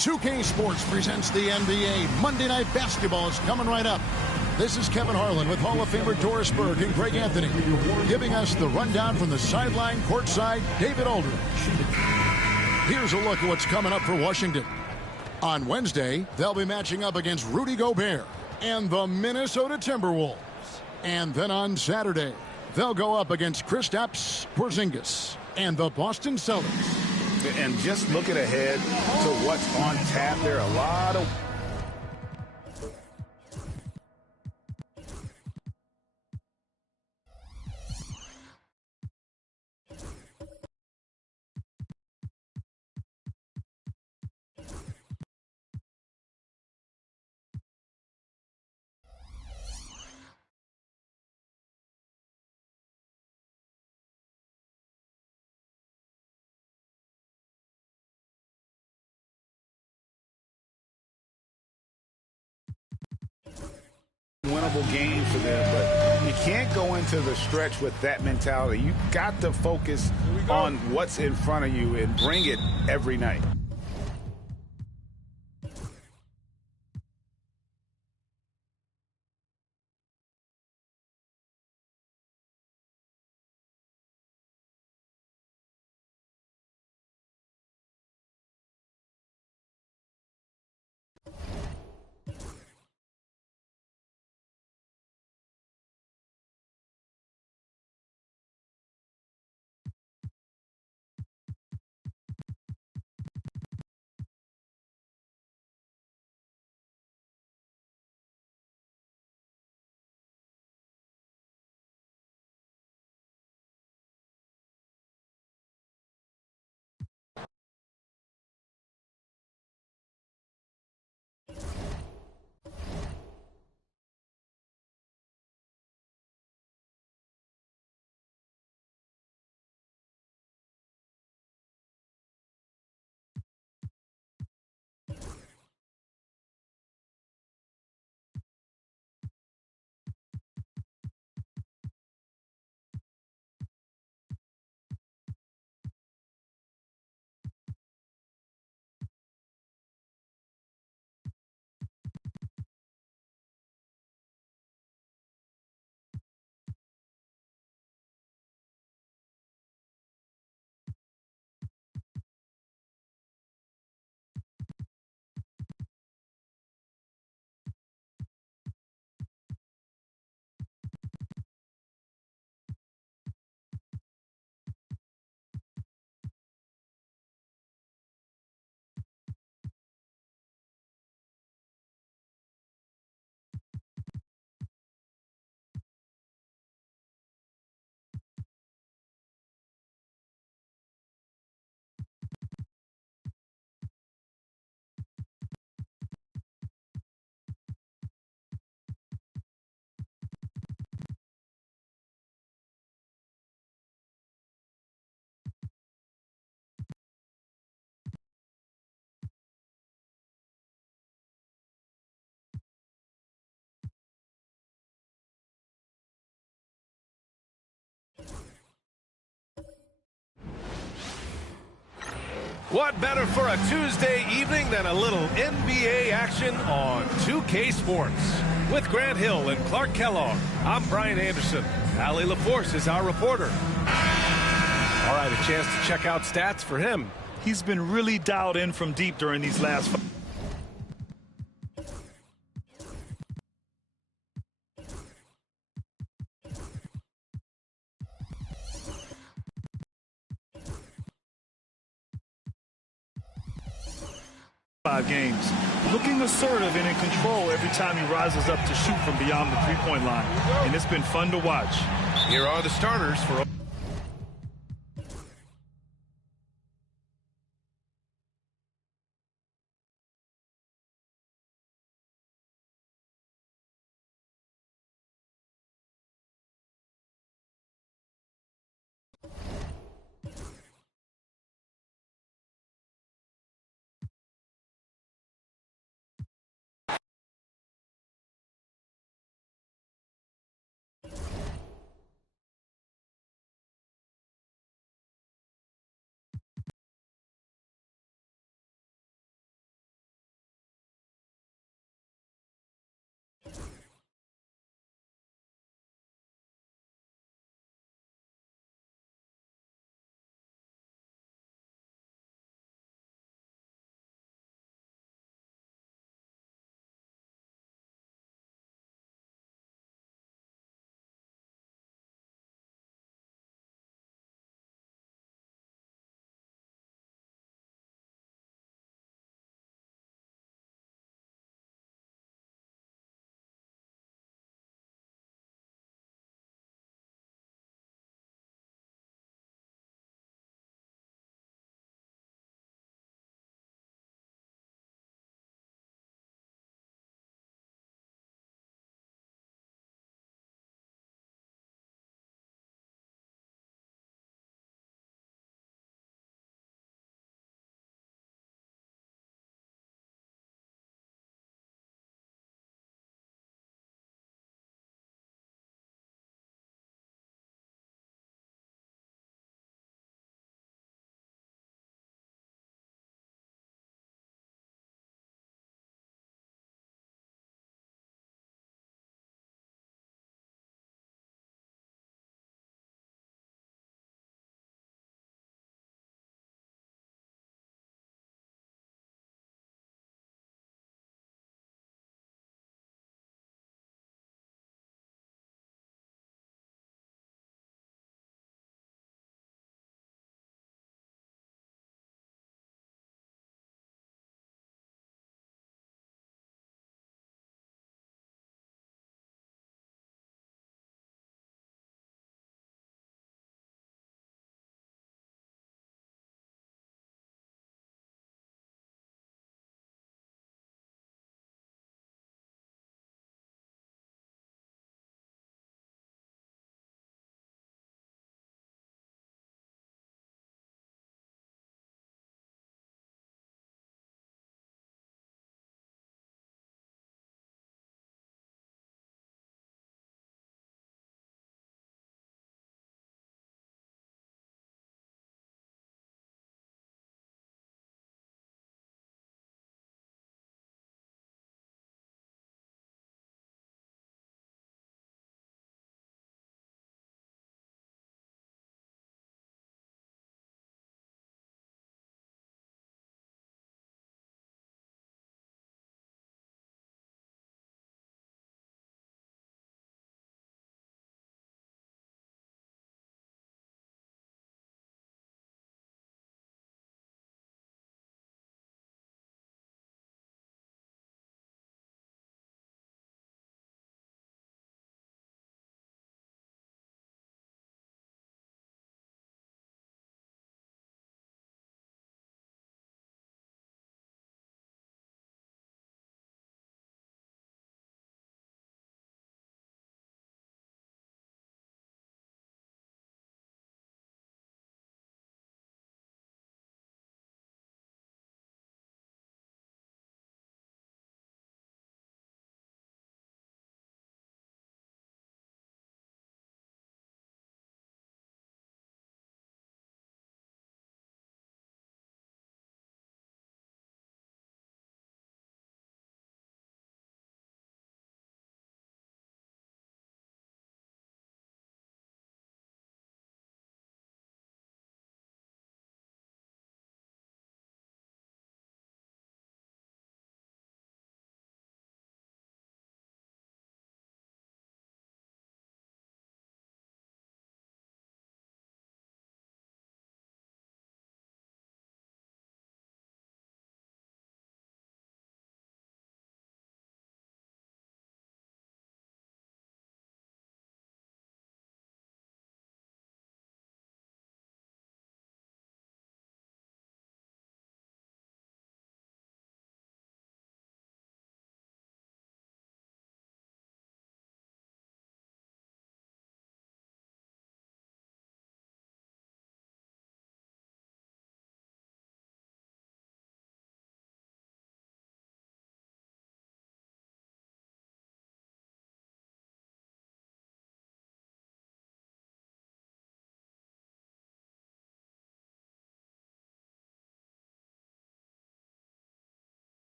2K Sports presents the NBA. Monday Night Basketball is coming right up. This is Kevin Harlan with Hall of Famer Doris Burke and Greg Anthony, giving us the rundown from the sideline courtside, David Aldridge. Here's a look at what's coming up for Washington. On Wednesday, they'll be matching up against Rudy Gobert and the Minnesota Timberwolves. And then on Saturday, they'll go up against Kristaps Porzingis and the Boston Celtics. And just looking ahead to what's on tap, there are a lot of... winnable game for them, but you can't go into the stretch with that mentality. You got to focus on what's in front of you and bring it every night. What better for a Tuesday evening than a little NBA action on 2K Sports? With Grant Hill and Clark Kellogg, I'm Brian Anderson. Allie LaForce is our reporter. All right, a chance to check out stats for him. He's been really dialed in from deep during these last 5 games. looking assertive and in control every time he rises up to shoot from beyond the three-point line. And it's been fun to watch. Here are the starters for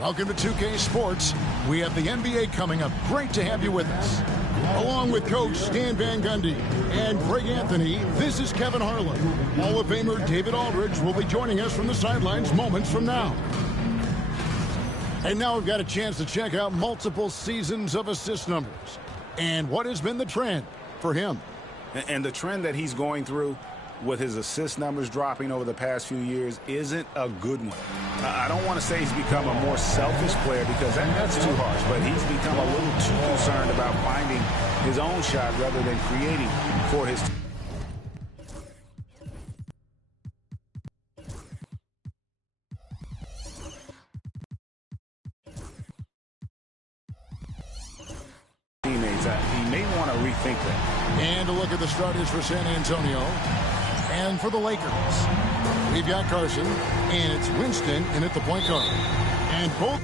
Welcome to 2K Sports. We have the NBA coming up. Great to have you with us. Along with Coach Stan Van Gundy and Greg Anthony, this is Kevin Harlan. Hall of Famer David Aldridge will be joining us from the sidelines moments from now. And now we've got a chance to check out multiple seasons of assist numbers and what has been the trend for him. And the trend that he's going through with his assist numbers dropping over the past few years isn't a good one. I don't want to say he's become a more selfish player because that's too harsh, but he's become a little too concerned about finding his own shot rather than creating for his team. Teammates, he may want to rethink that. And a look at the starters for San Antonio. And for the Lakers, we've got Carson, and it's Winston in at the point guard. And both...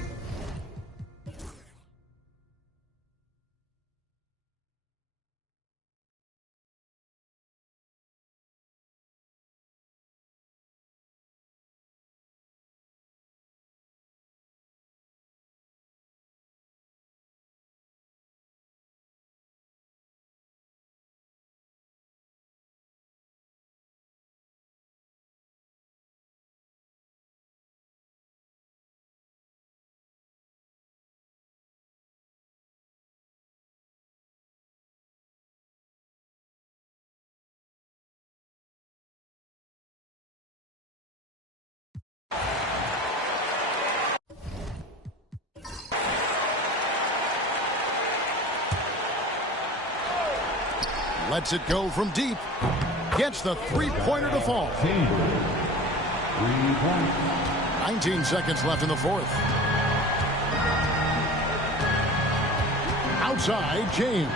lets it go from deep. Gets the three-pointer to fall. 19 seconds left in the fourth. Outside, James.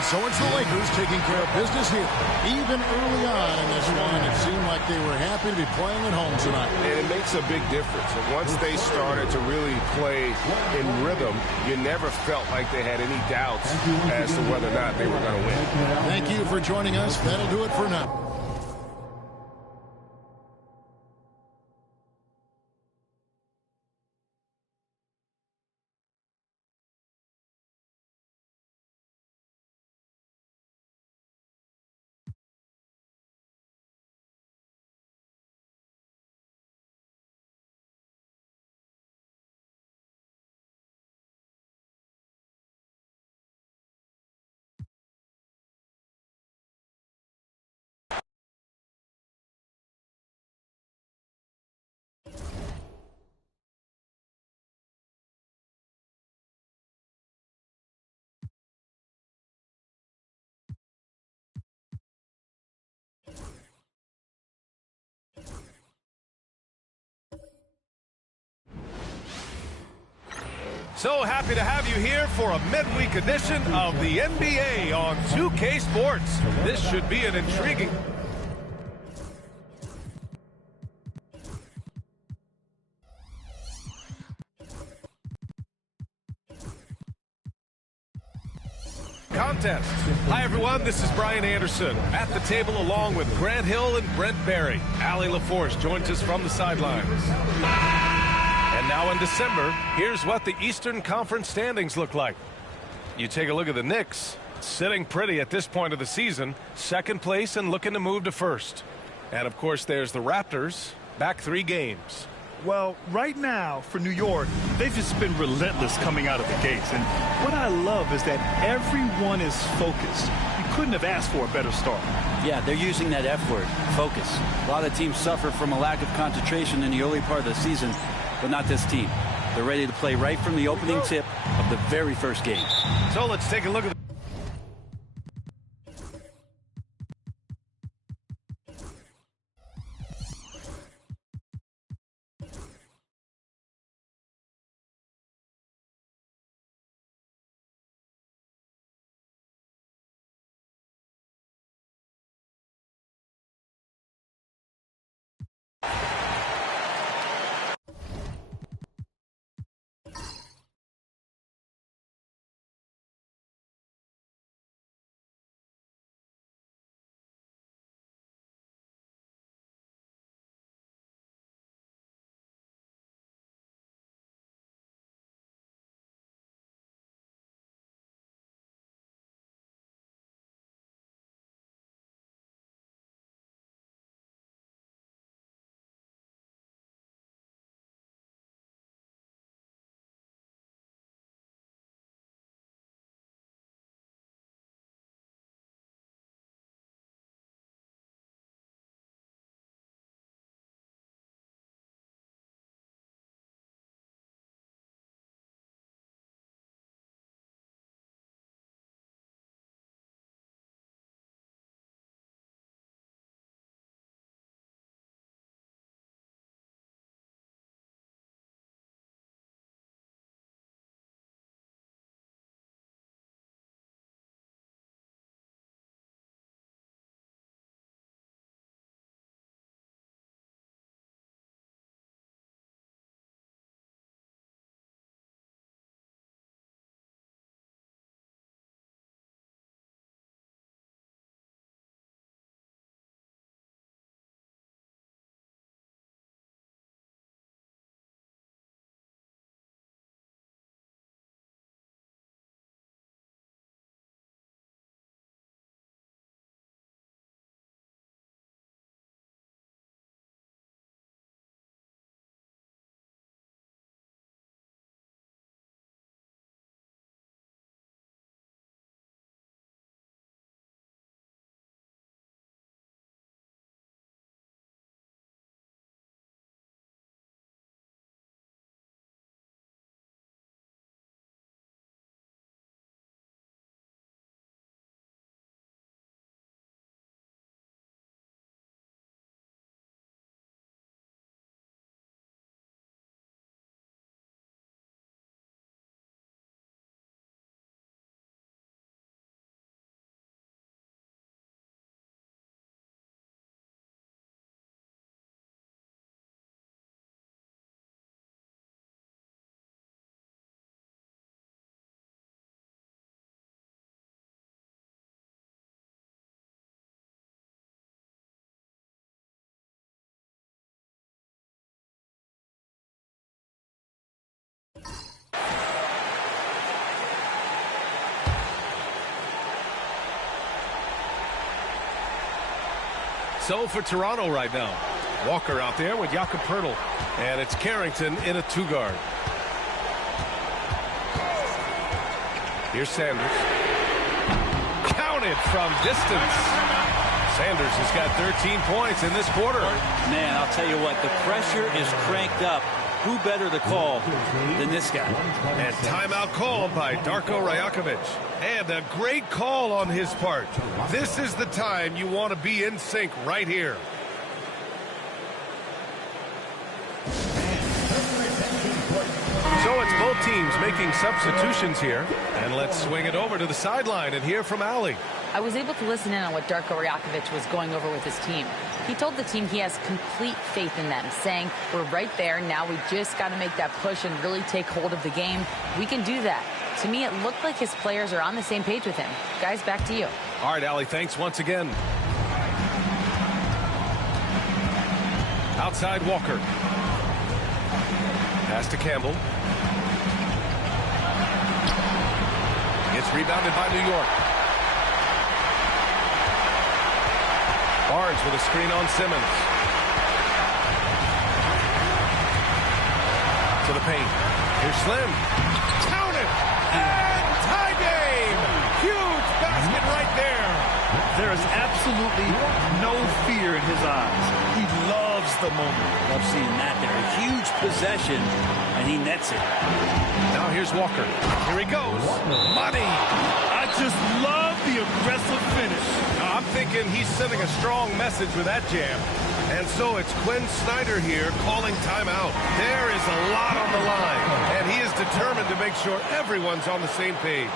And so it's the Lakers taking care of business here. Even early on in this one, it seemed like they were happy to be playing at home tonight. And it makes a big difference. And once they started to really play in rhythm, you never felt like they had any doubts as to whether or not they were going to win. Thank you for joining us. That'll do it for now. So happy to have you here for a midweek edition of the NBA on 2K Sports. This should be an intriguing... contest contest. Hi, everyone. This is Brian Anderson at the table along with Grant Hill and Brent Barry. Allie LaForce joins us from the sidelines. And now in December, here's what the Eastern Conference standings look like. You take a look at the Knicks, sitting pretty at this point of the season, second place and looking to move to first. And, of course, there's the Raptors, back 3 games. Well, right now, for New York, they've just been relentless coming out of the gates. And what I love is that everyone is focused. You couldn't have asked for a better start. Yeah, they're using that F word, focus. A lot of teams suffer from a lack of concentration in the early part of the season, but not this team. They're ready to play right from the opening tip of the very first game. So let's take a look at So for Toronto right now, Walker out there with Jakob Poeltl, and it's Carrington in a 2-guard. Here's Sanders. Counted from distance. Sanders has got 13 points in this quarter. Man, I'll tell you what, the pressure is cranked up. Who better to call than this guy? And timeout called by Darko Rajakovic. And a great call on his part. This is the time you want to be in sync right here. So it's both teams making substitutions here. And let's swing it over to the sideline and hear from Allie. I was able to listen in on what Darko Rajakovic was going over with his team. He told the team he has complete faith in them, saying, we're right there. Now we just got to make that push and really take hold of the game. We can do that. To me, it looked like his players are on the same page with him. Guys, back to you. All right, Allie, thanks once again. Outside Walker. Pass to Campbell. It's rebounded by New York. Barnes with a screen on Simmons. To the paint. Here's Slim. Counted! And tie game! Huge basket right there. There is absolutely no fear in his eyes. He loves the moment. Love seeing that there. A huge possession, and he nets it. Now here's Walker. Here he goes. Money. I just love the aggressive finish. I'm thinking he's sending a strong message with that jam. And so it's Quinn Snyder here calling timeout. There is a lot on the line, and he is determined to make sure everyone's on the same page.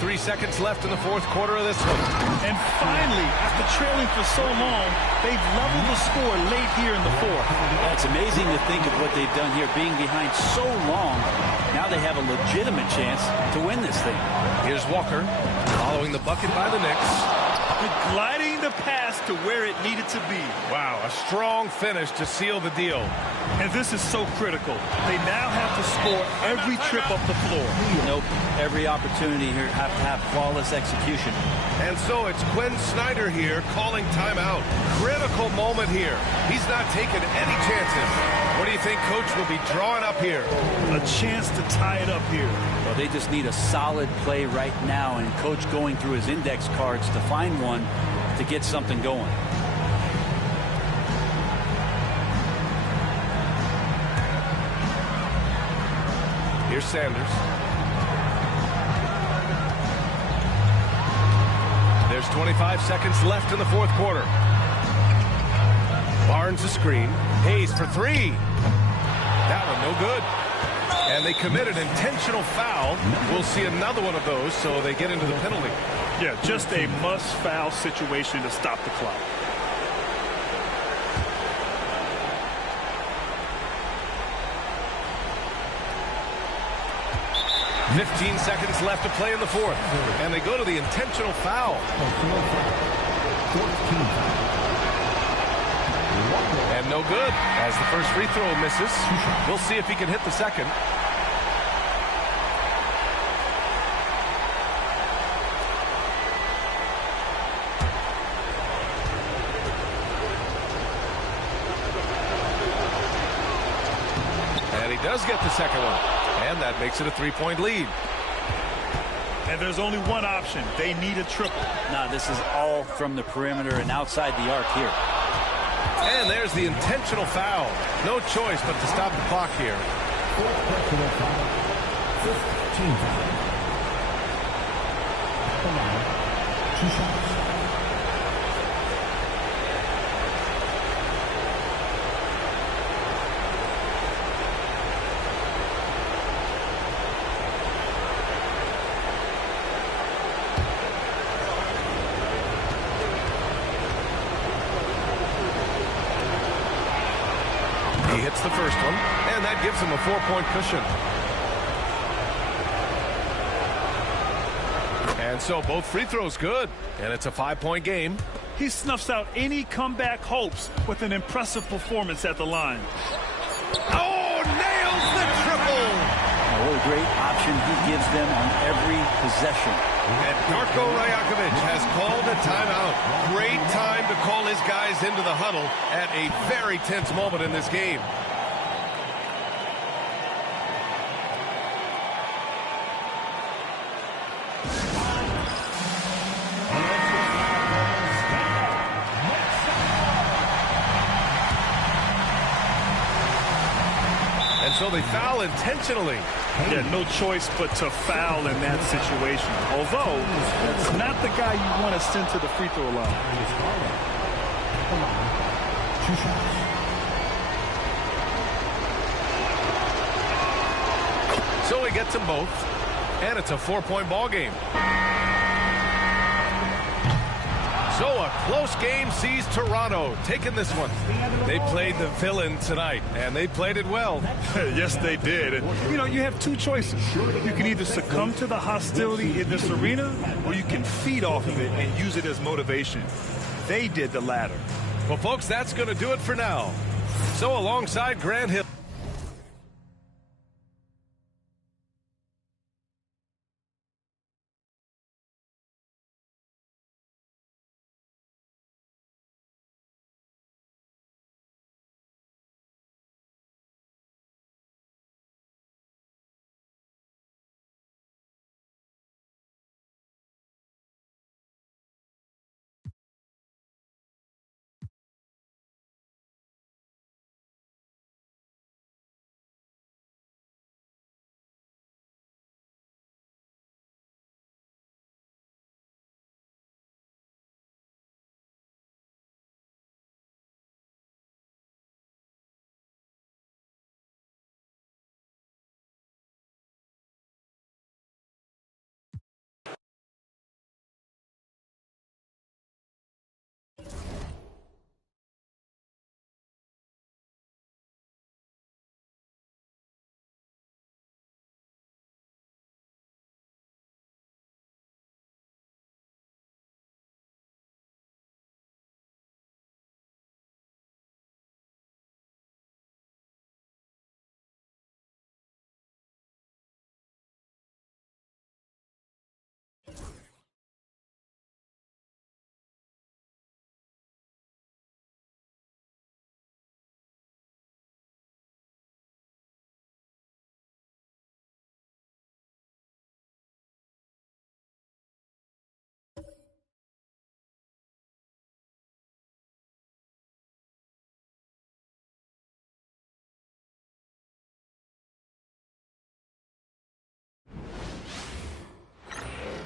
Three seconds left in the fourth quarter of this one. And finally, after trailing for so long, they've leveled the score late here in the fourth. It's amazing to think of what they've done here, being behind so long. Now they have a legitimate chance to win this thing. Here's Walker, following the bucket by the Knicks. Gliding the pass to where it needed to be. Wow, a strong finish to seal the deal. And this is so critical. They now have to score every trip up the floor. Nope. Every opportunity here have to have flawless execution. And so it's Quinn Snyder here calling timeout. Critical moment here. He's not taking any chances. What do you think Coach will be drawing up here? A chance to tie it up here. Well, they just need a solid play right now, and Coach going through his index cards to find one to get something going. Here's Sanders. There's 25 seconds left in the fourth quarter. Barnes a screen. Hayes for three. That one no good. And they committed intentional foul. We'll see another one of those, so they get into the penalty. Yeah, just a must-foul situation to stop the clock. 15 seconds left to play in the fourth. And they go to the intentional foul. And no good as the first free throw misses. We'll see if he can hit the second. And he does get the second one. And that makes it a three-point lead. And there's only one option. They need a triple. Now, this is all from the perimeter and outside the arc here. And there's the intentional foul. No choice but to stop the clock here. 15 foul. Come on. 2 shots. He hits the first one, and that gives him a 4-point cushion. And so both free throws good, and it's a 5-point game. He snuffs out any comeback hopes with an impressive performance at the line. Oh, nails the triple! Oh, what a great option he gives them on every possession. And Darko Rajakovic has called a timeout. Great time to call his guys into the huddle at a very tense moment in this game. And so they foul intentionally. Yeah, no choice but to foul in that situation. Although, that's not the guy you want to send to the free throw line. Come on. 2 shots. So he gets them both, and it's a 4-point ball game. So a close game sees Toronto taking this one. They played the villain tonight, and they played it well. Yes, they did. And, you know, you have two choices. You can either succumb to the hostility in this arena, or you can feed off of it and use it as motivation. They did the latter. Well, folks, that's going to do it for now. So alongside Grant Hill.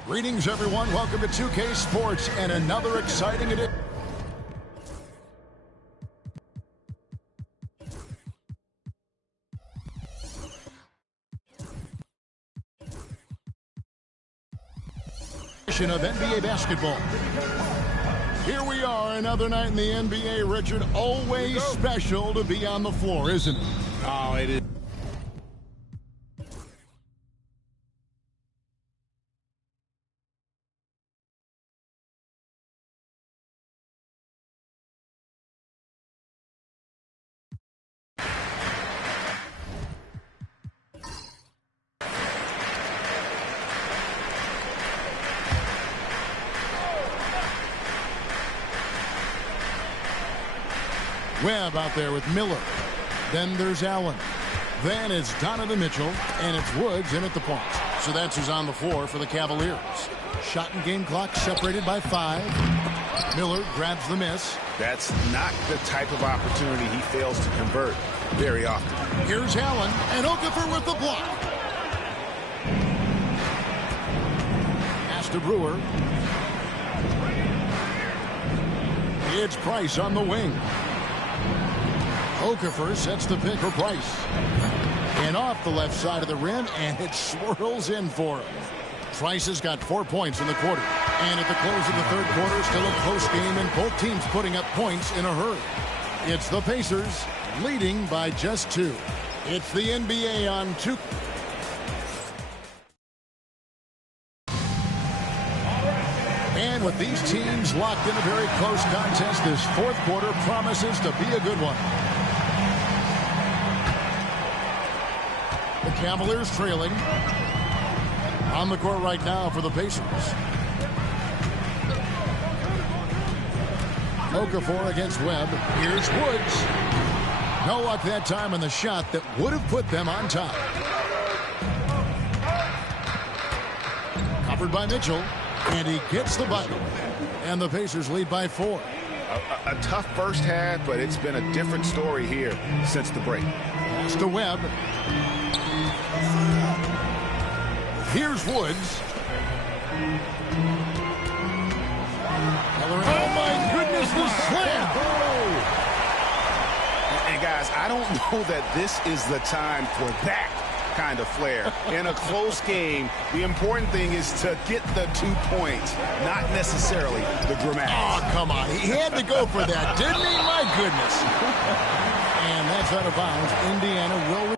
Greetings, everyone. Welcome to 2K Sports and another exciting edition. Of NBA basketball. Here we are, another night in the NBA, Richard. Always special to be on the floor, isn't it? Oh, it is. Webb out there with Miller. Then there's Allen. Then it's Donovan Mitchell, and it's Woods in at the point. So that's who's on the floor for the Cavaliers. Shot and game clock separated by 5. Miller grabs the miss. That's not the type of opportunity he fails to convert very often. Here's Allen, and Okafor with the block. Pass to Brewer. It's Price on the wing. Okafor sets the pick for Price. And off the left side of the rim, and it swirls in for him. Price has got 4 points in the quarter. And at the close of the third quarter, still a close game, and both teams putting up points in a hurry. It's the Pacers leading by just 2. It's the NBA on 2. And with these teams locked in a very close contest, this fourth quarter promises to be a good one. The Cavaliers trailing. On the court right now for the Pacers. Okafor against Webb. Here's Woods. No luck that time on the shot that would have put them on top. Covered by Mitchell. And he gets the bucket. And the Pacers lead by 4. A tough first half, but it's been a different story here since the break. Pass to Webb. Here's Woods. Oh, my goodness, the slam. And, guys, I don't know that this is the time for that. kind of flair. In a close game, the important thing is to get the 2 points, not necessarily the dramatics. Oh, come on. He had to go for that, didn't he? My goodness. And that's out of bounds. Indiana will...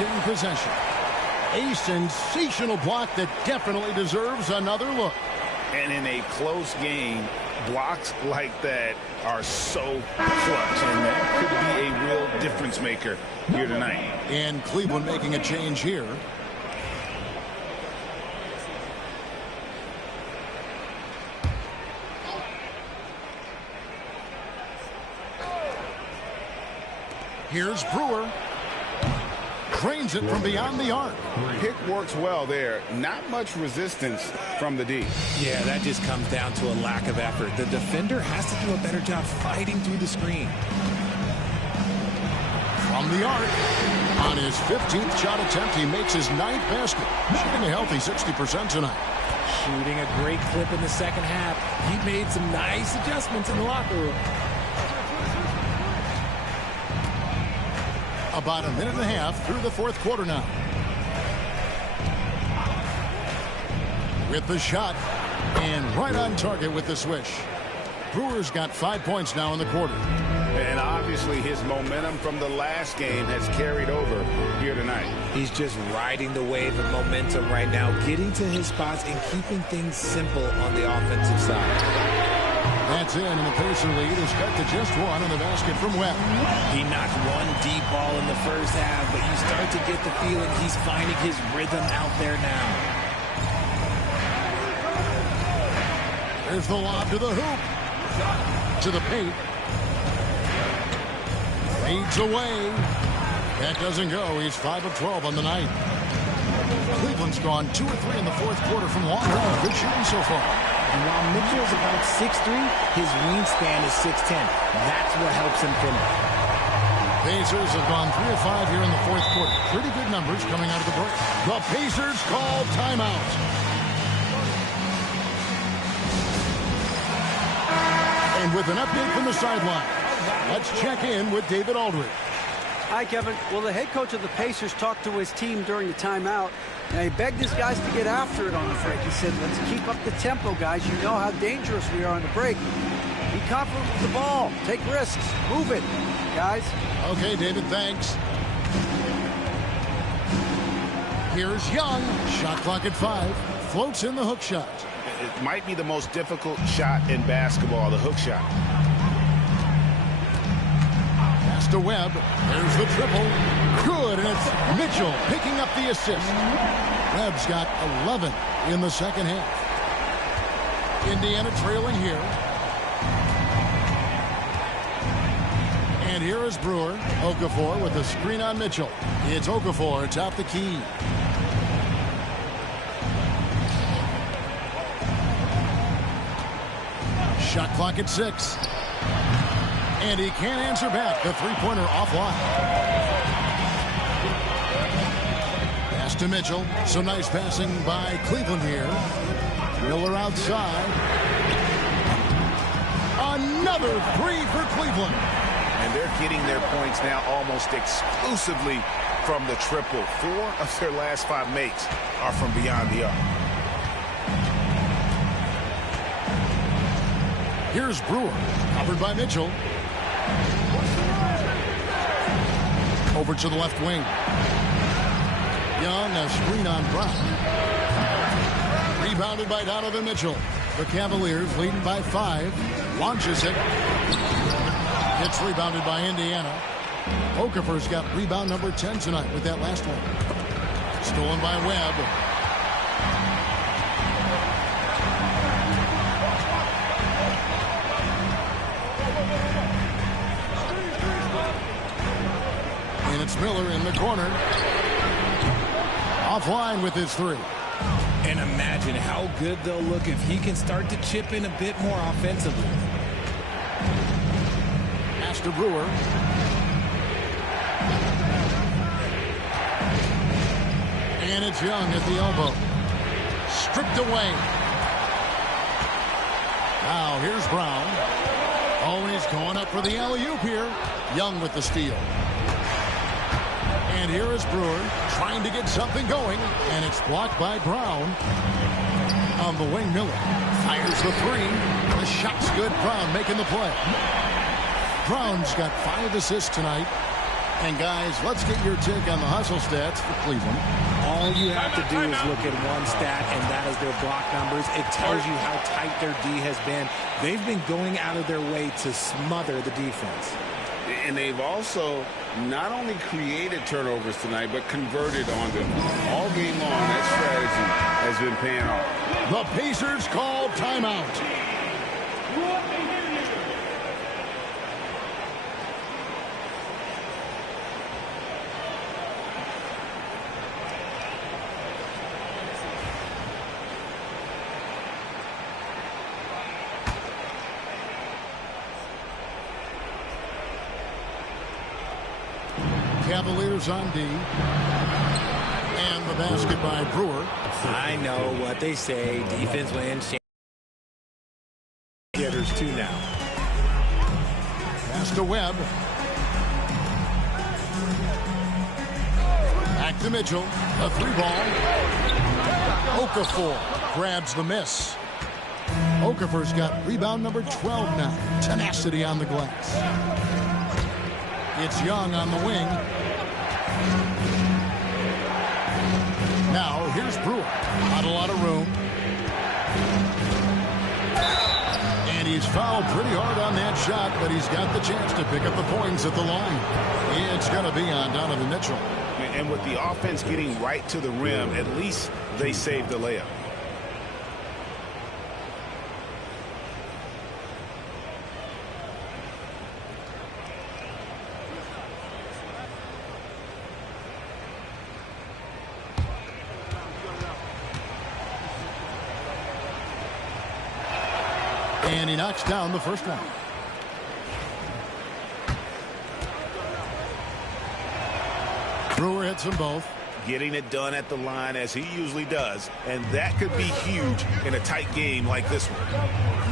In possession. A sensational block that definitely deserves another look. And in a close game, blocks like that are so clutch, and that could be a real difference maker here tonight. And Cleveland making a change here. Here's Brewer. Drains it from beyond the arc. Pick works well there. Not much resistance from the D. Yeah, that just comes down to a lack of effort. The defender has to do a better job fighting through the screen. From the arc. On his 15th shot attempt, he makes his 9th basket. Shooting a healthy 60% tonight. Shooting a great clip in the second half. He made some nice adjustments in the locker room. About a minute and a half through the fourth quarter now. With the shot, and right on target with the swish. Brewer's got 5 points now in the quarter. And obviously his momentum from the last game has carried over here tonight. He's just riding the wave of momentum right now, getting to his spots and keeping things simple on the offensive side. That's in, and the Pacer lead is cut to just one on the basket from Webb. He knocked one deep ball in the first half, but you start to get the feeling he's finding his rhythm out there now. There's the lob to the hoop. To the paint. Fades away. That doesn't go. He's 5 of 12 on the night. Cleveland's gone 2 or 3 in the fourth quarter from long range. Good shooting so far. And while Mitchell's about 6'3", his wingspan is 6'10". That's what helps him finish. Pacers have gone 3 of 5 here in the fourth quarter. Pretty good numbers coming out of the break. The Pacers call timeout. And with an update from the sideline, let's check in with David Aldridge. Hi, Kevin. Well, the head coach of the Pacers talked to his team during the timeout. Now, he begged his guys to get after it on the break. He said, let's keep up the tempo, guys. You know how dangerous we are on the break. Be confident with the ball. Take risks. Move it, guys. Okay, David, thanks. Here's Young. Shot clock at 5. Floats in the hook shot. It might be the most difficult shot in basketball, the hook shot. Pass to Webb. There's the triple. Good, and it's Mitchell picking up the assist. Webb's got 11 in the second half. Indiana trailing here. And here is Brewer. Okafor with a screen on Mitchell. It's Okafor atop the key. Shot clock at 6. And he can't answer back. The three-pointer offline. Pass to Mitchell. So nice passing by Cleveland here. Miller outside. Another three for Cleveland. And they're getting their points now almost exclusively from the triple. 4 of their last 5 makes are from beyond the arc. Here's Brewer. Covered by Mitchell. Over to the left wing. Young, a screen on Brown. Rebounded by Donovan Mitchell. The Cavaliers leading by 5. Launches it. It's rebounded by Indiana. Okafor's got rebound number 10 tonight with that last one. Stolen by Webb. And it's Miller in the corner. Offline with his three. And imagine how good they'll look if he can start to chip in a bit more offensively. Pass to Brewer. And it's Young at the elbow. Stripped away. Now here's Brown. Oh, and he's going up for the alley-oop here. Young with the steal. And here is Brewer trying to get something going. And it's blocked by Brown. On the wing, Miller fires the three. The shot's good. Brown making the play. Brown's got 5 assists tonight. And guys, let's get your take on the hustle stats for Cleveland. All you have to do is look at one stat, and that is their block numbers. It tells you how tight their D has been. They've been going out of their way to smother the defense. And they've also not only created turnovers tonight, but converted on them. All game long, that strategy has been paying off. The Pacers call timeout. Cavaliers on D. And the basket by Brewer. I know what they say. Defense wins. Getters two now. Pass to Webb. Back to Mitchell. A 3-ball. Okafor grabs the miss. Okafor's got rebound number 12 now. Tenacity on the glass. It's Young on the wing. Now, here's Brewer. Not a lot of room. And he's fouled pretty hard on that shot, but he's got the chance to pick up the points at the line. It's going to be on Donovan Mitchell. And with the offense getting right to the rim, at least they saved the layup. And he knocks down the first one. Brewer hits them both. Getting it done at the line as he usually does. And that could be huge in a tight game like this one.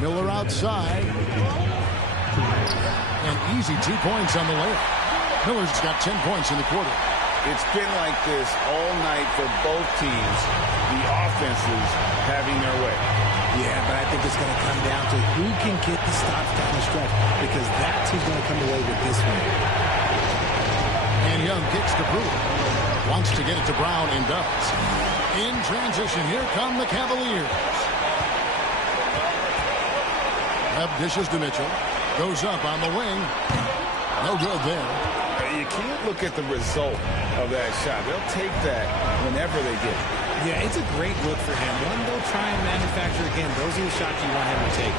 Miller outside. And easy 2 points on the layup. Miller's got 10 points in the quarter. It's been like this all night for both teams. The offenses having their way. Yeah, but I think it's going to come down to who can get the stops down the stretch, because that's who's going to come away with this one. And Young kicks to Brewer. Wants to get it to Brown and does. In transition, here come the Cavaliers. Webb dishes to Mitchell. Goes up on the wing. No good there. You can't look at the result of that shot. They'll take that whenever they get it. Yeah, it's a great look for him. One they'll try and manufacture again. Those are the shots you want him to take.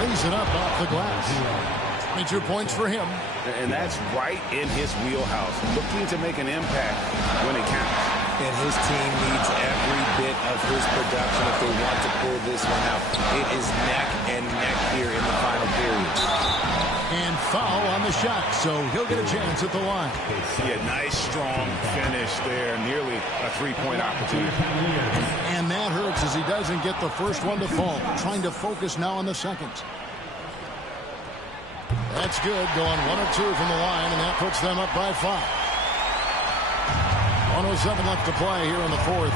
Lays it up off the glass. 22 points for him. And that's right in his wheelhouse. Looking to make an impact when it counts. And his team needs every bit of his production if they want to pull this one out. It is neck and neck here in the final period. And foul on the shot, so he'll get a chance at the line. Yeah, nice, strong finish there. Nearly a three-point opportunity. And that hurts as he doesn't get the first one to fall. Trying to focus now on the second. That's good, going 1 of 2 from the line, and that puts them up by 5. 1:07 left to play here in the fourth.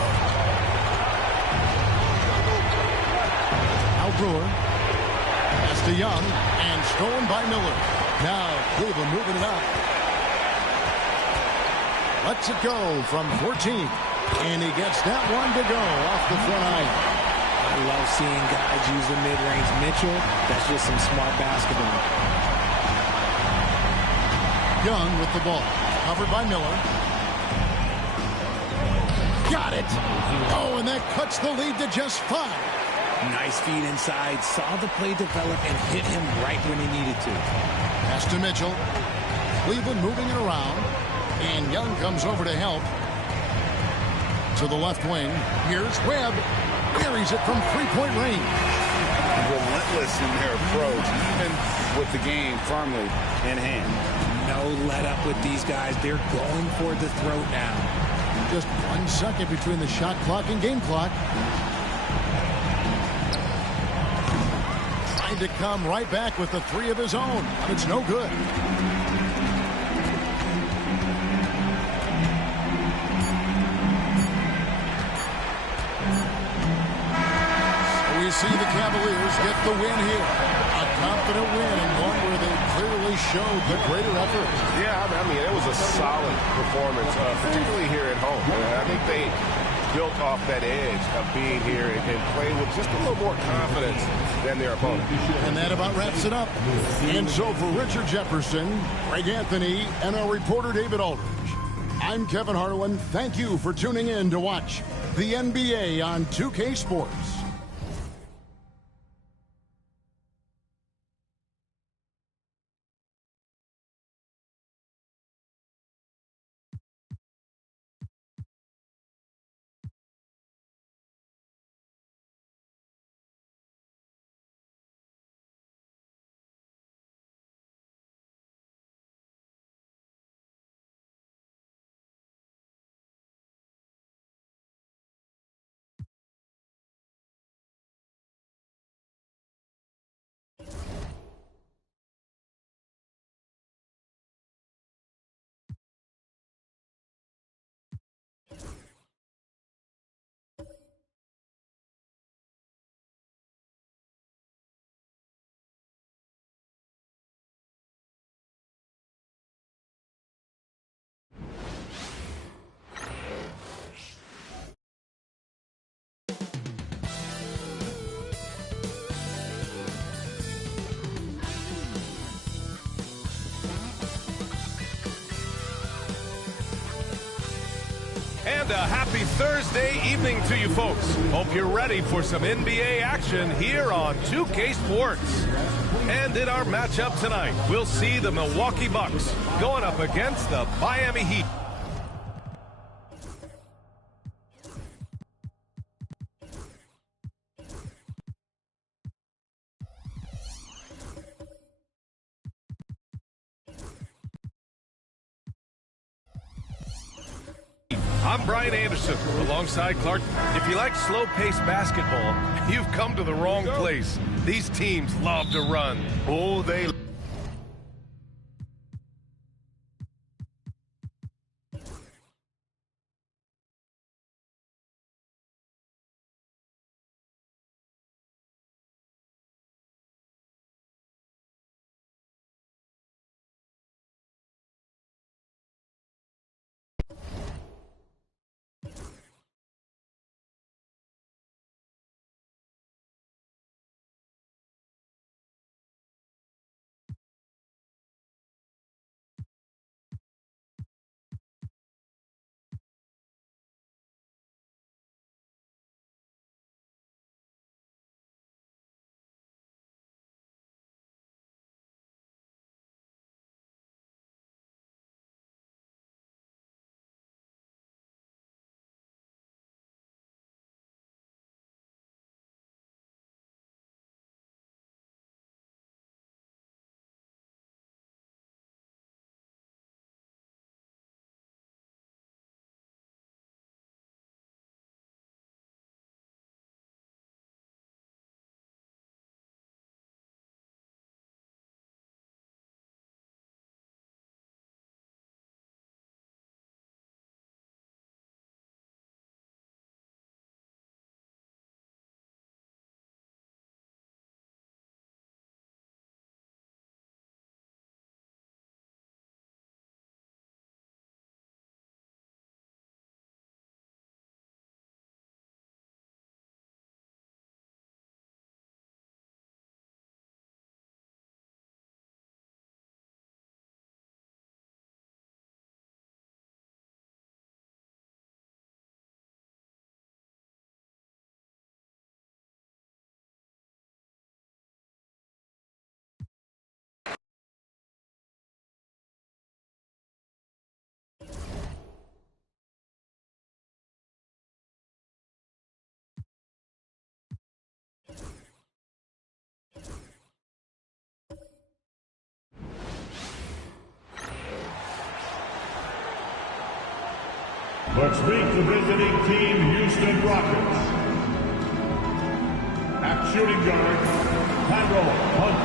Now Brewer. Pass to Young, and stolen by Miller. Now Cleveland moving it up. Lets it go from 14. And he gets that one to go off the front eye. I love seeing guys use the mid-range. Mitchell, that's just some smart basketball. Young with the ball. Covered by Miller. Got it. Oh, and that cuts the lead to just 5. Nice feed inside. Saw the play develop and hit him right when he needed to. Pass to Mitchell. Cleveland moving it around. And Young comes over to help. To the left wing. Here's Webb. Buries it from three-point range. Relentless in their approach, even with the game firmly in hand. No let up with these guys. They're going for the throat now. Just 1 second between the shot clock and game clock. Trying to come right back with the 3 of his own, but it's no good. So we see the Cavaliers get the win here. A confident win and one where they clearly showed the greater effort. Yeah, I mean, it was a solid performance, particularly here at home. I think they built off that edge of being here and playing with just a little more confidence than their opponent. And that about wraps it up. And so for Richard Jefferson, Greg Anthony, and our reporter David Aldridge, I'm Kevin Harlan. Thank you for tuning in to watch the NBA on 2K Sports. And a happy Thursday evening to you folks. Hope you're ready for some NBA action here on 2K Sports. And in our matchup tonight, we'll see the Milwaukee Bucks going up against the Miami Heat. I'm Brian Anderson, alongside Clark. If you like slow-paced basketball, you've come to the wrong place. These teams love to run. Oh, they Let's meet the visiting team, Houston Rockets. At shooting guard, Tyrell Hunt.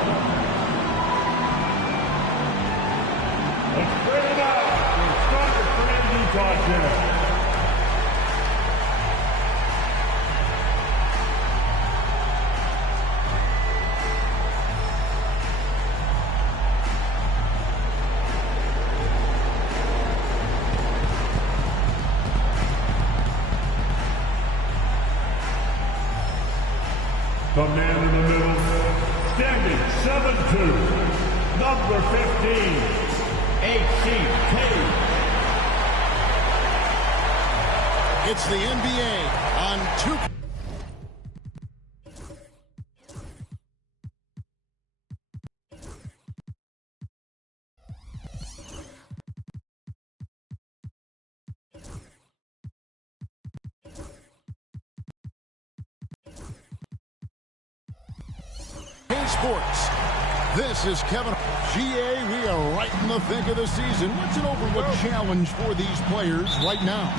Let's bring it out for starter for Utah Jazz. The man in the middle, standing 7'2", number 15, HCK. It's the NBA on 2. Sports. This is Kevin. GA, we are right in the thick of the season. What's an overlooked challenge for these players right now?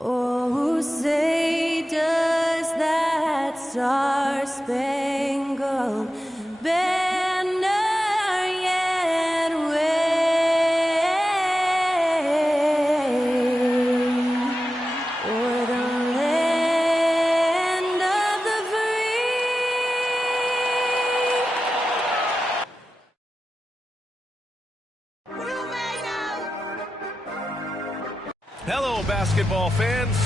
Oh, say does that star-spangled banner yet wave o'er the land of the free? Hello, basketball fans.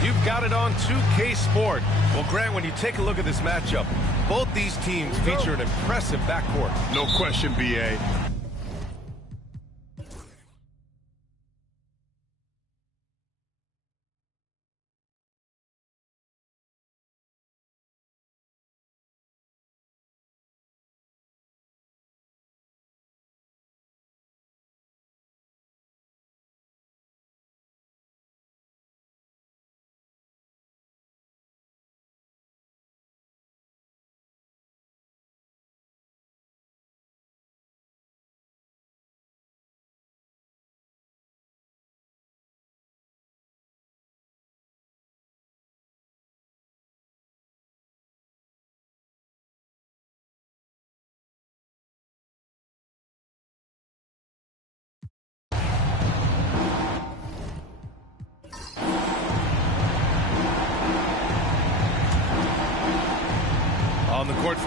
You've got it on 2K Sport. Well, Grant, when you take a look at this matchup, both these teams feature an impressive backcourt. No question, B.A.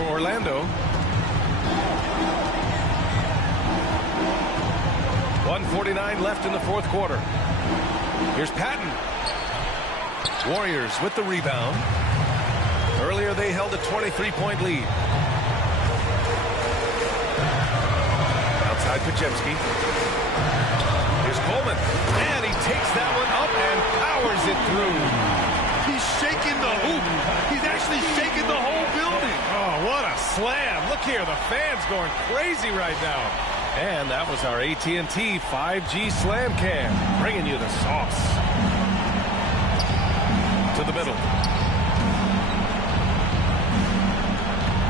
for Orlando. 1:49 left in the fourth quarter. Here's Patton. Warriors with the rebound. Earlier they held a 23-point lead. Outside Podziemski. Here's Coleman. And he takes that one up and powers it through. He's shaking the hoop. He's actually shaking the whole building. Oh, what a slam. Look here, the fans going crazy right now. And that was our AT&T 5G Slam Cam, bringing you the sauce. To the middle.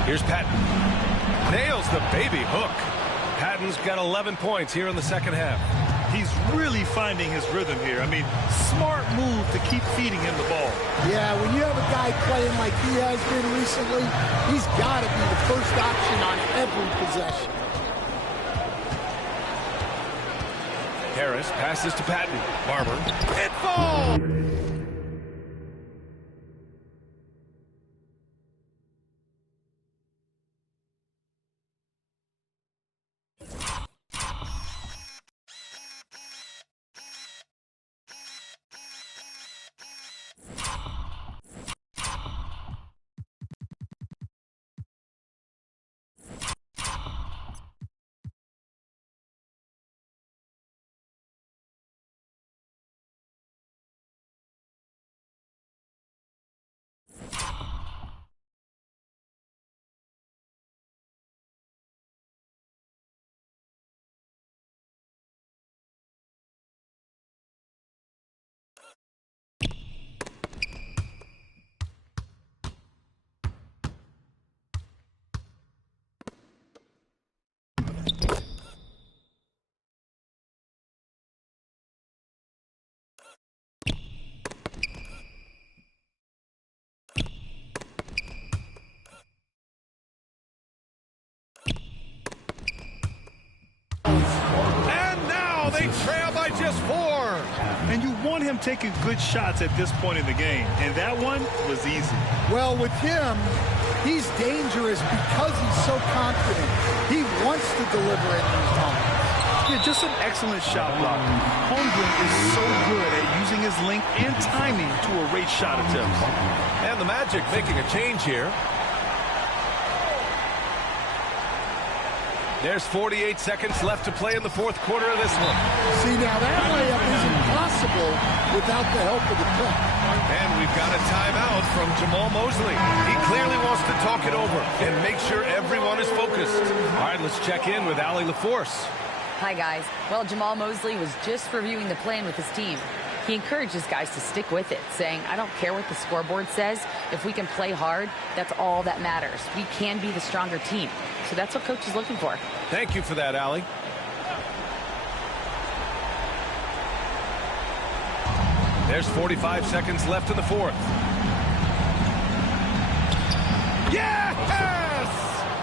Here's Patton. Nails the baby hook. Patton's got 11 points here in the second half. He's really finding his rhythm here. I mean, smart move to keep feeding him the ball. Yeah, when you have a guy playing like he has been recently, he's got to be the first option on every possession. Harris passes to Patton. Barber. It falls! And now they trail by just 4. And you want him taking good shots at this point in the game. And that one was easy. Well, with him, he's dangerous because he's so confident. He wants to deliver at these times. Yeah, just an excellent shot block. Holmgren is so good at using his length and timing to erase shot attempts. And the Magic making a change here. There's 48 seconds left to play in the fourth quarter of this one. See, now that layup isn't possible without the help of the play. And we've got a timeout from Jamal Mosley. He clearly wants to talk it over and make sure everyone is focused. All right, let's check in with Allie LaForce. Hi, guys. Well, Jamal Mosley was just reviewing the plan with his team. He encourages guys to stick with it, saying, I don't care what the scoreboard says. If we can play hard, that's all that matters. We can be the stronger team. So that's what Coach is looking for. Thank you for that, Allie. There's 45 seconds left in the fourth. Yes!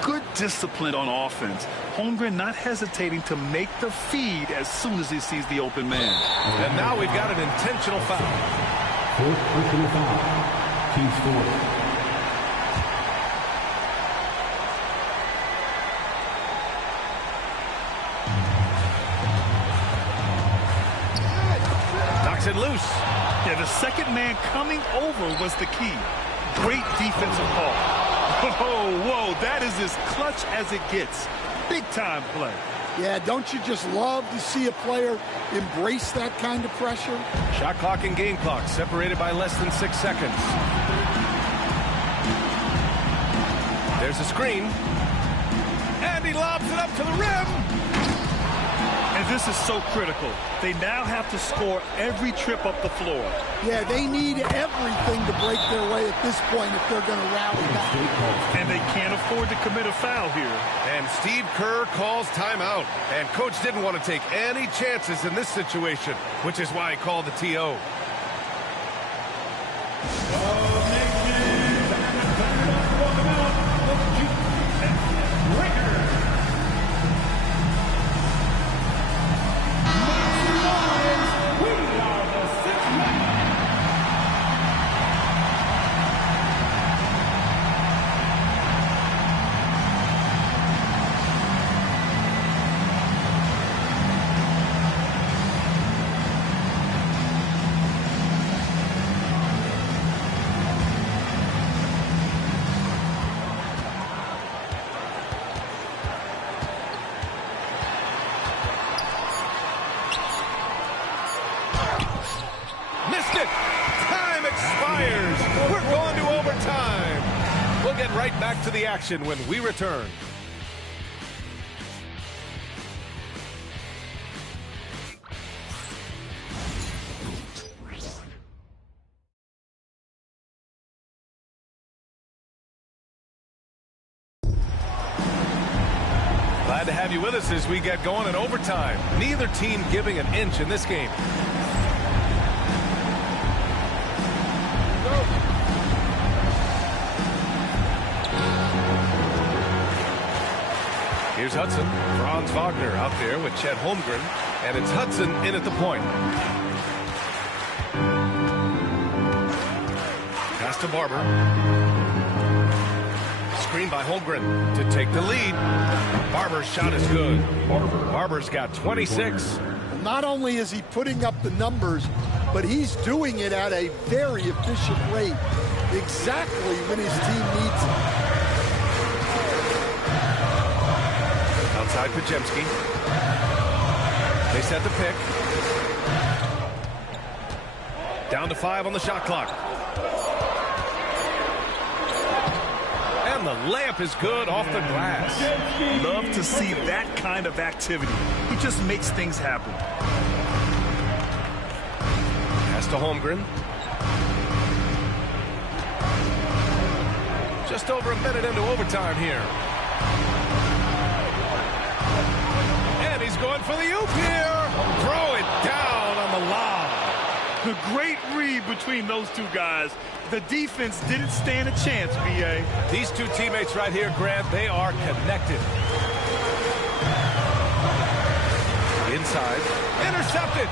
Good discipline on offense. Holmgren not hesitating to make the feed as soon as he sees the open man. And now we've got an intentional foul. Fourth personal foul. Team fourth. Knocks it loose. Yeah, the second man coming over was the key. Great defensive call. Whoa, that is as clutch as it gets. Big-time play. Yeah, don't you just love to see a player embrace that kind of pressure? Shot clock and game clock separated by less than 6 seconds. There's a screen. And he lobs it up to the rim. And this is so critical. They now have to score every trip up the floor. Yeah, they need everything to break their way at this point if they're going to rally back. And they can't afford to commit a foul here. And Steve Kerr calls timeout. And Coach didn't want to take any chances in this situation, which is why he called the TO. back to the action when we return. Glad to have you with us as we get going in overtime. Neither team giving an inch in this game. Here's Hudson. Franz Wagner out there with Chet Holmgren. And it's Hudson in at the point. Pass to Barber. Screen by Holmgren to take the lead. Barber's shot is good. Barber's got 26. Not only is he putting up the numbers, but he's doing it at a very efficient rate. Exactly when his team needs it. Outside Pajemski. They set the pick. Down to 5 on the shot clock. And the layup is good off the glass. Love to see that kind of activity. He just makes things happen. Pass to Holmgren. Just over a minute into overtime here. And he's going for the oop here. Throw it down on the lob. A great read between those two guys. The defense didn't stand a chance, B.A. These two teammates right here, Grant, they are connected. Inside. Intercepted.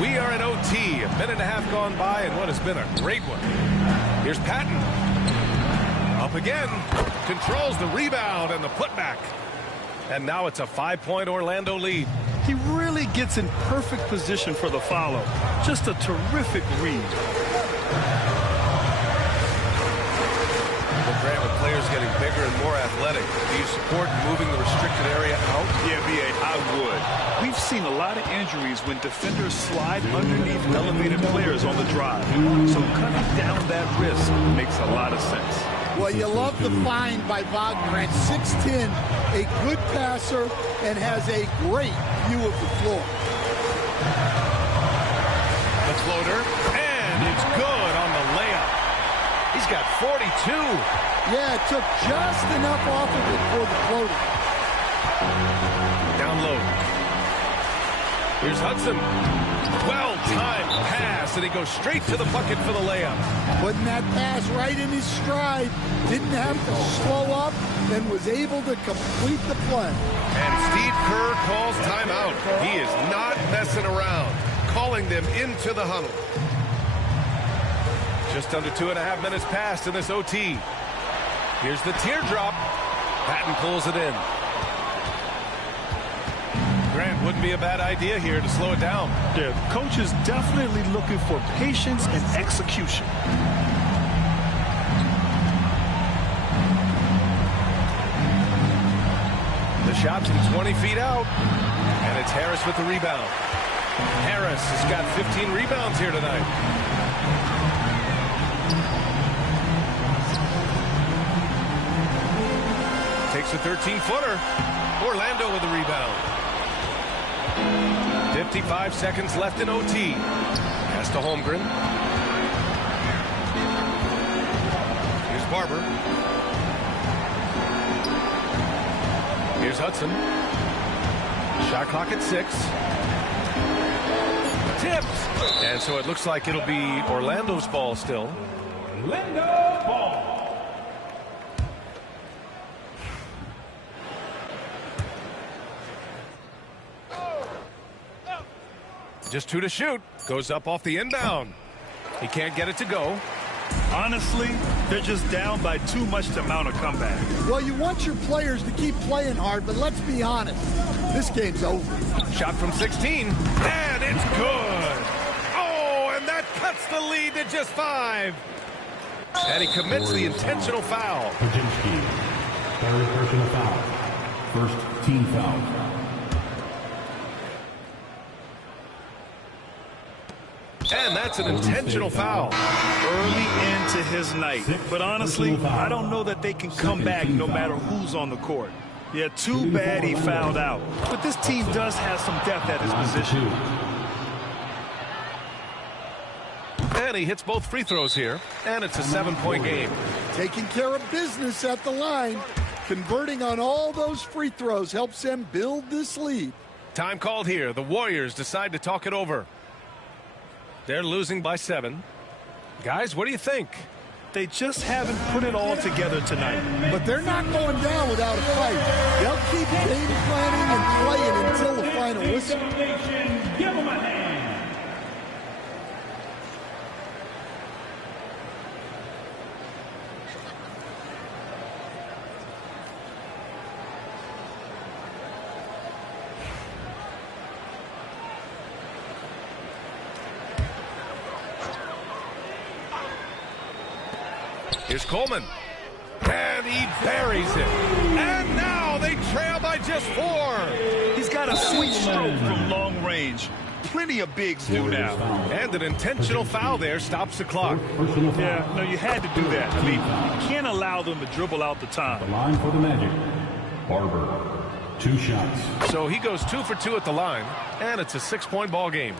We are in OT. A minute and a half gone by and what has been a great one. Here's Patton. Up again. Controls the rebound and the putback. And now it's a 5-point Orlando lead. He really gets in perfect position for the follow. Just a terrific read. Well, Grant, with players getting bigger and more athletic, do you support moving the restricted area out? Yeah, B.A., I would. We've seen a lot of injuries when defenders slide underneath elevated players on the drive. So cutting down that risk makes a lot of sense. Well, you love the find by Wagner at 6'10", a good passer, and has a great view of the floor. The floater, and it's good on the layup. He's got 42. Yeah, it took just enough off of it for the floater. Down low. Here's Hudson. Well-timed pass, and he goes straight to the bucket for the layup. Putting that pass right in his stride. Didn't have to slow up and was able to complete the play. And Steve Kerr calls timeout. He is not messing around, calling them into the huddle. Just under 2.5 minutes passed in this OT. Here's the teardrop. Patton pulls it in. Grant, wouldn't be a bad idea here to slow it down. Yeah, coach is definitely looking for patience and execution. The shot's from 20 feet out, and it's Harris with the rebound. Harris has got 15 rebounds here tonight. Takes a 13-footer. Orlando with the rebound. 55 seconds left in OT. Pass to Holmgren. Here's Barber. Here's Hudson. Shot clock at 6. Tipped. And so it looks like it'll be Orlando's ball still. Orlando ball. Just 2 to shoot. Goes up off the inbound. He can't get it to go. Honestly, they're just down by too much to mount a comeback. Well, you want your players to keep playing hard, but let's be honest. This game's over. Shot from 16. And it's good. Oh, and that cuts the lead to just 5. And he commits the intentional foul. Pajemski, third personal foul. First team foul. And that's an intentional foul. Early into his night. But honestly, I don't know that they can come back no matter who's on the court. Yeah, too bad he fouled out. But this team does have some depth at his position. And he hits both free throws here. And it's a 7-point game. Taking care of business at the line. Converting on all those free throws helps them build this lead. Time called here. The Warriors decide to talk it over. They're losing by 7. Guys, what do you think? They just haven't put it all together tonight. But they're not going down without a fight. They'll keep game planning and playing until the final whistle. Give them a hand. Here's Coleman. And he buries it. And now they trail by just 4. He's got a sweet stroke from long range. Plenty of bigs do now. And an intentional foul there stops the clock. Yeah, no, you had to do that. I mean, you can't allow them to dribble out the time. The line for the Magic. Barber. 2 shots. So he goes 2 for 2 at the line. And it's a 6-point ball game.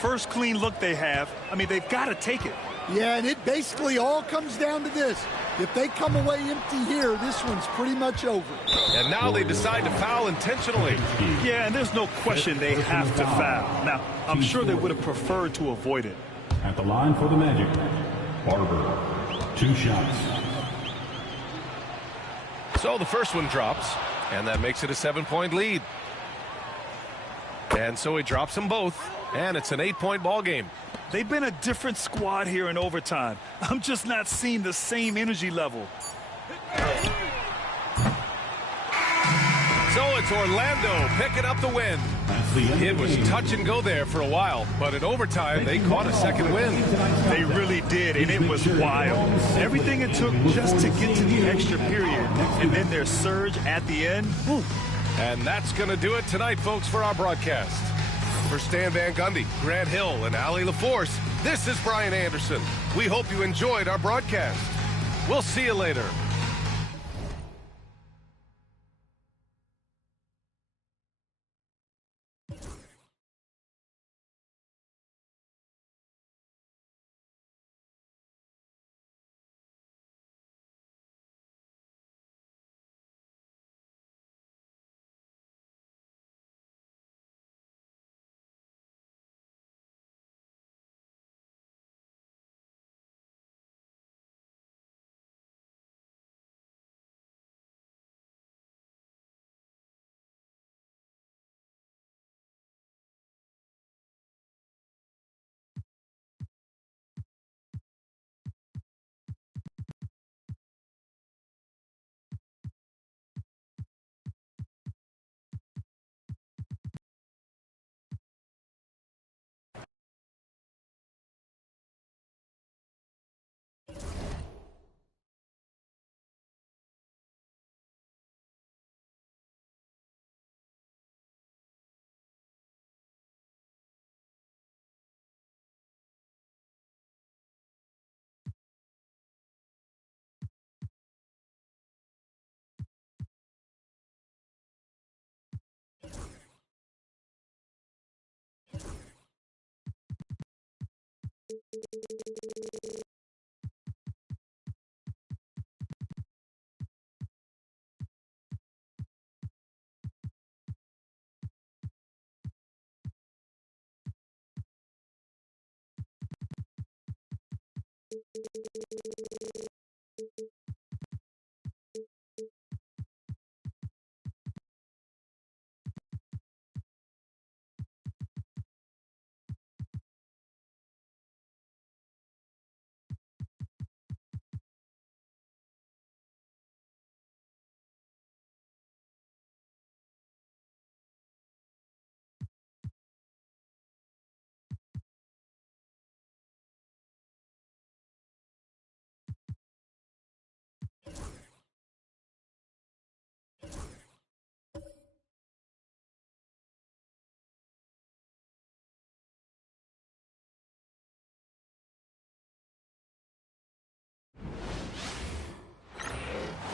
First clean look they have. I mean, they've got to take it. Yeah, and it basically all comes down to this. If they come away empty here, this one's pretty much over. And now they decide to foul intentionally. Yeah, and there's no question they have to foul. Now, I'm sure they would have preferred to avoid it. At the line for the Magic. Barber. 2 shots. So the first one drops, and that makes it a 7-point lead. And so he drops them both, and it's an 8-point ball game. They've been a different squad here in overtime. I'm just not seeing the same energy level. So it's Orlando picking up the win. It was touch and go there for a while, but in overtime, they caught a second win. They really did, and it was wild. Everything it took just to get to the extra period, and then their surge at the end. Whew. And that's going to do it tonight, folks, for our broadcast. For Stan Van Gundy, Grant Hill, and Allie LaForce, this is Brian Anderson. We hope you enjoyed our broadcast. We'll see you later.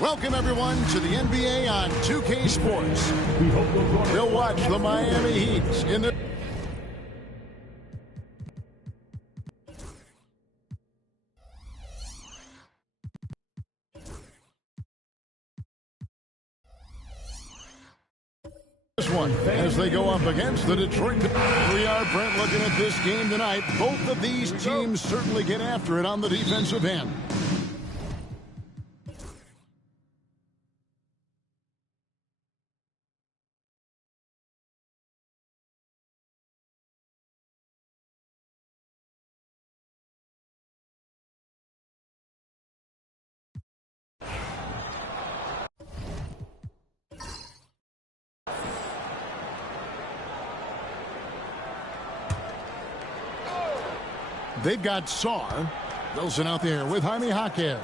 Welcome, everyone, to the NBA on 2K Sports. We'll watch the Miami Heat in the... This one as they go up against the Detroit. We are, Brent, looking at this game tonight. Both of these teams certainly get after it on the defensive end. They've got Sarr. Wilson out there with Jaime Jaquez.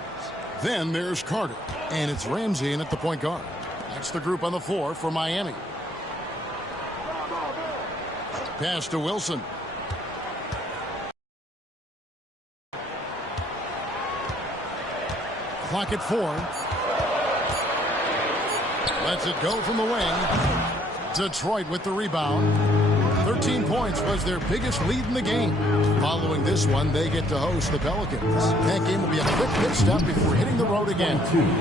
Then there's Carter. And it's Ramsey in at the point guard. That's the group on the floor for Miami. Pass to Wilson. Clock at 4. Lets it go from the wing. Detroit with the rebound. 13 points was their biggest lead in the game. Following this one, they get to host the Pelicans. That game will be a quick pit stop before hitting the road again.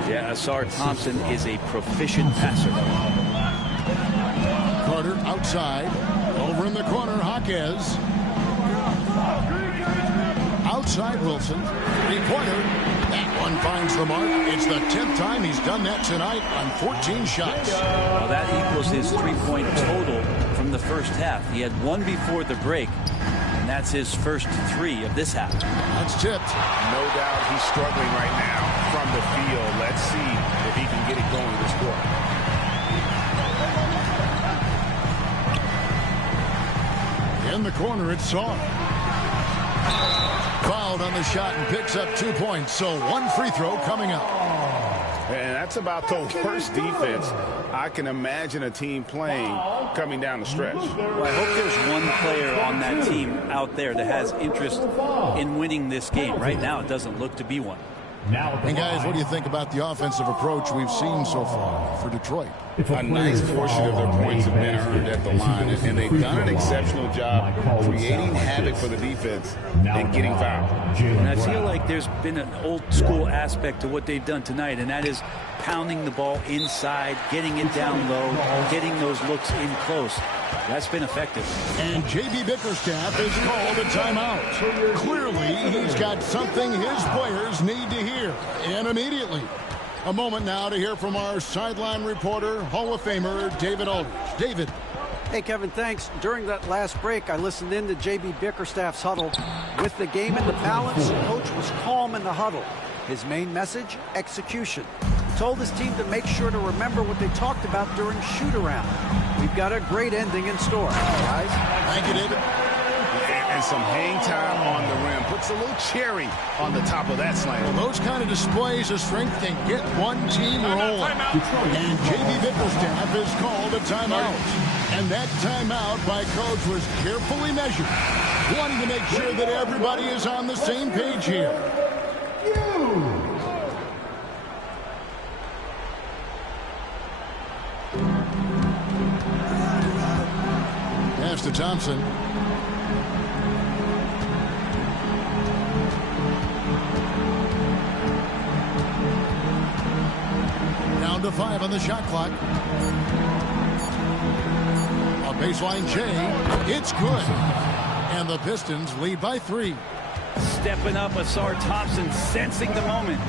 Yeah, Ausar Thompson is a proficient passer. Carter outside. Over in the corner, Jaquez. Outside Wilson. Three-pointer. That one finds the mark. It's the 10th time he's done that tonight on 14 shots. Well, that equals his three-point total from the first half. He had one before the break, and that's his first 3 of this half. That's tipped. No doubt he's struggling right now from the field. Let's see if he can get it going this quarter. In the corner, it's Sarr. Fouled on the shot and picks up 2 points. So one free throw coming up. And that's about the worst defense I can imagine a team playing coming down the stretch. Well, I hope there's one player on that team out there that has interest in winning this game. Right now, it doesn't look to be one. And guys, what do you think about the offensive approach we've seen so far for Detroit? A nice portion of their points have been earned at the line, and they've done an exceptional job creating havoc for the defense and getting fouled. And I feel like there's been an old school aspect to what they've done tonight, and that is pounding the ball inside, getting it down low, getting those looks in close. That's been effective. And J.B. Bickerstaff has called a timeout. Clearly, he's got something his players need to hear, and immediately. A moment now to hear from our sideline reporter, Hall of Famer David Aldridge. David. Hey, Kevin, thanks. During that last break, I listened in to J.B. Bickerstaff's huddle. With the game in the balance, Coach was calm in the huddle. His main message, execution. He told his team to make sure to remember what they talked about during shoot-around. We've got a great ending in store, guys. Thank you, David. And some hang time on the rim. Puts a little cherry on the top of that slam. Well, those kind of displays of strength can get one team rolling. And J.B. Bickerstaff has called a timeout. And that timeout by Coach was carefully measured. Wanting to make sure that everybody is on the same page here. Pass to Thompson. Down to 5 on the shot clock. A baseline J. It's good. And the Pistons lead by 3. Stepping up, Ausar Thompson sensing the moment.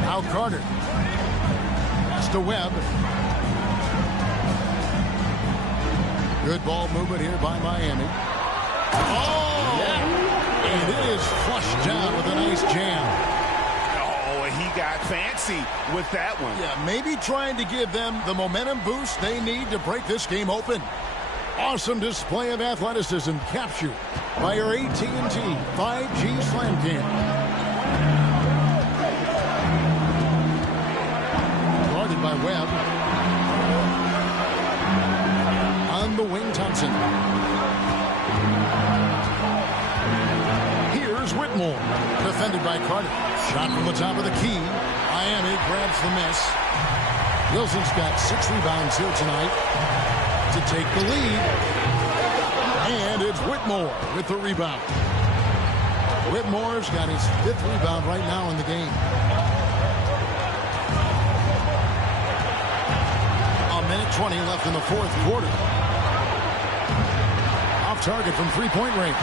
Now Carter. Pass to Webb. Good ball movement here by Miami. Oh! Yeah. And it is flushed down with a nice jam. He got fancy with that one. Yeah, maybe trying to give them the momentum boost they need to break this game open. Awesome display of athleticism captured by your AT&T 5G Slam Cam. Guarded by Webb. On the wing, Thompson. Here's Whitmore. Defended by Carter. Shot from the top of the key. Miami grabs the miss. Wilson's got 6 rebounds here tonight to take the lead. And it's Whitmore with the rebound. Whitmore's got his 5th rebound right now in the game. A minute 20 left in the 4th quarter. Off target from three-point range.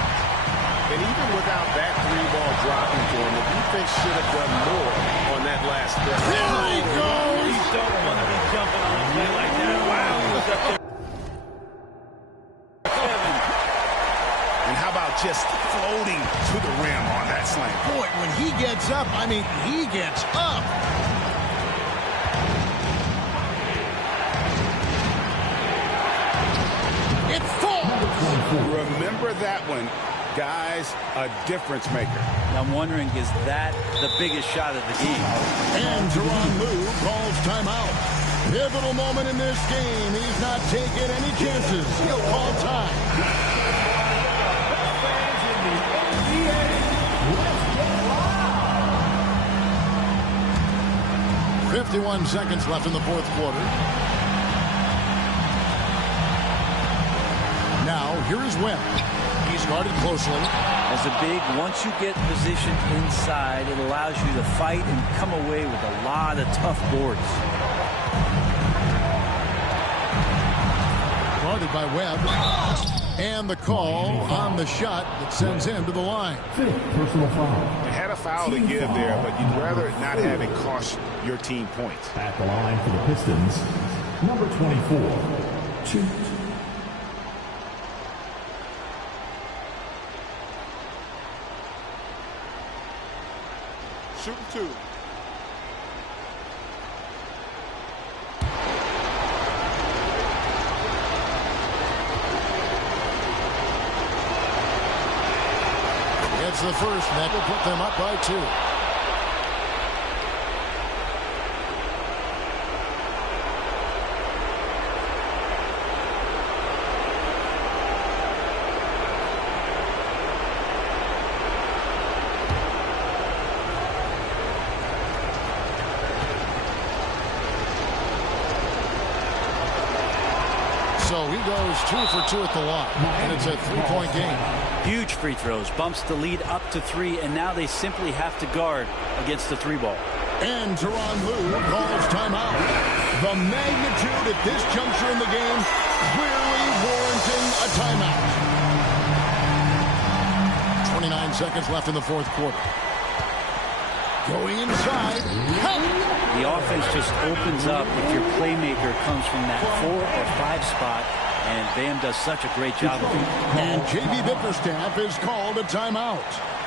And even without that 3-ball dropping for him, the defense should have done more on that last step. Here he goes! You don't want to be jumping on a play like that. Wow, he was up there. And how about just floating to the rim on that slam? Boy, when he gets up, I mean, he gets up. It falls. Remember that one. Guys, a difference maker. I'm wondering, is that the biggest shot of the game? And Teron Lue calls timeout. Pivotal moment in this game. He's not taking any chances. He'll call time. 51 seconds left in the 4th quarter. Now, here is Webb. He's guarded closely. As a big, once you get positioned inside, it allows you to fight and come away with a lot of tough boards. Guarded by Webb. And the call on the shot that sends him to the line. Personal foul. They had a foul to give there, but you'd rather not have it cost your team points. At the line for the Pistons, number 24, Shoot. Shooting 2. It's the first, and that will put them up by 2. So he goes 2 for 2 at the line, and it's a 3-point game. Huge free throws, bumps the lead up to 3, and now they simply have to guard against the 3-ball. And Teron Lue calls timeout. The magnitude at this juncture in the game clearly warranting a timeout. 29 seconds left in the 4th quarter. Going inside. Help! The offense just opens up if your playmaker comes from that 4 or 5 spot, and Bam does such a great job of it. And J.B. Bickerstaff is called a timeout.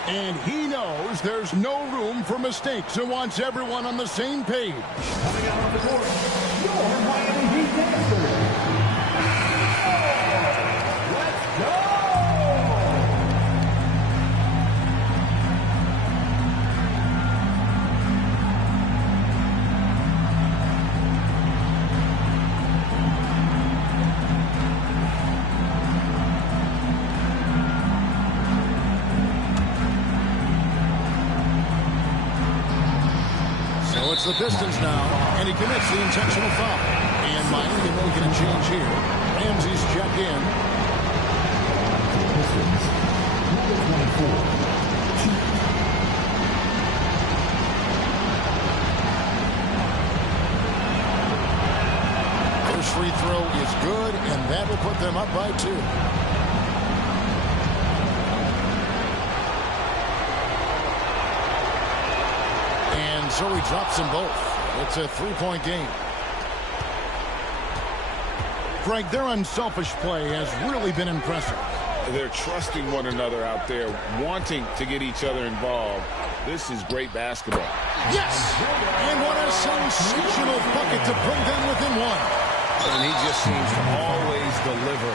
And he knows there's no room for mistakes and wants everyone on the same page. Coming out on the court, your Miami Heat dancer. Let's go! It's the Pistons now, and he commits the intentional foul. And Miami making a change here. Ramsey's checked in. Pistons, number 24, First free throw is good, and that will put them up by 2. So he drops them both. It's a 3-point game. Greg, their unselfish play has really been impressive. They're trusting one another out there, wanting to get each other involved. This is great basketball. Yes! And what a sensational bucket to bring them within 1. And he just seems to always deliver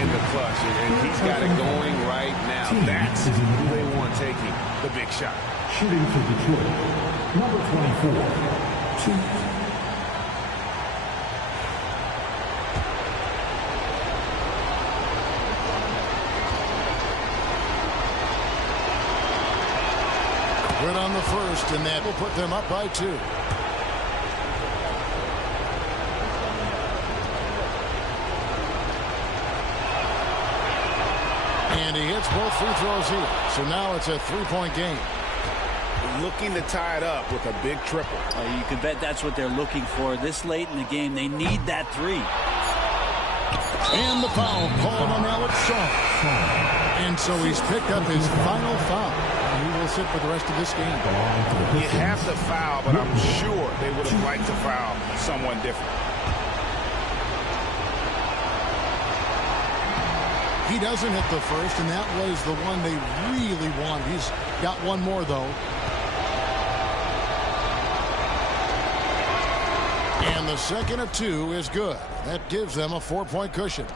in the clutch. And he's got it going right now. That's who they want taking the big shot. shooting for Detroit, number 24, Shoot. Good on the first, and that will put them up by 2. And he hits both free throws here. So now it's a 3-point game. Looking to tie it up with a big triple. You can bet that's what they're looking for this late in the game. They need that 3. And the foul called on Alex Shaw. And so he's picked up his final foul. And he will sit for the rest of this game. You have to foul, but I'm sure they would have liked to foul someone different. He doesn't hit the first, and that was the one they really wanted. He's got one more, though. And the second of 2 is good. That gives them a 4-point cushion.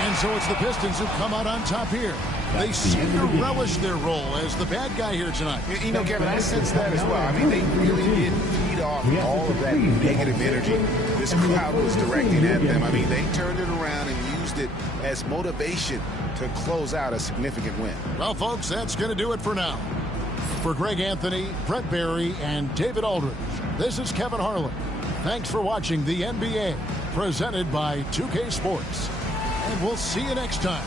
And so it's the Pistons who come out on top here. They seem to relish their role as the bad guy here tonight. You know, Kevin, I sense that as well. I mean, they really did feed off all of that negative energy this crowd was directing at them. I mean, they turned it around and used it as motivation to close out a significant win. Well, folks, that's going to do it for now. For Greg Anthony, Brett Barry, and David Aldridge, this is Kevin Harlan. Thanks for watching the NBA, presented by 2K Sports. And we'll see you next time.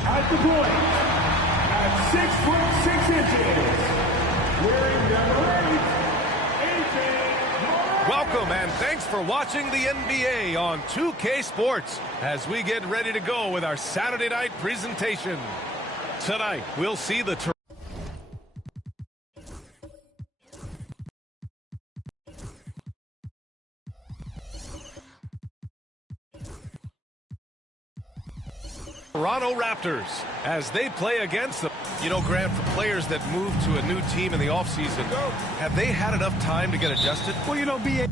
At the point, at 6'6", wearing number 8, Welcome and thanks for watching the NBA on 2K Sports as we get ready to go with our Saturday night presentation. Tonight, we'll see the Toronto Raptors as they play against them. You know, Grant, for players that move to a new team in the offseason, have they had enough time to get adjusted? Well, you know, B.A.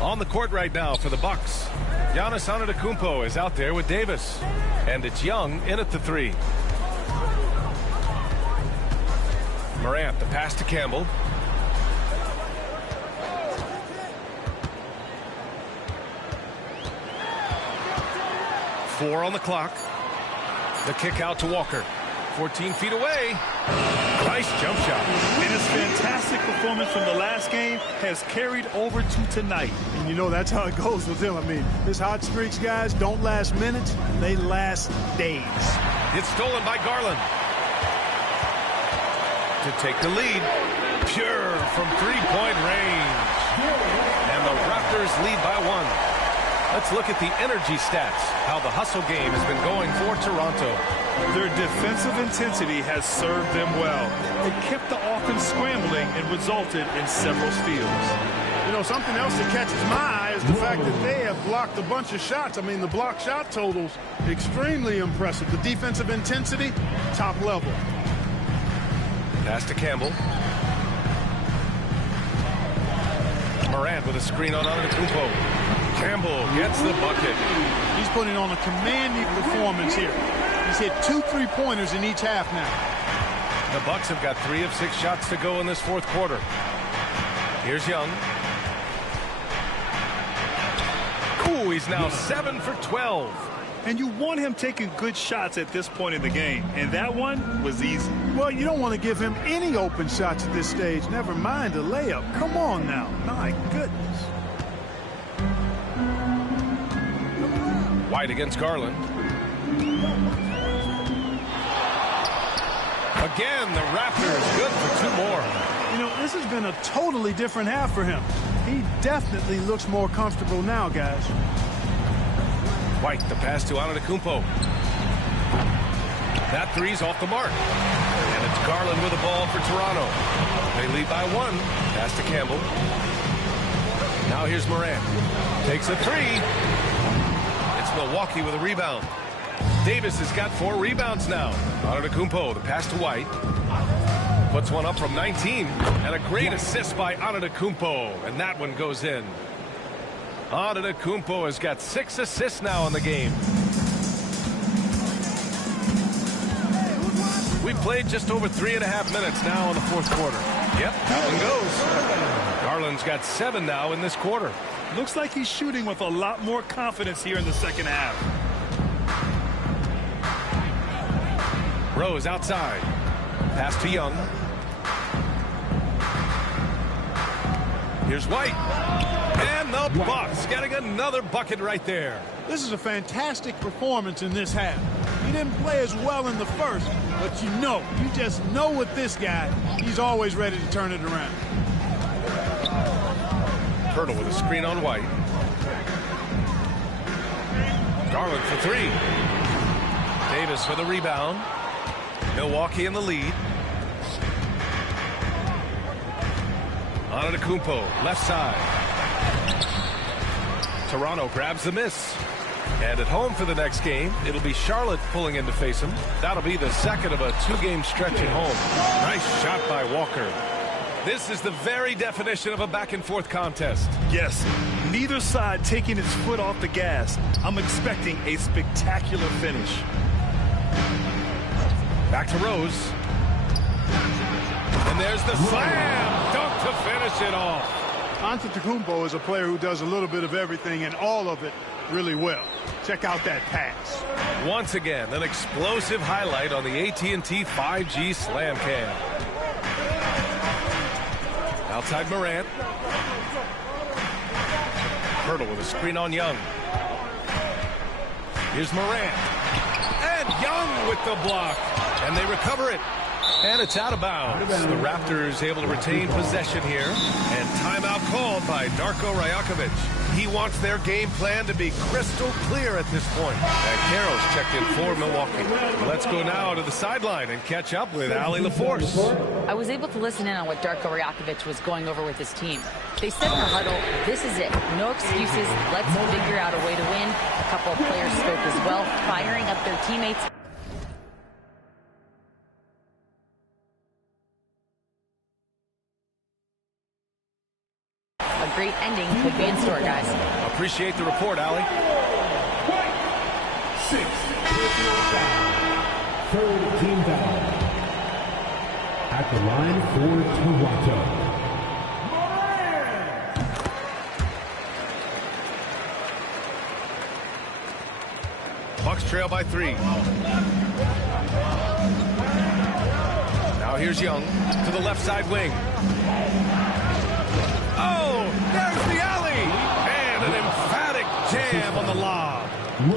On the court right now for the Bucks, Giannis Antetokounmpo is out there with Davis, and it's Young in at the 3. Morant, the pass to Campbell. Four on the clock. The kick out to Walker. 14 feet away. Nice jump shot. And his fantastic performance from the last game has carried over to tonight. And you know, that's how it goes with him. I mean, his hot streaks, guys, don't last minutes. They last days. It's stolen by Garland. To take the lead. Pure from three-point range. And the Raptors lead by 1. Let's look at the energy stats, how the hustle game has been going for Toronto. Their defensive intensity has served them well. It kept the offense scrambling and resulted in several steals. You know, something else that catches my eye is the fact that they have blocked a bunch of shots. I mean, the block shot totals, extremely impressive. The defensive intensity, top level. Pass to Campbell. Morant with a screen on Antetokounmpo. Campbell gets the bucket. He's putting on a commanding performance here. He's hit 2 3-pointers in each half now. The Bucks have got 3 of 6 shots to go in this fourth quarter. Here's Young. Ooh, he's now 7 for 12. And you want him taking good shots at this point in the game. And that one was easy. Well, you don't want to give him any open shots at this stage. Never mind a layup. Come on now. My goodness. White against Garland. Again, the Raptors good for 2 more. You know, this has been a totally different half for him. He definitely looks more comfortable now, guys. White, the pass to Antetokounmpo. That three's off the mark. And it's Garland with the ball for Toronto. They lead by 1. Pass to Campbell. Now here's Morant. Takes a 3. It's Milwaukee with a rebound. Davis has got 4 rebounds now. Antetokounmpo, the pass to White. Puts one up from 19. And a great assist by Antetokounmpo. And that one goes in. Antetokounmpo has got 6 assists now in the game. We played just over 3.5 minutes now in the 4th quarter. Yep, that one goes. Garland's got 7 now in this quarter. Looks like he's shooting with a lot more confidence here in the second half. Rose outside. Pass to Young. Here's White. And the Bucks getting another bucket right there. This is a fantastic performance in this half. He didn't play as well in the first, but you just know with this guy, he's always ready to turn it around. Hurdle with a screen on White. Garland for 3. Davis for the rebound. Milwaukee in the lead. Antetokounmpo, left side. Toronto grabs the miss. And at home for the next game, it'll be Charlotte pulling in to face him. That'll be the second of a 2-game stretch at home. Nice shot by Walker. This is the very definition of a back-and-forth contest. Yes, neither side taking its foot off the gas. I'm expecting a spectacular finish. Back to Rose. And there's the slam dunk to finish it off. Antetokounmpo is a player who does a little bit of everything and all of it really well. Check out that pass. Once again, an explosive highlight on the AT&T 5G Slam Cam. Outside Morant. Hurdle with a screen on Young. Here's Morant. And Young with the block. And they recover it. And it's out of bounds. The Raptors able to retain possession here. And timeout called by Darko Rajakovic. He wants their game plan to be crystal clear at this point. And Carroll's checked in for Milwaukee. Let's go now to the sideline and catch up with Allie LaForce. I was able to listen in on what Darko Rajakovic was going over with his team. They said in the huddle, this is it. No excuses. Let's figure out a way to win. A couple of players spoke as well, firing up their teammates. A great ending could be in store, guys. Appreciate the report, Allie. 6. Third team foul. At the line for Toronto. Bucks trail by 3. Now here's Young to the left side wing. Oh, there's the alley. And an emphatic jam on the lob.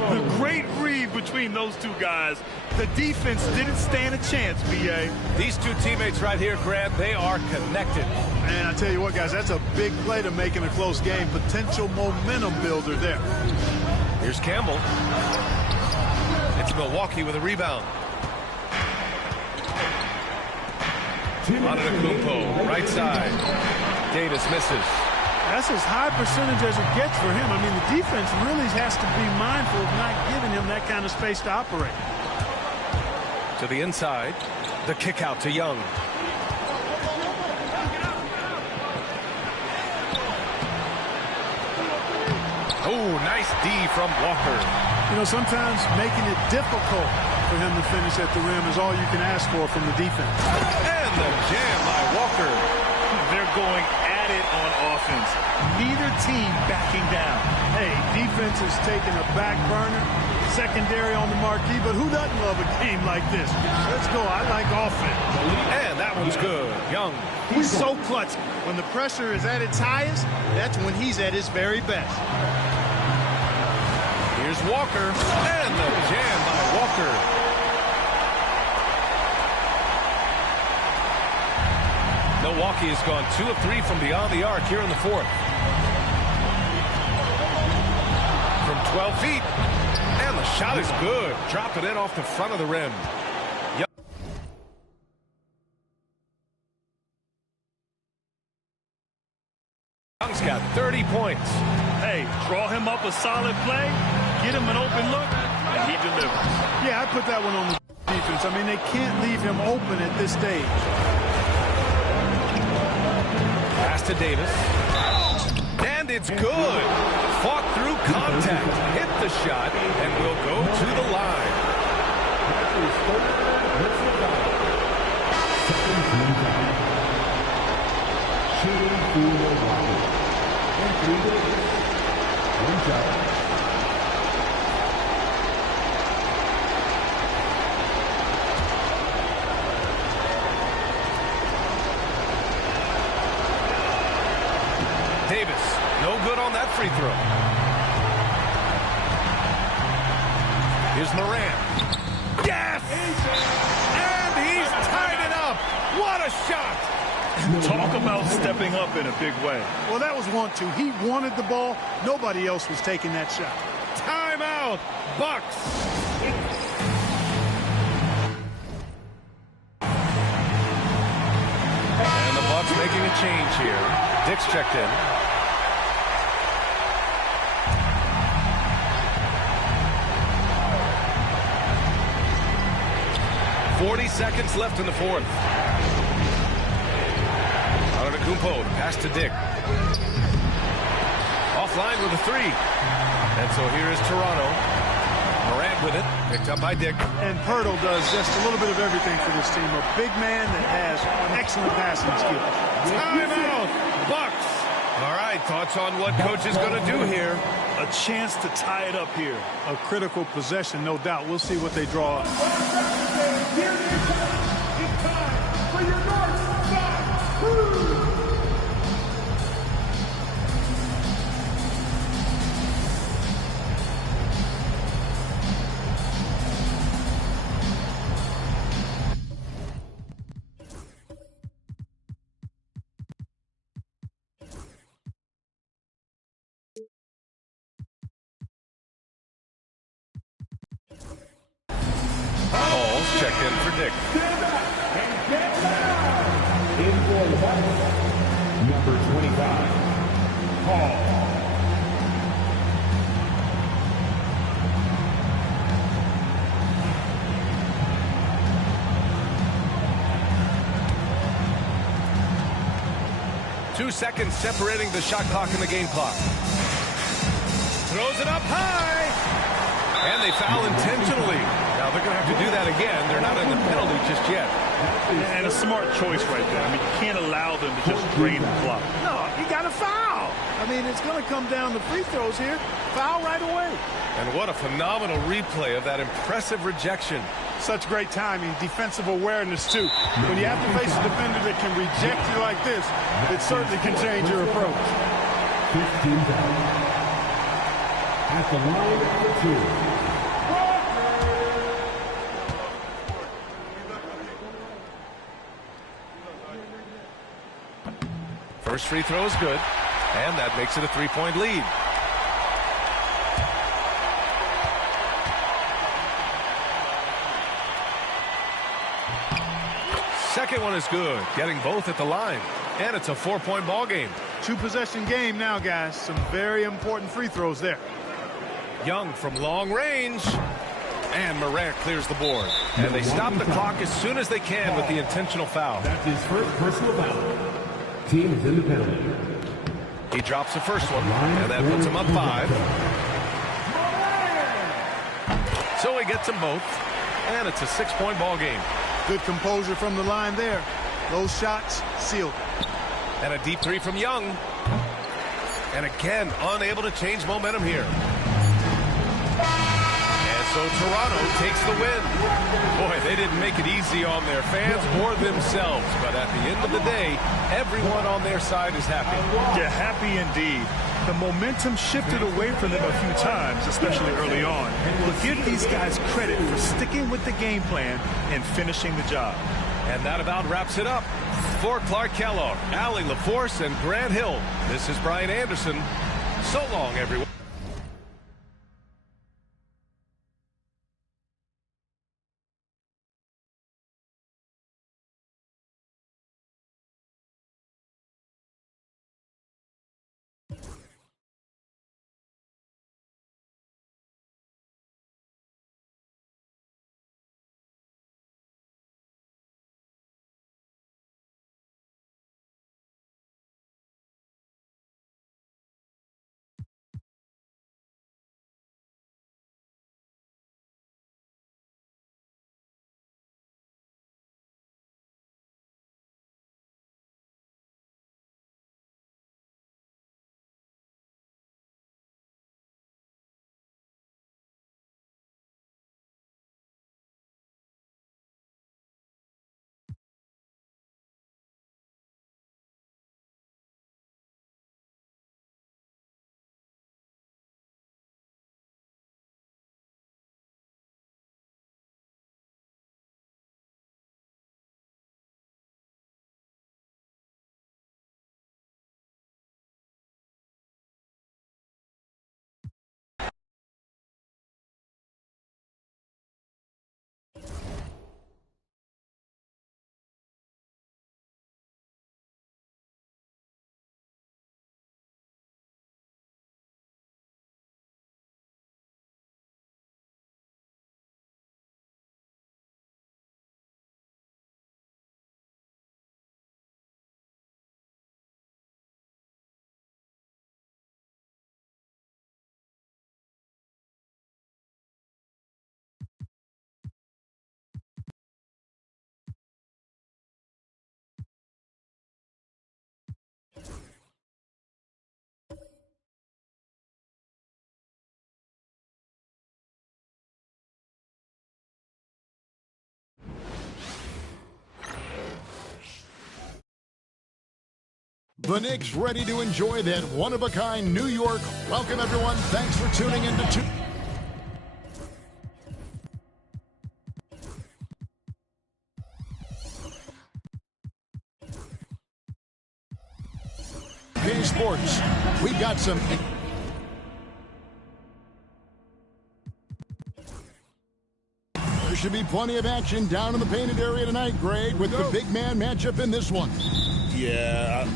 The great read between those two guys. The defense didn't stand a chance, B.A. These two teammates right here, Grant, they are connected. And I tell you what, guys, that's a big play to make in a close game. Potential momentum builder there. Here's Campbell. It's Milwaukee with a rebound. Antetokounmpo, right side. Davis misses. That's as high percentage as it gets for him. I mean, the defense really has to be mindful of not giving him that kind of space to operate. To the inside. The kick out to Young. Oh, nice D from Walker. You know, sometimes making it difficult for him to finish at the rim is all you can ask for from the defense. And the jam by Walker. They're going at it on offense. Neither team backing down. Hey, defense is taking a back burner, secondary on the marquee, but who doesn't love a game like this? Let's go. I like offense. And that one's good. Young. He's so clutch. When the pressure is at its highest, that's when he's at his very best. Here's Walker. And the jam by Walker. Milwaukee has gone 2 of 3 from beyond the arc here in the fourth. From 12 feet. And the shot is good. Drop it in off the front of the rim. Young's got 30 points. Hey, draw him up a solid play, get him an open look, and he delivers. Yeah, I put that one on the defense. I mean, they can't leave him open at this stage. Pass to Davis. And it's good. Fought through contact. Hit the shot and will go to the line. Shooting for Milwaukee. And 3 Davis. 1 shot. Davis, no good on that free throw. Here's Morant. Yes! And he's tied it up. What a shot! Talk about stepping up in a big way. Well, that was 1-2. He wanted the ball. Nobody else was taking that shot. Timeout, Bucks. And the Bucks making a change here. Dick's checked in. .40 seconds left in the fourth. Kumpo, pass to Dick. Offline with a 3. And so here is Toronto. Morant with it, picked up by Dick. And Pirtle does just a little bit of everything for this team. A big man that has excellent passing skills. Timeout, Bucks. All right, thoughts on what coach is going to do here? A chance to tie it up here. A critical possession, no doubt. We'll see what they draw up. Paul's checked in for Dick. In for the Bucks, number 25, Paul. Two seconds separating the shot clock and the game clock. Throws it up high. And they foul intentionally. Now they're going to have to do that again. They're not in the penalty just yet. And a smart choice right there. I mean, you can't allow them to just drain the clock. No, you got to foul. I mean, it's going to come down to free throws here. Foul right away. And what a phenomenal replay of that impressive rejection. Such great timing, defensive awareness, too. When you have to face a defender that can reject you like this, it certainly can change your approach. 15 down. At the line for 2. First free throw is good, and that makes it a 3-point lead. Second one is good, getting both at the line, and it's a 4-point ball game. 2-possession game now, guys. Some very important free throws there. Young from long range, and Morant clears the board. And they stop the clock as soon as they can with the intentional foul. That's his first personal foul. Team is in the penalty. He drops the first one, and that puts him up 5. So he gets them both, and it's a 6-point ball game. Good composure from the line there. Those shots sealed. And a deep three from Young. And again, unable to change momentum here. And so Toronto takes the win. Boy, they didn't make it easy on their fans or themselves. But at the end of the day, everyone on their side is happy. Yeah, happy indeed. The momentum shifted away from them a few times, especially early on. But give these guys credit for sticking with the game plan and finishing the job. And that about wraps it up. For Clark Kellogg, Allie LaForce, and Grant Hill, this is Brian Anderson. So long, everyone. The Knicks ready to enjoy that one-of-a-kind New York. Welcome, everyone. Thanks for tuning in to K Sports. We've got some... There should be plenty of action down in the painted area tonight, Greg, with the big man matchup in this one. Yeah.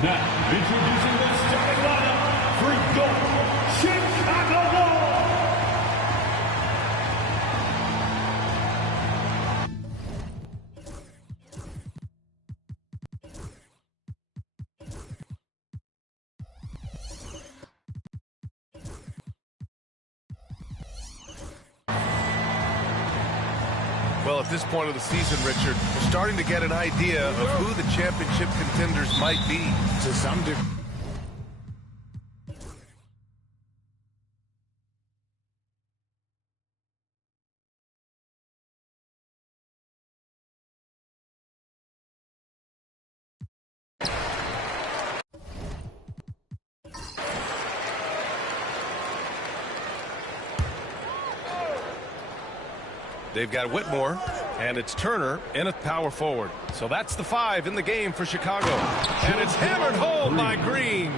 Now, introducing the starting lineup for your Chicago Bulls. Well, at this point of the season, Richard, we're starting to get an idea of who the championship contenders might be. To some degree. They've got Whitmore, and it's Turner in at power forward. So that's the 5 in the game for Chicago. And it's hammered home by Green.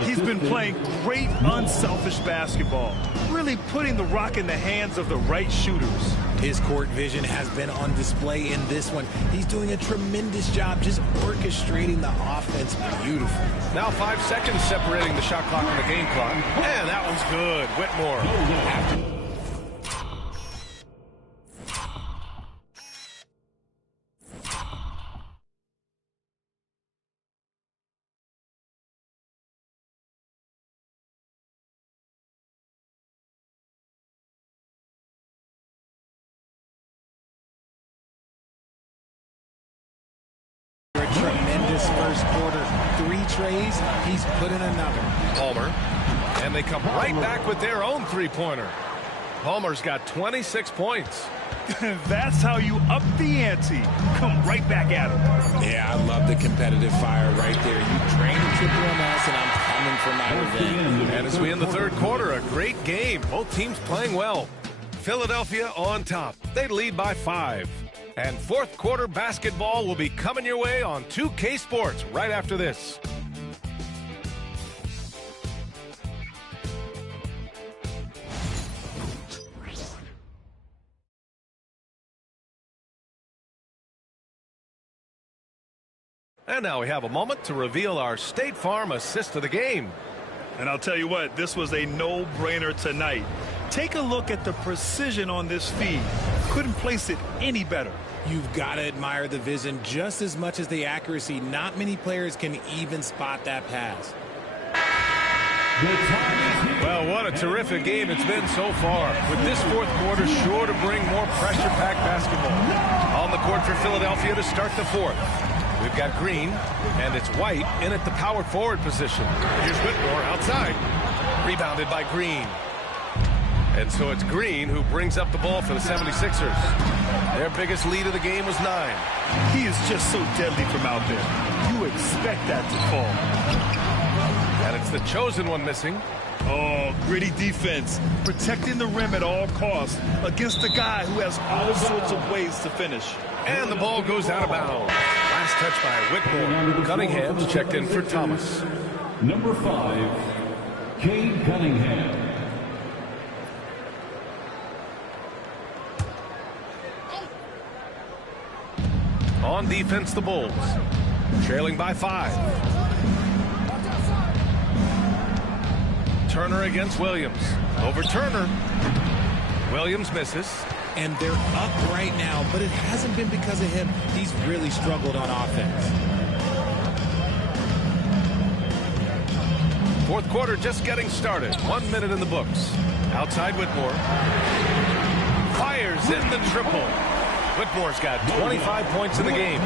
He's been playing great, unselfish basketball, really putting the rock in the hands of the right shooters. His court vision has been on display in this one. He's doing a tremendous job just orchestrating the offense beautifully. Now 5 seconds separating the shot clock from the game clock. And that one's good. Whitmore. Tremendous first quarter. 3 trays, he's put in another. Palmer, and they come right back with their own three-pointer. Palmer's got 26 points. That's how you up the ante. Come right back at him. Yeah, I love the competitive fire right there. You drain the triple on us, and I'm coming for my revenge. And as we end the third quarter, a great game. Both teams playing well. Philadelphia on top. They lead by 5. And fourth quarter basketball will be coming your way on 2K Sports right after this. And now we have a moment to reveal our State Farm assist of the game. And I'll tell you what, this was a no-brainer tonight. Take a look at the precision on this feed. Couldn't place it any better. You've got to admire the vision just as much as the accuracy. Not many players can even spot that pass. Well, what a terrific game it's been so far. With this fourth quarter sure to bring more pressure-packed basketball. On the court for Philadelphia to start the fourth. We've got Green, and it's White in at the power forward position. Here's Whitmore outside. Rebounded by Green. And so it's Green who brings up the ball for the 76ers. Their biggest lead of the game was 9. He is just so deadly from out there. You expect that to fall. And it's the chosen one missing. Oh, gritty defense. Protecting the rim at all costs against a guy who has all sorts of ways to finish. And the ball goes out of bounds. Last touch by Whitmore. Cunningham's checked in for Thomas. Number 5, Cade Cunningham. On defense, the Bulls. Trailing by 5. Turner against Williams. Over Turner. Williams misses. And they're up right now, but it hasn't been because of him. He's really struggled on offense. Fourth quarter just getting started. 1 minute in the books. Outside Whitmore. Fires in the triple. Whitmore's got 25 points in the game.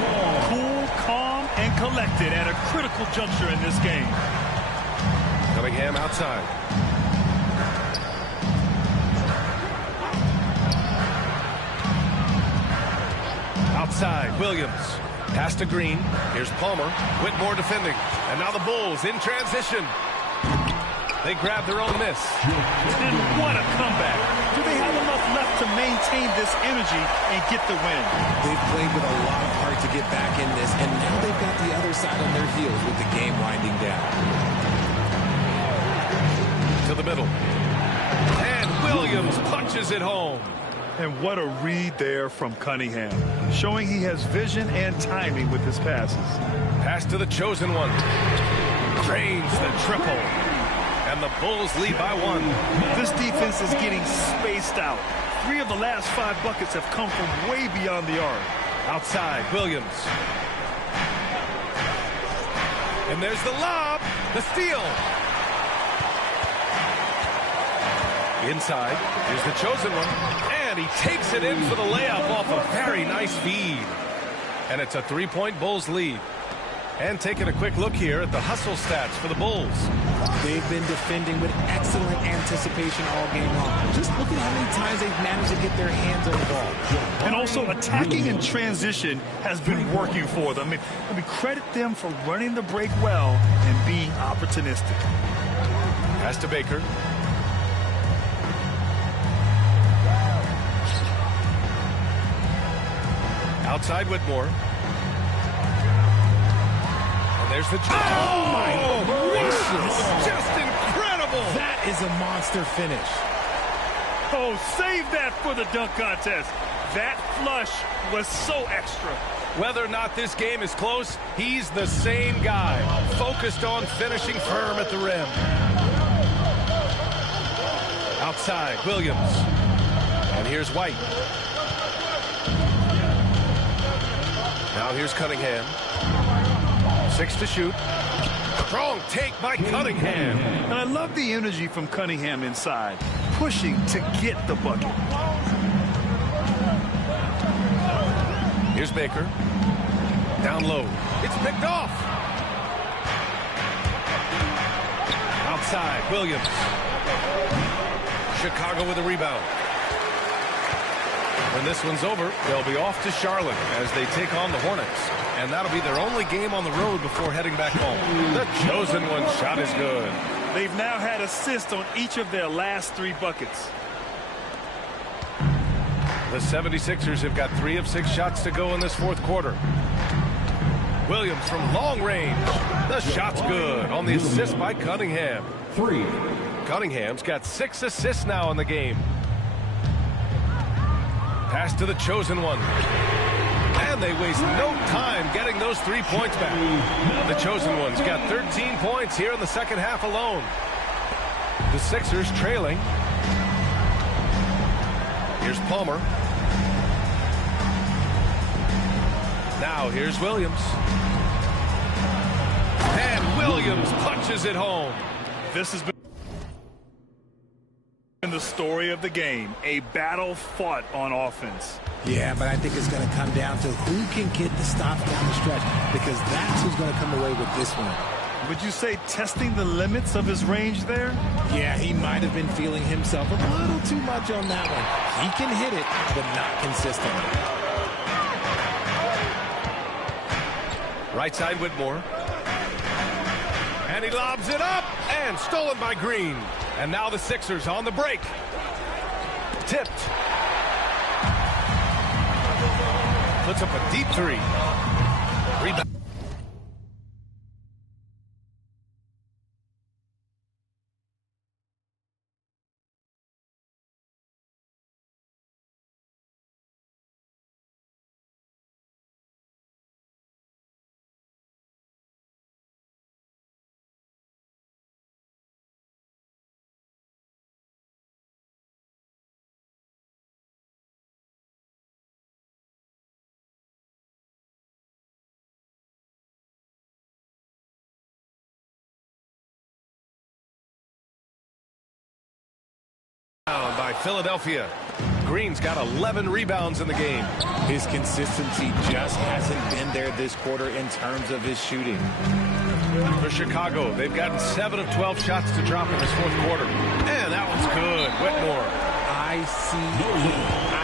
Cool, calm, and collected at a critical juncture in this game. Cunningham outside. Outside, Williams. Pass to Green. Here's Palmer. Whitmore defending. And now the Bulls in transition. They grab their own miss. And what a comeback. Do they have enough left to maintain this energy and get the win? They've played with a lot of heart to get back in this, and now they've got the other side on their heels with the game winding down. To the middle. And Williams punches it home. And what a read there from Cunningham, showing he has vision and timing with his passes. Pass to the chosen one. Drains the triple. And the Bulls lead by 1. This defense is getting spaced out. 3 of the last 5 buckets have come from way beyond the arc. Outside, Williams. And there's the lob. The steal. Inside, here's the chosen one. And he takes it in for the layup off a very nice feed. And it's a 3-point Bulls lead. And taking a quick look here at the hustle stats for the Bulls. They've been defending with excellent anticipation all game long. Just look at how many times they've managed to get their hands on the ball. And also attacking in transition has been working for them. I mean, credit them for running the break well and being opportunistic. Pass to Baker. Outside Whitmore. And there's the... Oh, my goodness! Just incredible! That is a monster finish. Oh, save that for the dunk contest. That flush was so extra. Whether or not this game is close, he's the same guy, focused on finishing firm at the rim. Outside, Williams. And here's White. Now here's Cunningham. 6 to shoot. Strong take by Cunningham. And I love the energy from Cunningham inside, pushing to get the bucket. Here's Baker. Down low. It's picked off. Outside, Williams. Chicago with a rebound. When this one's over, they'll be off to Charlotte as they take on the Hornets. And that'll be their only game on the road before heading back home. The chosen one shot is good. They've now had assists on each of their last 3 buckets. The 76ers have got 3 of 6 shots to go in this 4th quarter. Williams from long range. The shot's good on the assist by Cunningham. 3. Cunningham's got 6 assists now in the game. Pass to the chosen one. And they waste no time getting those 3 points back. The chosen one's got 13 points here in the second half alone. The Sixers trailing. Here's Palmer. Now here's Williams. And Williams punches it home. This has been the story of the game, a battle fought on offense. Yeah, but I think it's going to come down to who can get the stops down the stretch, because that's who's going to come away with this one. Would you say testing the limits of his range there? Yeah, he might have been feeling himself a little too much on that one. He can hit it, but not consistently. Right side Whitmore. And he lobs it up, and stolen by Green. And now the Sixers on the break. Tipped. Puts up a deep 3. Rebound. By Philadelphia. Green's got 11 rebounds in the game. His consistency just hasn't been there this quarter in terms of his shooting. For Chicago, they've gotten 7 of 12 shots to drop in this 4th quarter. And that one's good. Whitmore. Ice.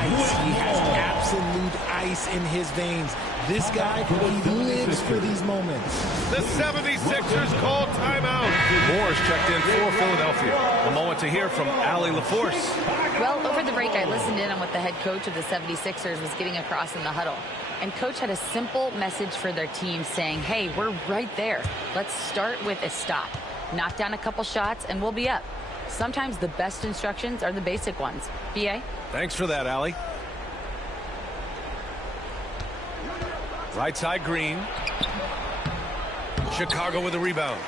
He has absolute ice in his veins. This guy, he lives for these moments. The 76ers call timeout. Moore's checked in for Philadelphia. A moment to hear from Allie LaForce. Well, over the break, I listened in on what the head coach of the 76ers was getting across in the huddle. And coach had a simple message for their team saying, hey, we're right there. Let's start with a stop. Knock down a couple shots, and we'll be up. Sometimes the best instructions are the basic ones. B.A.? Thanks for that, Allie. Right side, Green. Chicago with a rebound.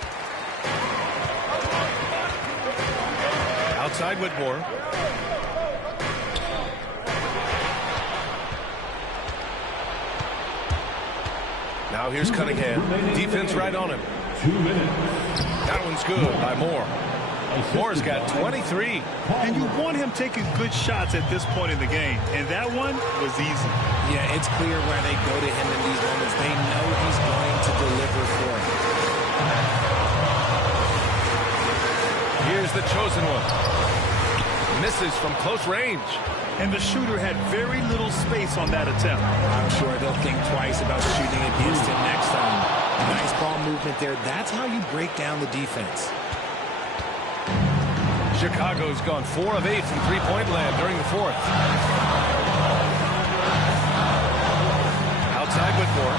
Outside, Whitmore. Now here's Cunningham. Defense right on him. 2 minutes. That one's good by Moore. Moore's got 23. And you want him taking good shots at this point in the game. And that one was easy. Yeah, it's clear where they go to him in these moments. They know he's going to deliver for him. Here's the chosen one. Misses from close range. And the shooter had very little space on that attempt. I'm sure they'll think twice about shooting against him next time. Nice ball movement there. That's how you break down the defense. Chicago's gone 4 of 8 from three-point land during the fourth. Outside Whitmore.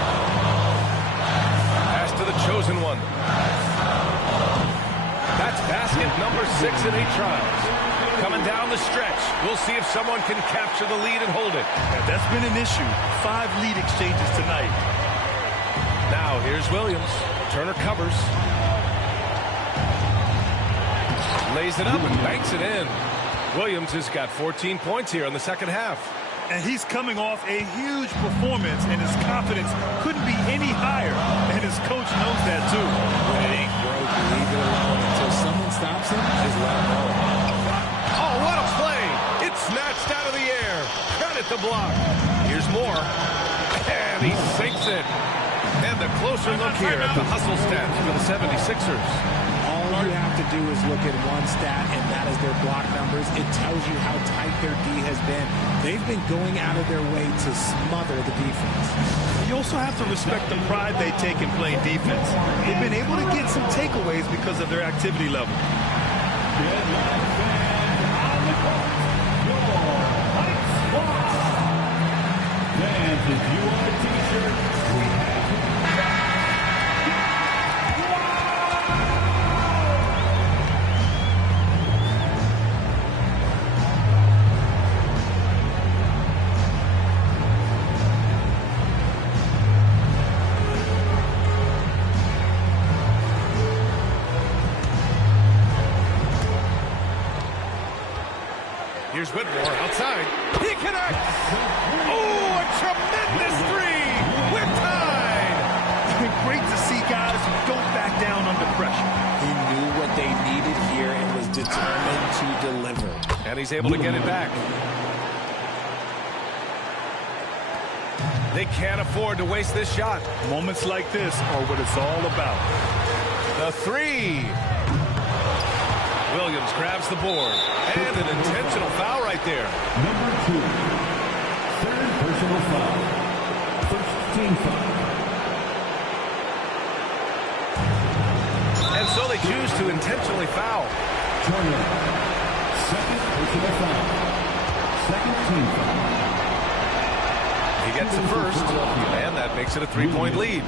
Pass to the chosen one. That's basket number 6 in 8 trials. Coming down the stretch. We'll see if someone can capture the lead and hold it. Yeah, that's been an issue. 5 lead exchanges tonight. Now here's Williams. Turner covers. Lays it up and banks it in. Williams has got 14 points here in the second half. And he's coming off a huge performance, and his confidence couldn't be any higher. And his coach knows that, too. When it ain't broke, leave it alone. Until someone stops him, just let him go. Oh, what a play! It's snatched out of the air. Credit the block. Here's Moore. And he sinks it. And a closer look here at the hustle stats for the 76ers. All you have to do is look at one stat, and that is their block numbers. It tells you how tight their D has been. They've been going out of their way to smother the defense. You also have to respect the pride they take in playing defense. They've been able to get some takeaways because of their activity level. Fans, if you want a t-shirt, we have it. Here's Whitmore outside. He connects. Oh, a tremendous three. We're tied. Great to see guys who don't back down under pressure. He knew what they needed here and was determined to deliver. And he's able to get it back. They can't afford to waste this shot. Moments like this are what it's all about. The three. Williams grabs the board. And an intentional foul right there. Number 2. Third personal foul. First team foul. And so they choose to intentionally foul. Turner. Second personal foul. Second team foul. He gets the first. And that makes it a 3-point lead.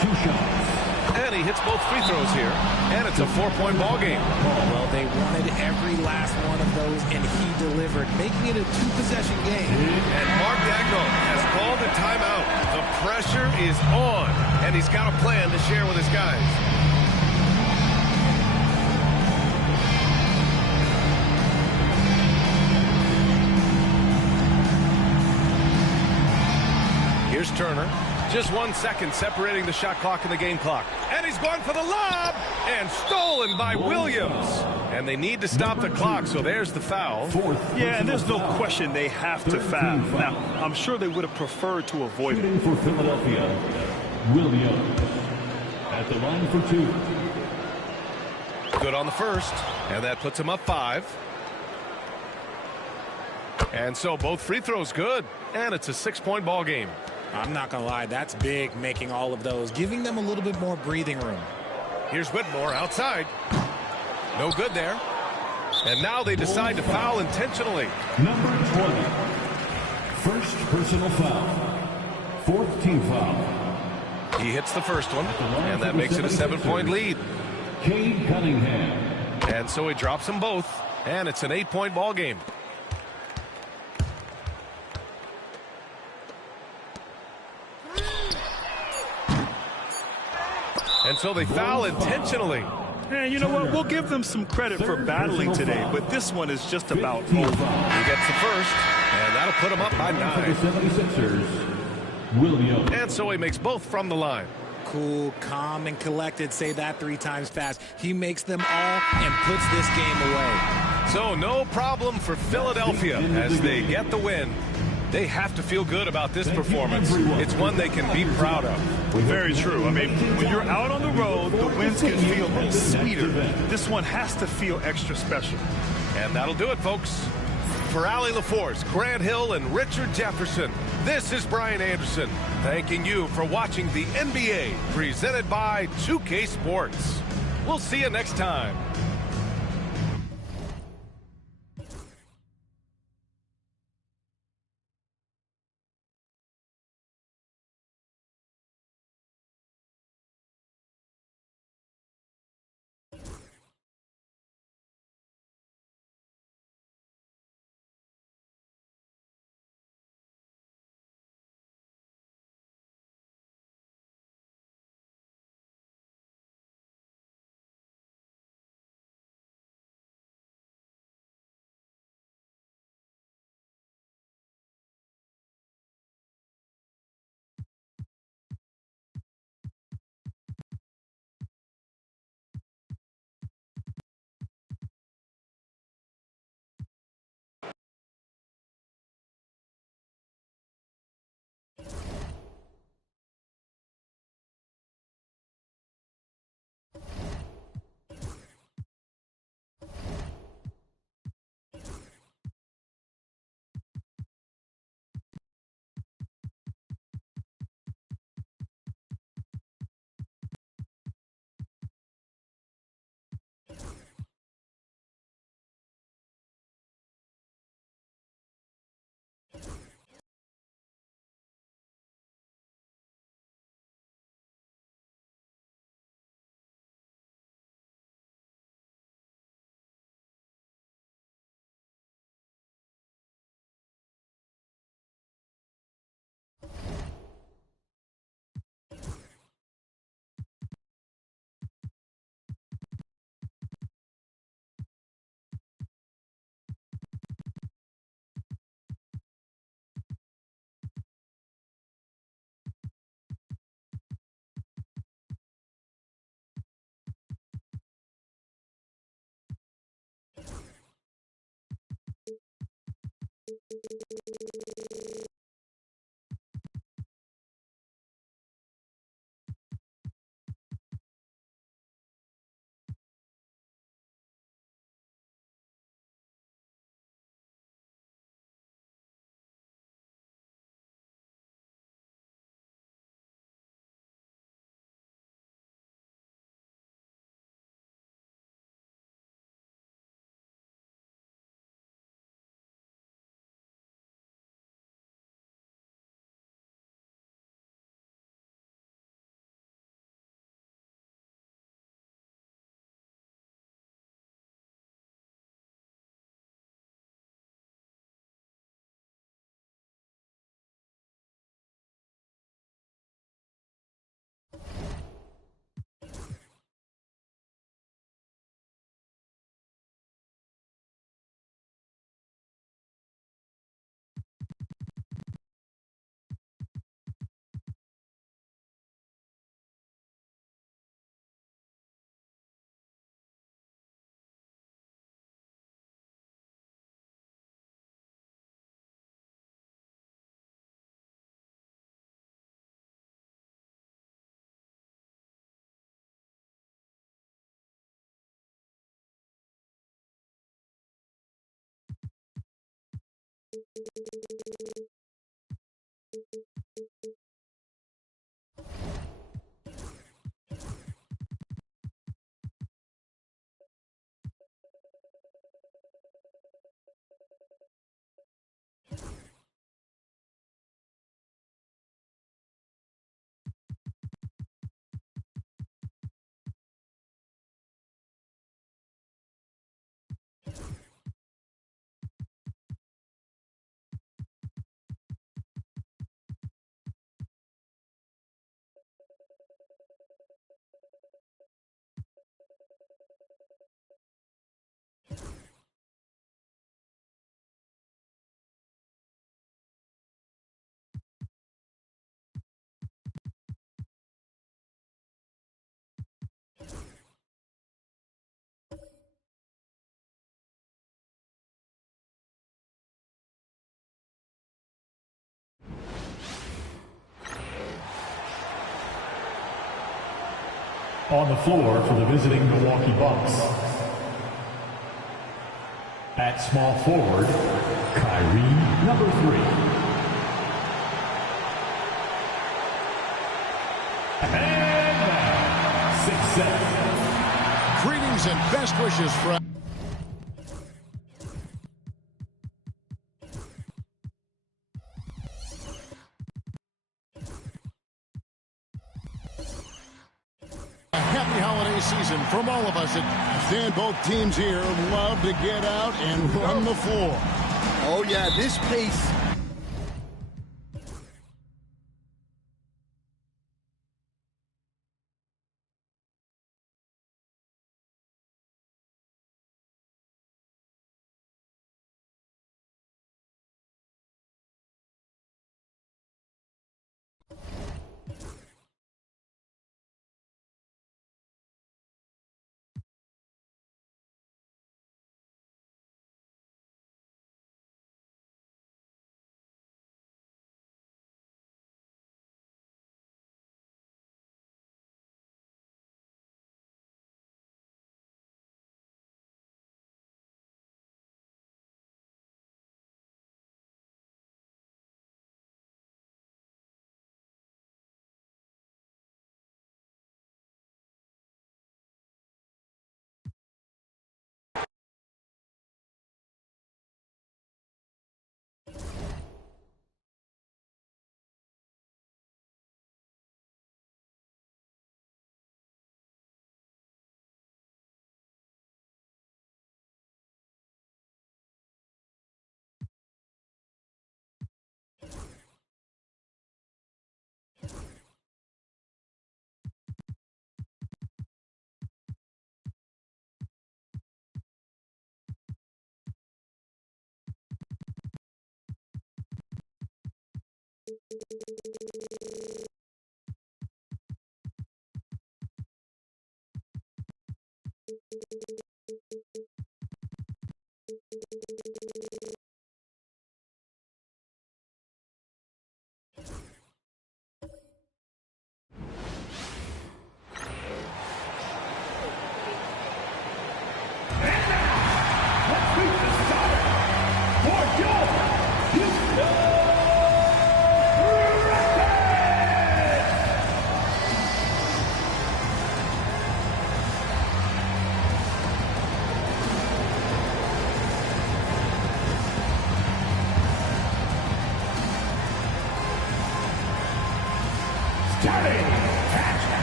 2 shots. And he hits both free throws here. And it's a 4-point ball game. Well, they wanted every last one of those, and he delivered, making it a 2-possession game. And Mark Daigneault has called a timeout. The pressure is on, and he's got a plan to share with his guys. Here's Turner. Just 1 second separating the shot clock and the game clock. And he's going for the lob. And stolen by Williams. And they need to stop the clock, so there's the foul. Yeah, and there's no question they have to foul. Now, I'm sure they would have preferred to avoid it. For Philadelphia, Williams at the line for 2. Good on the first. And that puts him up 5. And so both free throws good. And it's a 6-point ball game. I'm not going to lie, that's big, making all of those, giving them a little bit more breathing room. Here's Whitmore outside. No good there. And now they decide to foul intentionally. Number 20. First personal foul. Fourth team foul. He hits the first one, and that makes it a 7-point lead. Cunningham. And so he drops them both, and it's an 8-point ball game. And so they foul intentionally. And you know what? We'll give them some credit for battling today, but this one is just about over. He gets the first, and that'll put him up by 9. 76ers, Williams. And so he makes both from the line. Cool, calm, and collected. Say that 3 times fast. He makes them all and puts this game away. So no problem for Philadelphia as they get the win. They have to feel good about this performance. It's one they can be proud of. Very true. I mean, when you're out on the road, the wins can feel sweeter. This one has to feel extra special. And that'll do it, folks. For Allie LaForce, Grant Hill, and Richard Jefferson, this is Brian Anderson, thanking you for watching the NBA presented by 2K Sports. We'll see you next time. On the floor for the visiting Milwaukee Bucks, at small forward, Kyrie, number 3. And now, 6-7. Greetings and best wishes from... Happy holiday season from all of us. And both teams here love to get out and run the floor. Oh, yeah, this pace.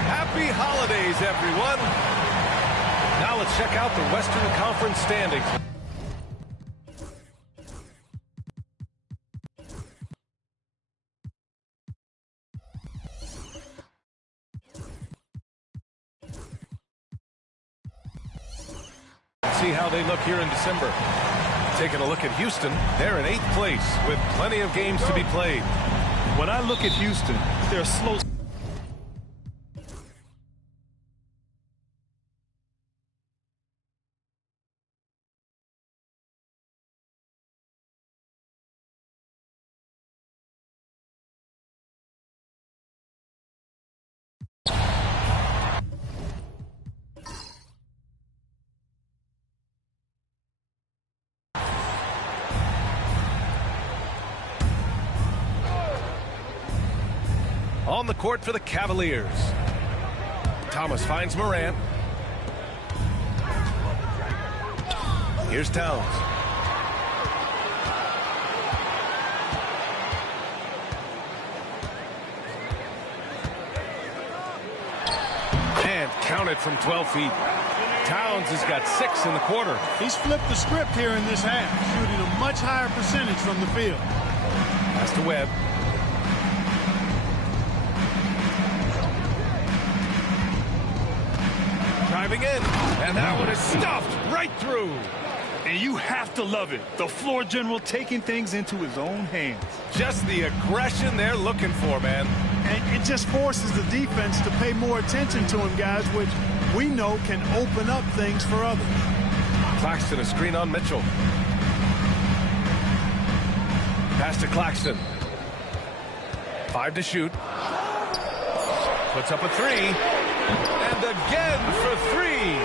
Happy holidays, everyone. Now let's check out the Western Conference standings. See how they look here in December. Taking a look at Houston, they're in 8th place with plenty of games to be played. When I look at Houston, they're slow. On the court for the Cavaliers. Thomas finds Morant. Here's Towns. And counted from 12 feet. Towns has got 6 in the quarter. He's flipped the script here in this half, shooting a much higher percentage from the field. Pass to Webb. Driving in, and that one is stuffed right through. And you have to love it. The floor general taking things into his own hands. Just the aggression they're looking for, man. And it just forces the defense to pay more attention to him, guys, which we know can open up things for others. Claxton, a screen on Mitchell. Pass to Claxton. 5 to shoot. Puts up a 3. And And again for three.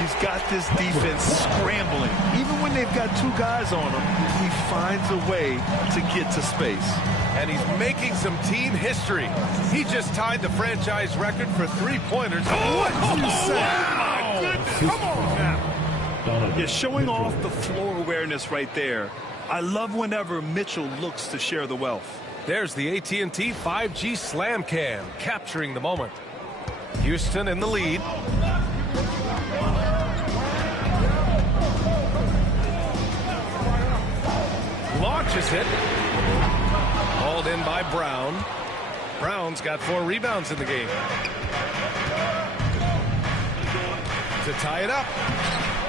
He's got this defense scrambling. Even when they've got two guys on him, he finds a way to get to space. And he's making some team history. He just tied the franchise record for three-pointers. What you say? Wow. My goodness. Come on now. Yeah, showing off the floor awareness right there. I love whenever Mitchell looks to share the wealth. There's the AT&T 5G Slam Cam, capturing the moment. Houston in the lead. Launches it. Hauled in by Brown. Brown's got 4 rebounds in the game. To tie it up.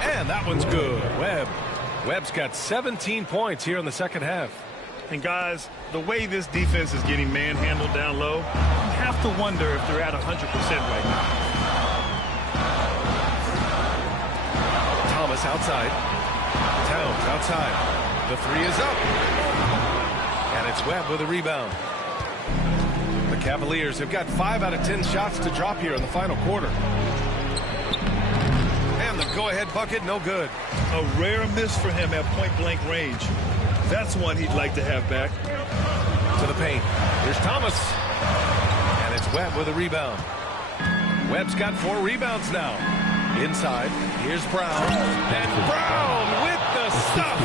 And that one's good. Webb's got 17 points here in the second half. And guys, the way this defense is getting manhandled down low, you have to wonder if they're at 100% right now. Thomas outside. Towns outside. The three is up. And it's Webb with a rebound. The Cavaliers have got 5 out of 10 shots to drop here in the final quarter. And the go-ahead bucket, no good. A rare miss for him at point-blank range. That's one he'd like to have back. To the paint. Here's Thomas. And it's Webb with a rebound. Webb's got 4 rebounds now. Inside. Here's Brown. And Brown with the stuff.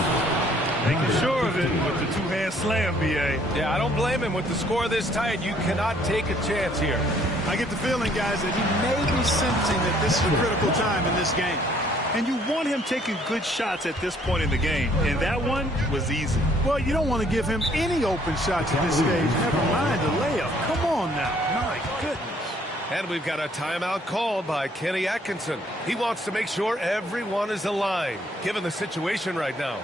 Making sure of it with the two-hand slam, B.A. Yeah, I don't blame him. With the score this tight, you cannot take a chance here. I get the feeling, guys, that he may be sensing that this is a critical time in this game. And you want him taking good shots at this point in the game. And that one was easy. Well, you don't want to give him any open shots at this stage. Never mind the layup. Come on now. My goodness. And we've got a timeout called by Kenny Atkinson. He wants to make sure everyone is aligned, given the situation right now.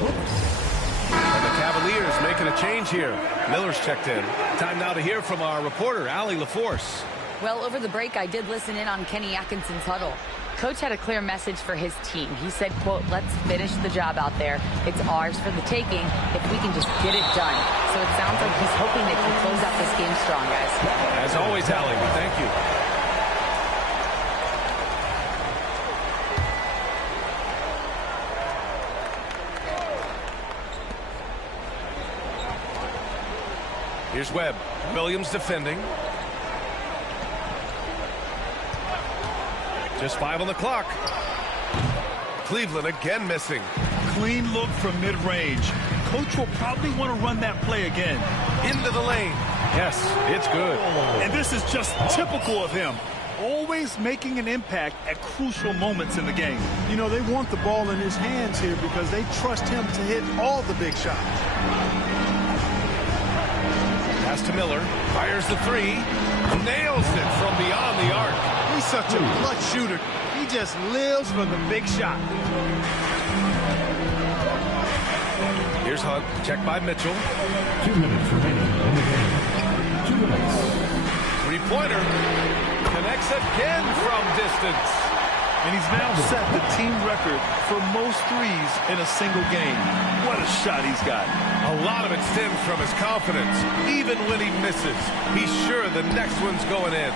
And the Cavaliers making a change here. Miller's checked in. Time now to hear from our reporter, Allie LaForce. Well, over the break, I did listen in on Kenny Atkinson's huddle. Coach had a clear message for his team. He said, quote, let's finish the job out there. It's ours for the taking if we can just get it done. So it sounds like he's hoping they can close out this game strong, guys. As always, Allie, we thank you. Here's Webb. Williams defending. Just 5 on the clock. Cleveland again missing. Clean look from mid-range. Coach will probably want to run that play again. Into the lane. Yes, it's good. And this is just typical of him. Always making an impact at crucial moments in the game. You know, they want the ball in his hands here because they trust him to hit all the big shots. Pass to Miller. Fires the three. Nails it from beyond the arc. He's such a clutch shooter. He just lives for the big shot. Here's Hunt. Checked by Mitchell. 2 minutes remaining in the game. 2 minutes. Three-pointer. Connects again from distance. And he's now set the team record for most threes in a single game. What a shot he's got. A lot of it stems from his confidence. Even when he misses, he's sure the next one's going in.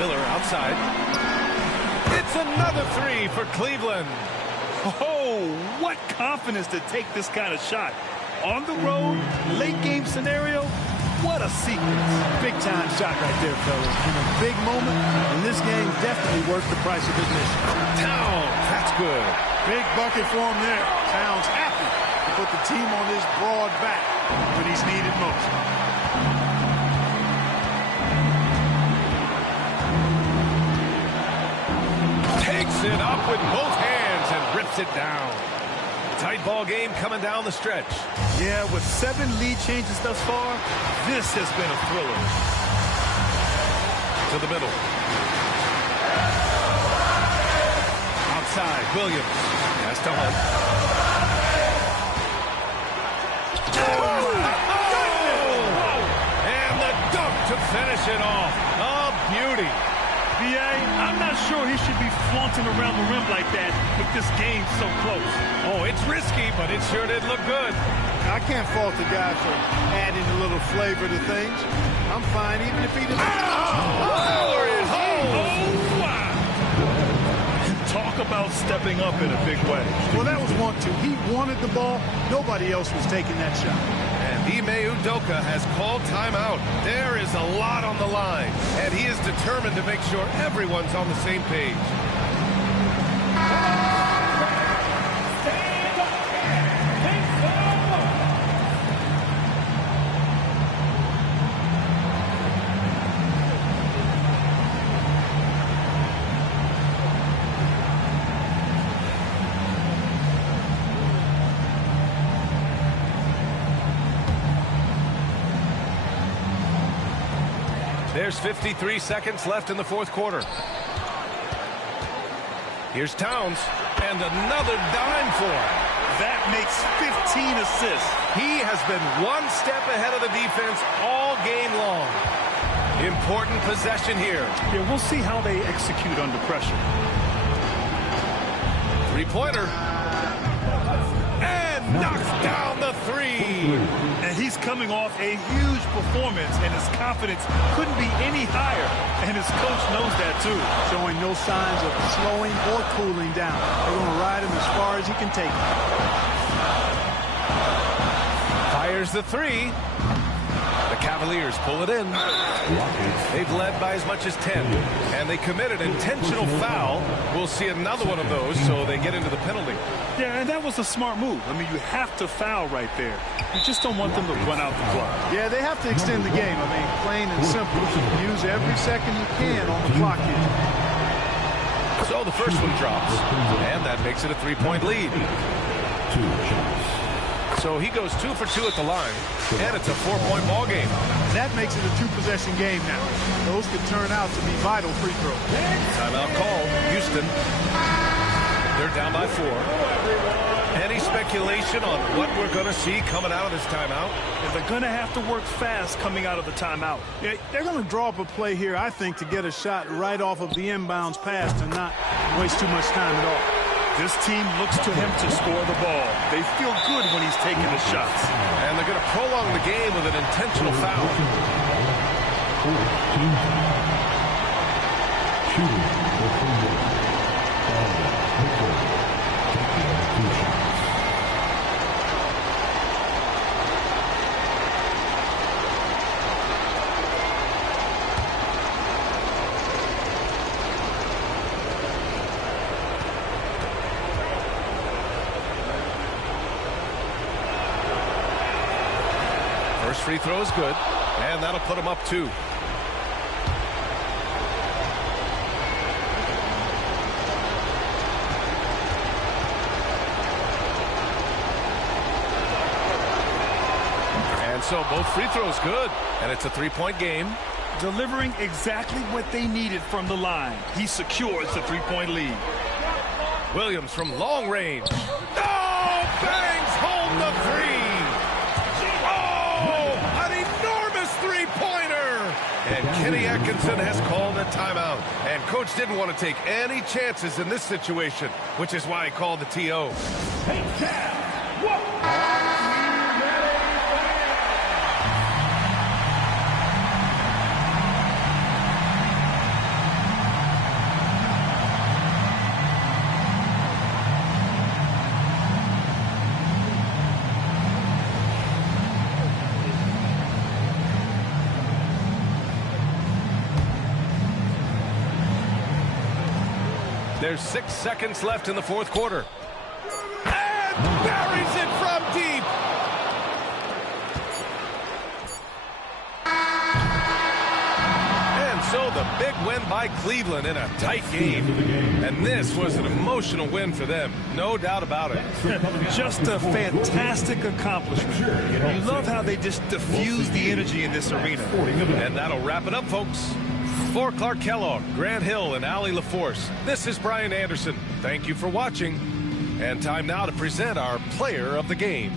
Miller outside. It's another three for Cleveland. Oh, what confidence to take this kind of shot. On the road, late game scenario, what a sequence. Big time shot right there, fellas. In a big moment, and this game definitely worth the price of admission. Towns, that's good. Big bucket for him there. Towns happy to put the team on his broad back when he's needed most. Takes it up with both hands and rips it down. Tight ball game coming down the stretch. Yeah, with 7 lead changes thus far, this has been a thriller. To the middle. Outside, Williams. Pass to Hunt. And the dunk to finish it off. A beauty. B.A., I'm not sure he should be flaunting around the rim like that with this game so close. Oh, it's risky, but it sure did look good. I can't fault the guy for adding a little flavor to things. I'm fine even if he didn't. Lower is home. Talk about stepping up in a big way. Well, that was want to. He wanted the ball. Nobody else was taking that shot. And Ime Udoka has called timeout. There is a lot on the line, and he is determined to make sure everyone's on the same page. There's 53 seconds left in the fourth quarter. Here's Towns, and another dime for him. That makes 15 assists. He has been one step ahead of the defense all game long. Important possession here. Yeah, we'll see how they execute under pressure. Three-pointer. And knocks down the three. And he's coming off a huge performance, and his confidence couldn't be any higher. And his coach knows that, too. Showing no signs of slowing or cooling down. They're going to ride him as far as he can take him. Fires the three. The Cavaliers pull it in. They've led by as much as 10. And they commit an intentional foul. We'll see another one of those, so they get into the penalty. Yeah, and that was a smart move. I mean, you have to foul right there. You just don't want them to run out the clock. Yeah, they have to extend the game. I mean, plain and simple. Use every second you can on the clock here. So the first one drops, and that makes it a three-point lead. So he goes 2 for 2 at the line, and it's a 4-point ball game. That makes it a two-possession game now. Those could turn out to be vital free throws. Timeout called. Houston. They're down by 4. Any speculation on what we're going to see coming out of this timeout? They're going to have to work fast coming out of the timeout. Yeah, they're going to draw up a play here, I think, to get a shot right off of the inbounds pass to not waste too much time at all. This team looks to him to score the ball. They feel good when he's taking the shots. And they're going to prolong the game with an intentional foul. First free throw is good, and that'll put him up 2. And so both free throws good, and it's a 3-point game. Delivering exactly what they needed from the line. He secures the 3-point lead. Williams from long range. Oh, bangs home the three. And Kenny Atkinson has called a timeout. And coach didn't want to take any chances in this situation, which is why he called the TO. There's 6 seconds left in the fourth quarter. And buries it from deep. And so the big win by Cleveland in a tight game. And this was an emotional win for them. No doubt about it. Just a fantastic accomplishment. You love how they just diffuse the energy in this arena. And that'll wrap it up, folks. For Clark Kellogg, Grant Hill, and Allie LaForce, this is Brian Anderson. Thank you for watching. And time now to present our player of the game.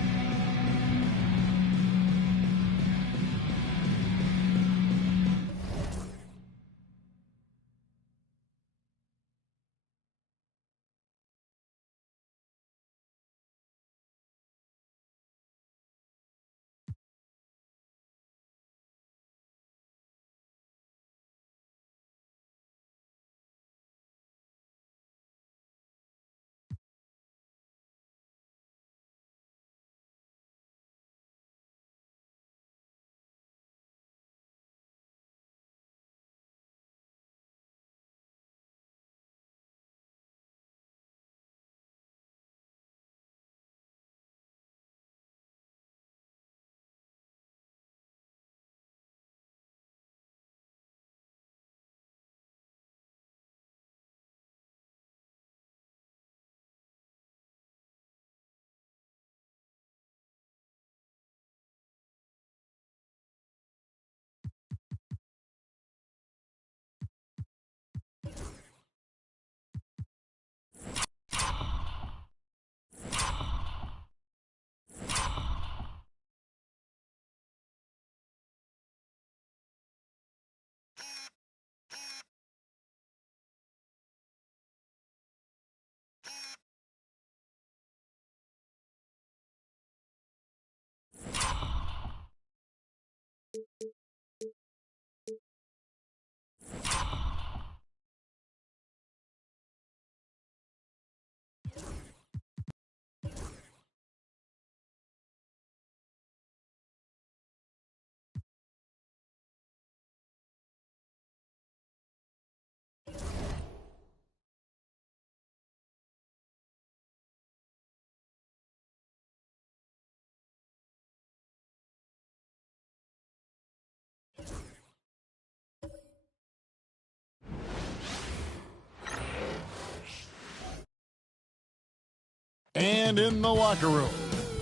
And in the locker room,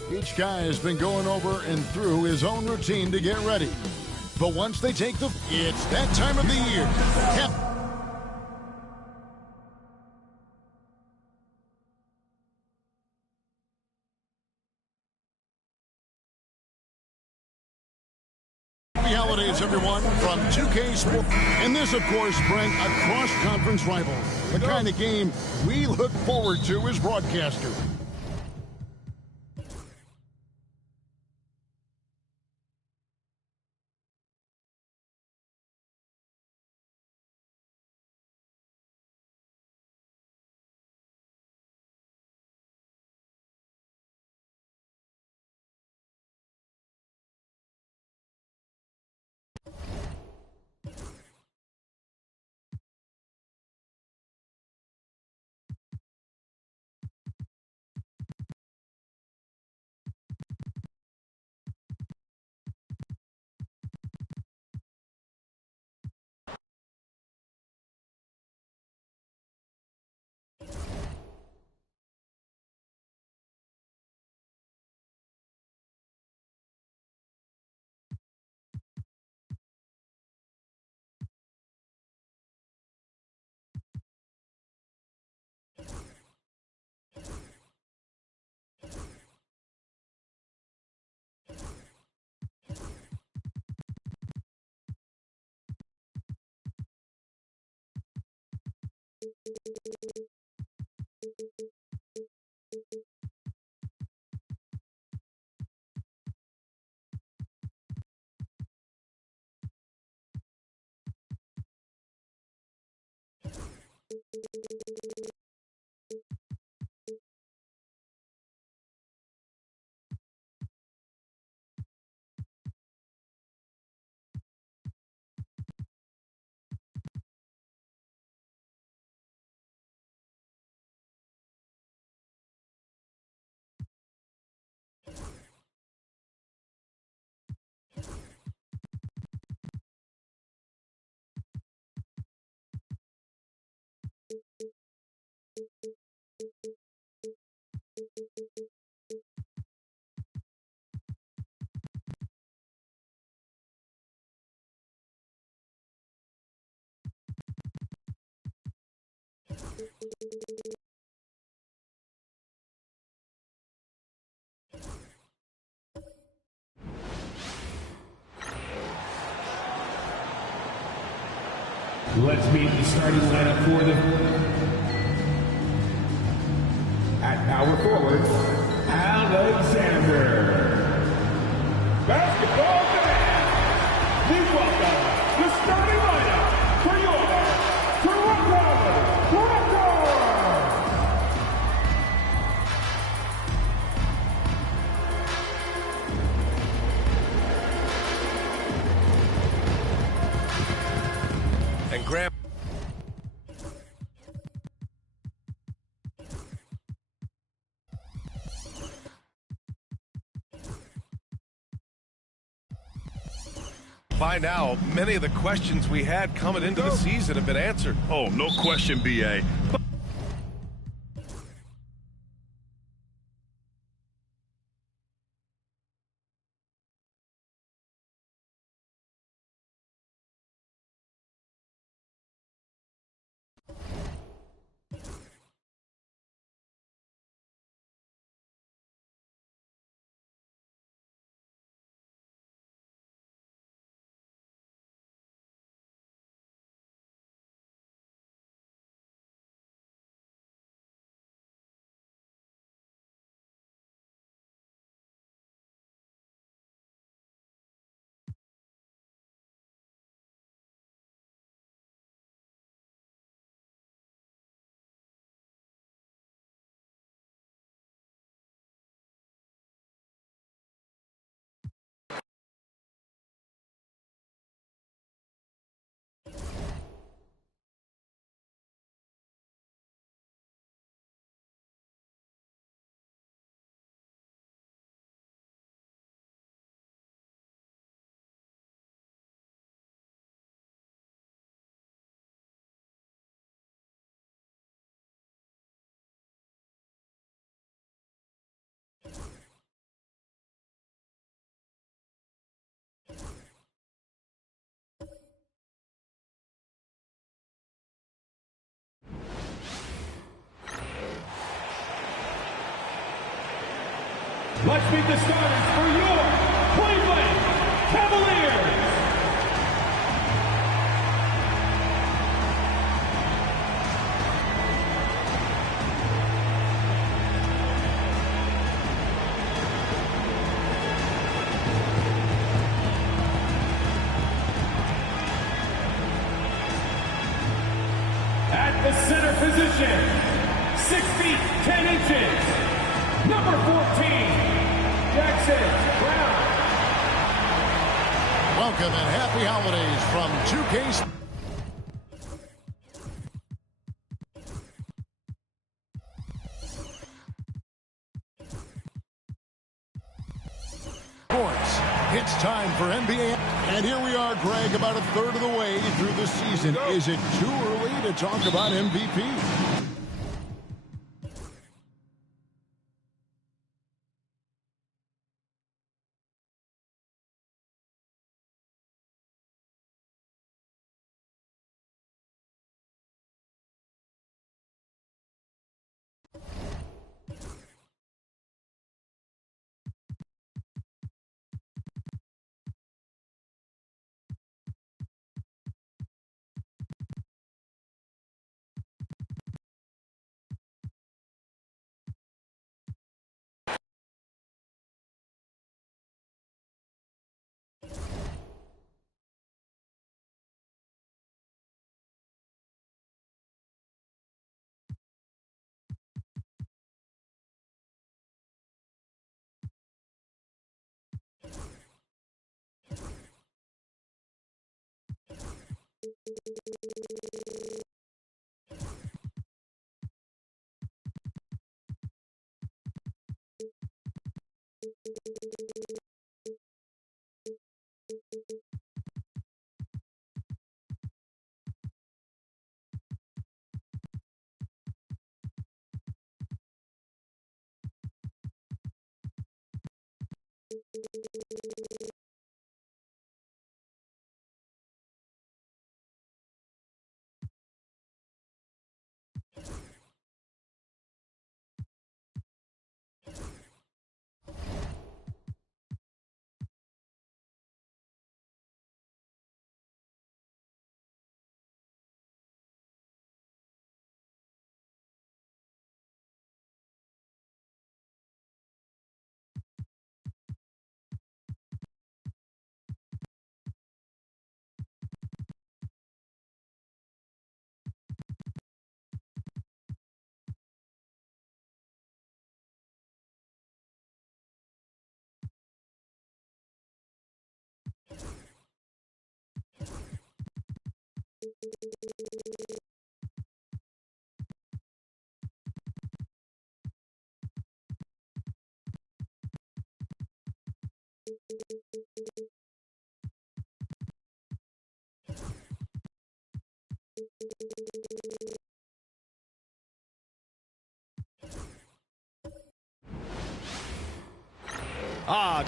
each guy has been going over and through his own routine to get ready. But once they take the, it's that time of the year. Happy holidays, everyone, from 2K Sports. And this, of course, Brent, a cross-conference rival. The kind of game we look forward to as broadcasters. Let's meet the starting lineup for the... At power forward, Alexander. Basketball fans, we welcome the starting lineup for your Toronto Raptors. And Graham. By now, many of the questions we had coming into the season have been answered. Oh, no question, B.A. Let's meet the starters for your Cleveland Cavaliers. At the center position, 6 feet 10 inches, number 14, Jackson Brown. Welcome and happy holidays from 2K Sports. It's time for NBA. And here we are, Greg, about a third of the way through the season. Is it too early to talk about MVP?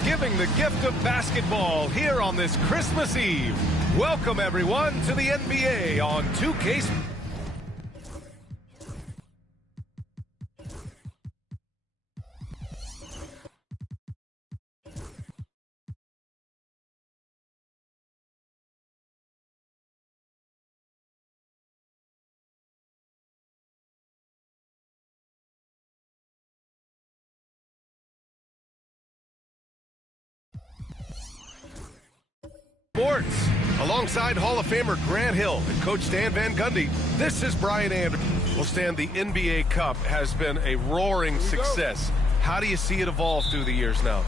Giving the gift of basketball here on this Christmas Eve. Welcome, everyone, to the NBA on 2K. Sports. Alongside Hall of Famer Grant Hill and Coach Stan Van Gundy, this is Brian Anderson. Well, Stan, the NBA Cup has been a roaring success. How do you see it evolve through the years now?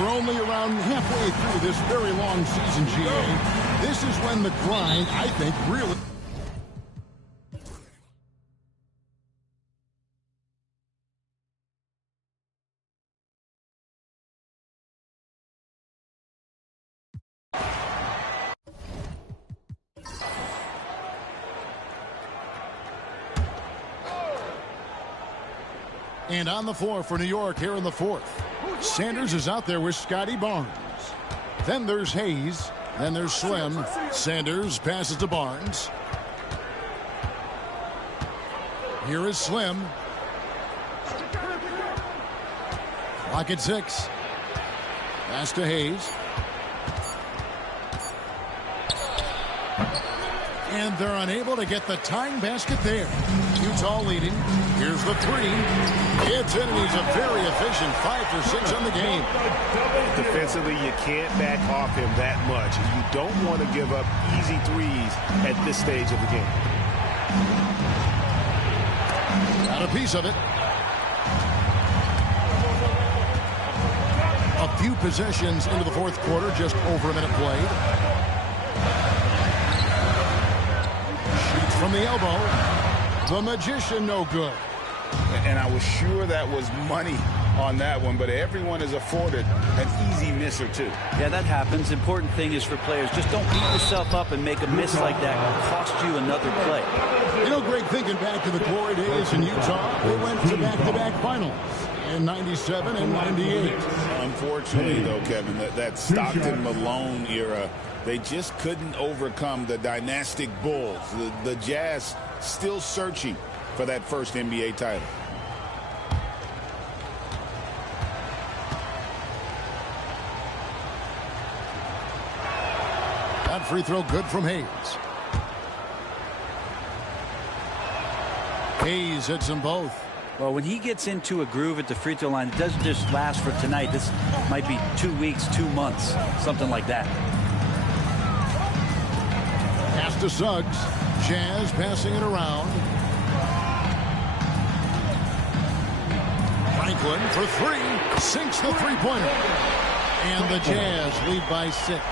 We're only around halfway through this very long season, GA. This is when the grind, I think, really... And on the floor for New York here in the fourth. Sanders is out there with Scotty Barnes. Then there's Hayes. Then there's Slim. Sanders passes to Barnes. Here is Slim. Clock at 6. Pass to Hayes. And they're unable to get the tying basket there. Utah leading. Here's the three. It's in, and he's a very efficient 5 for 6 on the game. Defensively, you can't back off him that much. You don't want to give up easy threes at this stage of the game. Got a piece of it. A few possessions into the fourth quarter, just over a minute played. Shoots from the elbow. The Magician, no good. And I was sure that was money on that one, but everyone is afforded an easy miss or two. Yeah, that happens. Important thing is for players, just don't beat yourself up and make a miss like that. It'll cost you another play. You know, Greg, thinking back to the glory days in Utah, they went to back-to-back finals in 97 and 98. Unfortunately, though, Kevin, that Stockton-Malone era, they just couldn't overcome the dynastic Bulls. The Jazz still searching for that first NBA title. That free throw good from Hayes. Hayes hits them both. Well, when he gets into a groove at the free throw line, it doesn't just last for tonight. This might be 2 weeks, 2 months, something like that. Pass to Suggs. Jazz passing it around. Franklin for three. Sinks the three-pointer. And the Jazz lead by 6.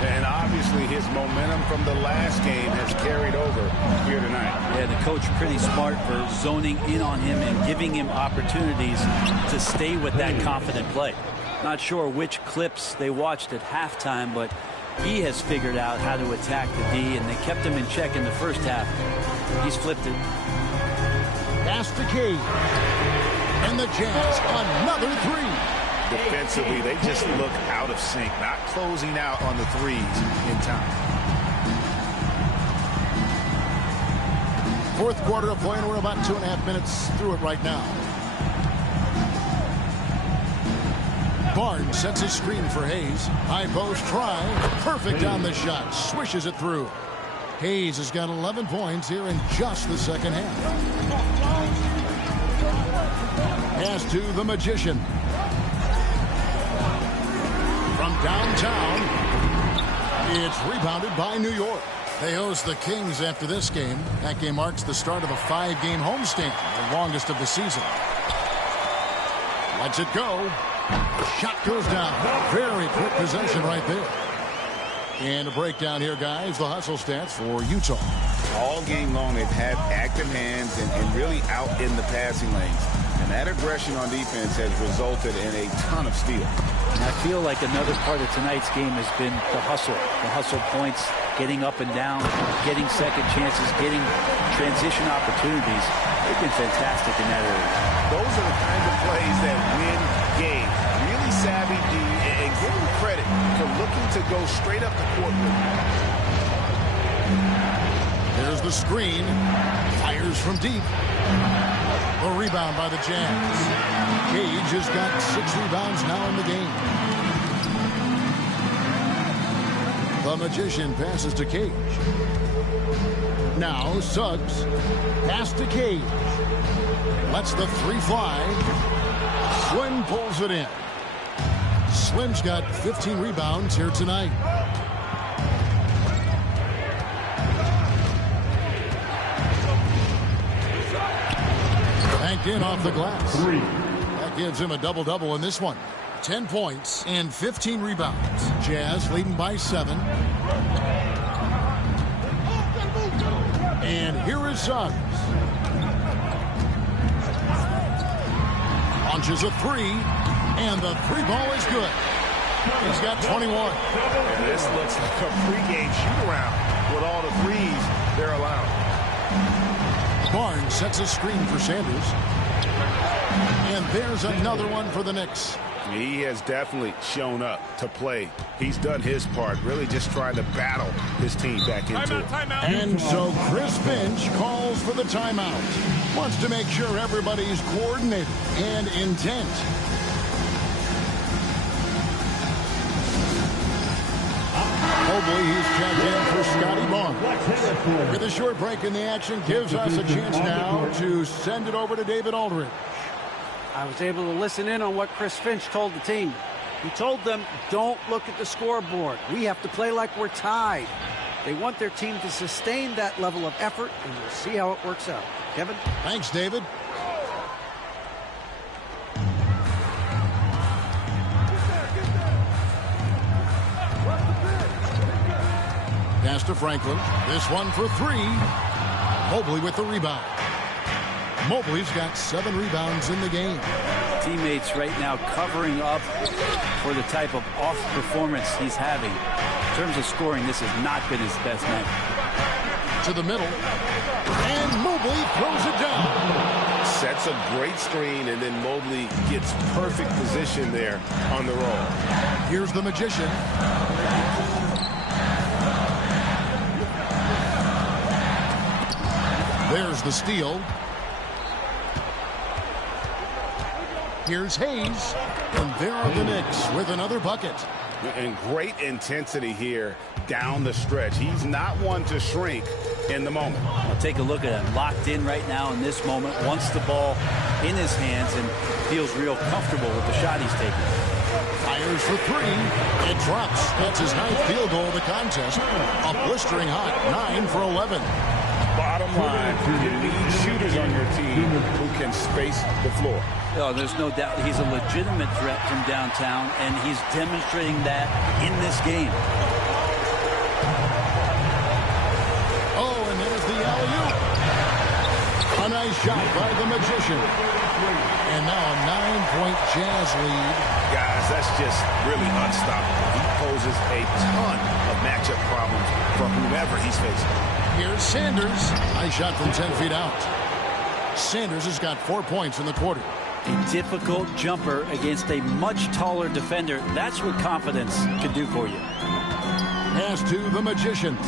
And obviously his momentum from the last game has carried over here tonight. Yeah, the coach pretty smart for zoning in on him and giving him opportunities to stay with that confident play. Not sure which clips they watched at halftime, but he has figured out how to attack the D, and they kept him in check in the first half. He's flipped it. Pass to Cade. And the Jazz, another three. Defensively, they just look out of sync, not closing out on the threes in time. Fourth quarter of play, and we're about 2.5 minutes through it right now. Barnes sets a screen for Hayes. High post try. Perfect on the shot. Swishes it through. Hayes has got 11 points here in just the second half. Pass to the Magician. From downtown, it's rebounded by New York. They host the Kings after this game. That game marks the start of a 5-game homestand, the longest of the season. Lets it go. Shot goes down. Very quick possession right there. And a breakdown here, guys. The hustle stats for Utah. All game long, they've had active hands and really out in the passing lanes. And that aggression on defense has resulted in a ton of steals. And I feel like another part of tonight's game has been the hustle. The hustle points, getting up and down, getting second chances, getting transition opportunities. They've been fantastic in that area. Those are the kinds of plays that win games. Really savvy D, and give them credit for looking to go straight up the court with it. There's the screen. Fires from deep. A rebound by the Jazz. Cage has got 6 rebounds now in the game. The Magician passes to Cage. Now Suggs. Pass to Cage. Lets the three fly. Slim pulls it in. Slim's got 15 rebounds here tonight. Banked in off the glass. That gives him a double-double in this one. 10 points and 15 rebounds. Jazz leading by 7. And here is Suggs. Launches a 3, and the 3 ball is good. He's got 21. And this looks like a pregame shoot-around with all the threes they're allowing. Barnes sets a screen for Sanders. And there's another one for the Knicks. He has definitely shown up to play. He's done his part, really just trying to battle his team back into it. And so Chris Finch calls for the timeout. Wants to make sure everybody's coordinated and intent. Mobley, he's checked in for Scotty Barnes. With a short break in the action, gives us a chance now to send it over to David Aldridge. I was able to listen in on what Chris Finch told the team. He told them, don't look at the scoreboard. We have to play like we're tied. They want their team to sustain that level of effort, and we'll see how it works out. Kevin? Thanks, David. Pass to Franklin. This one for 3. Mobley with the rebound. Mobley's got 7 rebounds in the game. Teammates right now covering up for the type of off performance he's having. In terms of scoring, this has not been his best night. To the middle. And Mobley throws it down. Sets a great screen, and then Mobley gets perfect position there on the roll. Here's the Magician. There's the steal. Here's Hayes. And there are the Knicks with another bucket. And great intensity here down the stretch. He's not one to shrink in the moment. Well, take a look at him. Locked in right now in this moment. Wants the ball in his hands and feels real comfortable with the shot he's taking. Fires for 3. It drops. That's his 9th field goal of the contest. A blistering hot 9 for 11. Bottom line, you need shooters on your team who can space the floor. Oh, there's no doubt he's a legitimate threat from downtown, and he's demonstrating that in this game. Oh, and there's the alley-oop. A nice shot by the Magician. And now a 9-point Jazz lead. Guys, that's just really unstoppable. He poses a ton of matchup problems for whomever he's facing. Here's Sanders. Nice shot from 10 feet out. Sanders has got 4 points in the quarter. A difficult jumper against a much taller defender. That's what confidence can do for you. Pass to the Magician.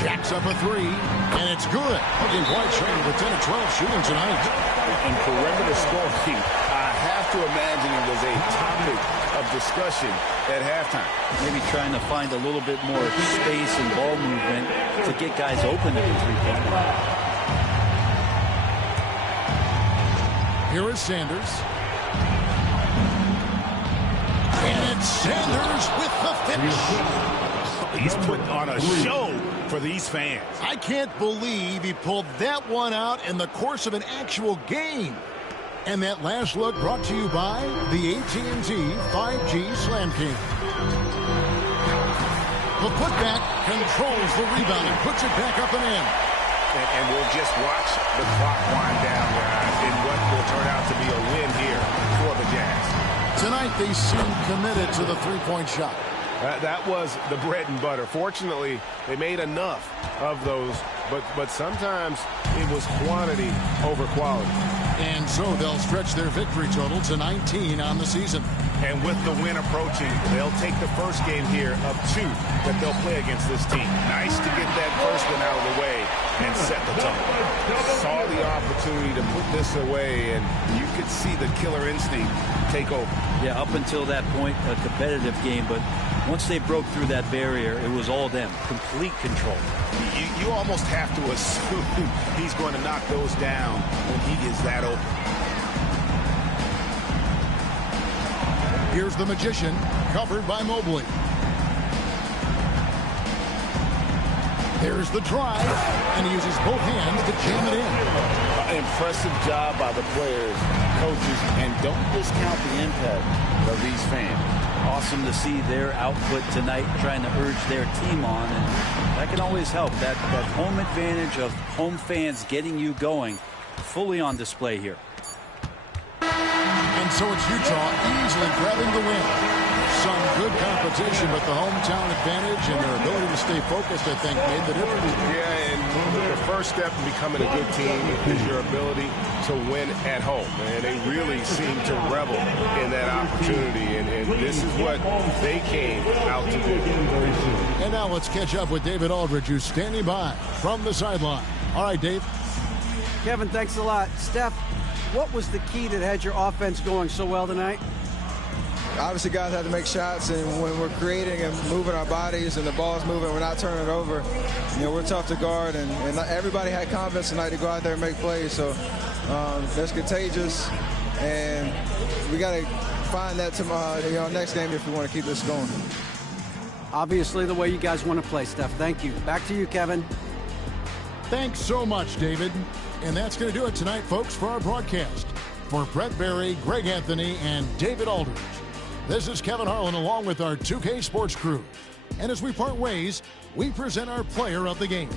Jacks up a 3, and it's good. Looking quite straight with 10 or 12 shooting tonight. And perimeter scoring, I have to imagine it was a topic of discussion at halftime. Maybe trying to find a little bit more space and ball movement to get guys open at the three-point line. Here is Sanders. And it's Sanders with the finish. He's put on a show for these fans. I can't believe he pulled that one out in the course of an actual game. And that last look brought to you by the AT&T 5G Slam King. The putback controls the rebound and puts it back up and in. And we'll just watch the clock wind down, guys, in what will turn out to be a win here for the Jazz. Tonight they seem committed to the three-point shot. That was the bread and butter. Fortunately, they made enough of those, but sometimes it was quantity over quality. And so they'll stretch their victory total to 19 on the season. And with the win approaching, they'll take the first game here of 2 that they'll play against this team. Nice to get that first one out of the way and set the tone. Saw the opportunity to put this away, and you could see the killer instinct take over. Yeah, up until that point, a competitive game, but once they broke through that barrier, it was all them. Complete control. You almost have to assume he's going to knock those down when he is that open. Here's the Magician, covered by Mobley. There's the drive, and he uses both hands to jam it in. impressive job by the players, coaches, and don't discount the impact of these fans. Awesome to see their output tonight, trying to urge their team on, and that can always help. That home advantage of home fans getting you going, fully on display here. And so it's Utah easily grabbing the win. Some good competition, but the hometown advantage and their ability to stay focused, I think, made the difference. Yeah, and the first step in becoming a good team is your ability to win at home. And they really seem to revel in that opportunity, and this is what they came out to do. And now let's catch up with David Aldridge, who's standing by from the sideline. All right, Dave. Kevin, thanks a lot. Steph, what was the key that had your offense going so well tonight? Obviously, guys have to make shots, and when we're creating and moving our bodies and the ball's moving, we're not turning it over. You know, we're tough to guard, and everybody had confidence tonight to go out there and make plays. So that's contagious, and we got to find that next game if we want to keep this going. Obviously, the way you guys want to play, Steph. Thank you. Back to you, Kevin. Thanks so much, David. And that's going to do it tonight, folks, for our broadcast. For Brett Barry, Greg Anthony, and David Aldridge, this is Kevin Harlan along with our 2K Sports crew. And as we part ways, we present our player of the game.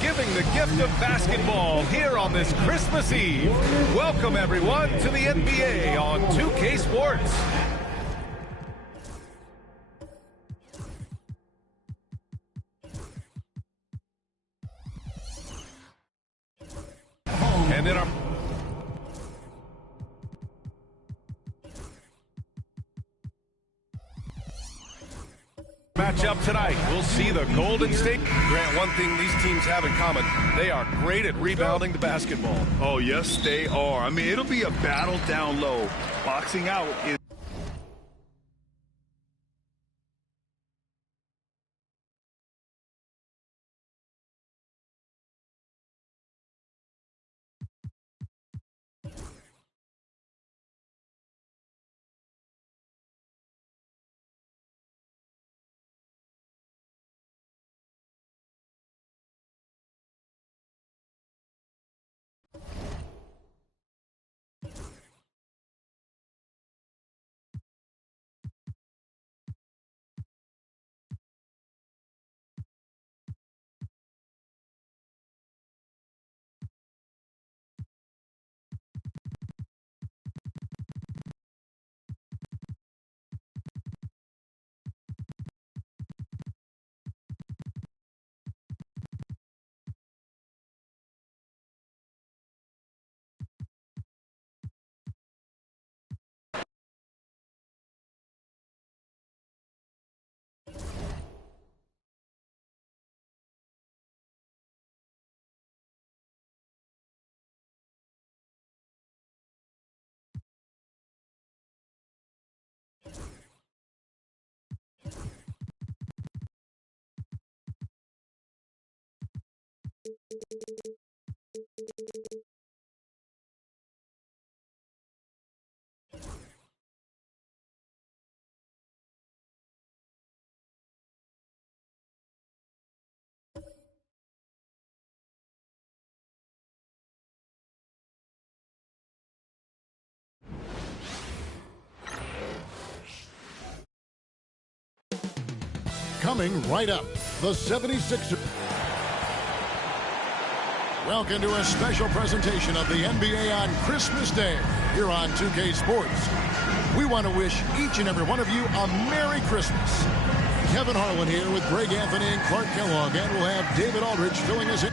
Giving the gift of basketball here on this Christmas Eve. Welcome, everyone, to the NBA on 2K Sports. And in our matchup tonight, we'll see the Golden State. Grant, one thing these teams have in common, they are great at rebounding the basketball. Oh, yes, they are. I mean, it'll be a battle down low. Boxing out is... Coming right up, the 76ers. Welcome to a special presentation of the NBA on Christmas Day here on 2K Sports. We want to wish each and every one of you a Merry Christmas. Kevin Harlan here with Greg Anthony and Clark Kellogg, and we'll have David Aldridge filling us in.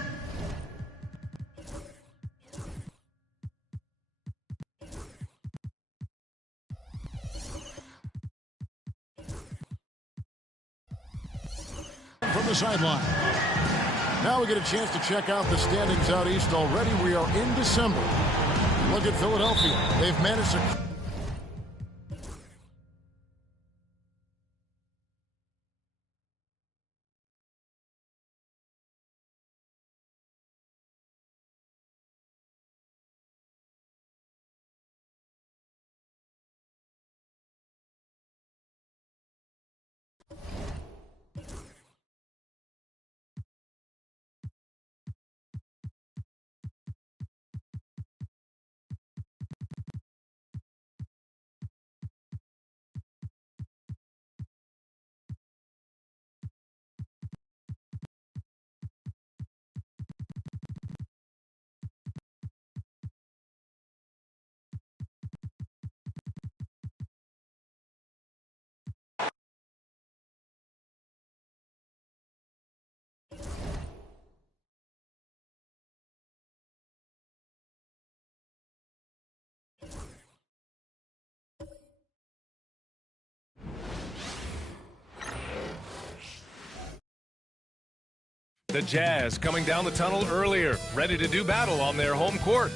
From the sideline. Now we get a chance to check out the standings out east already. We are in December. Look at Philadelphia. They've managed to... The Jazz coming down the tunnel earlier, ready to do battle on their home court.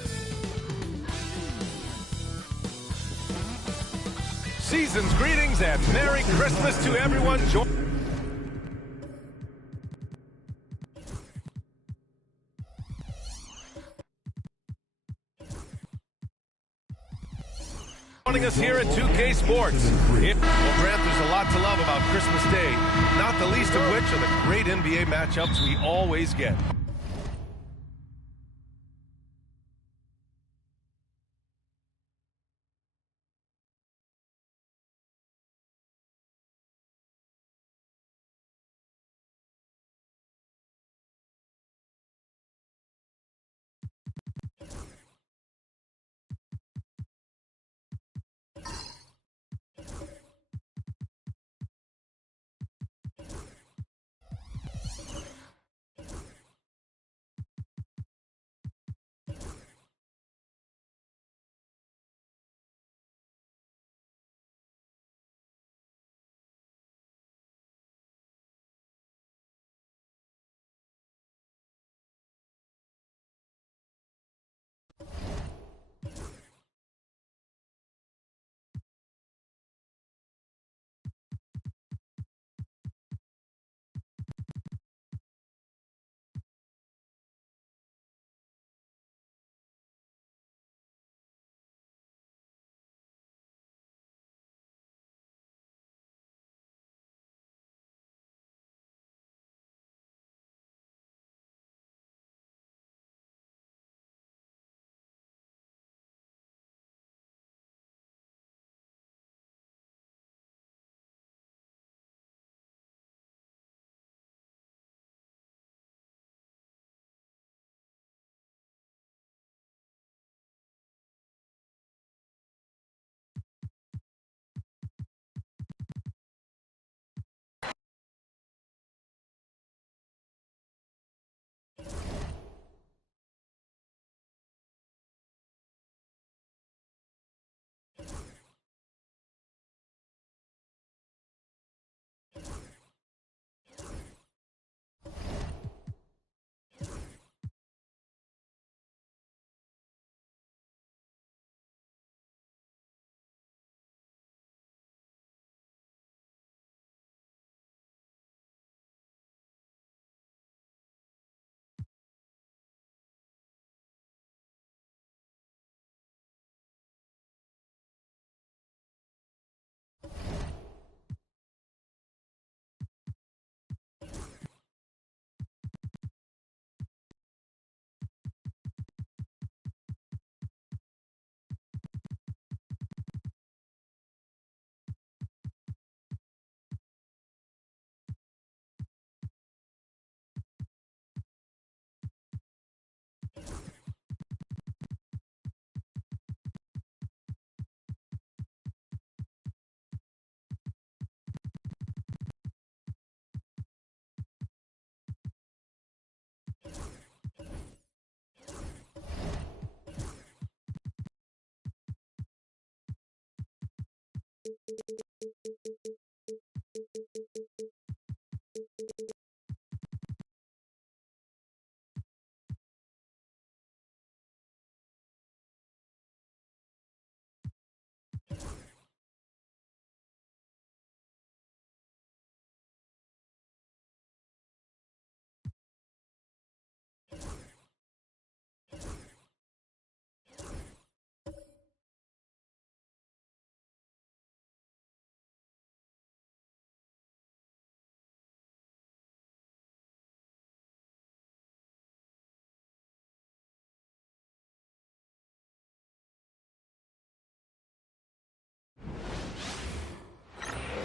Season's greetings and Merry Christmas to everyone. Joining us here at 2K Sports. Well, Grant, there's a lot to love about Christmas Day, not the least of which are the great NBA matchups we always get.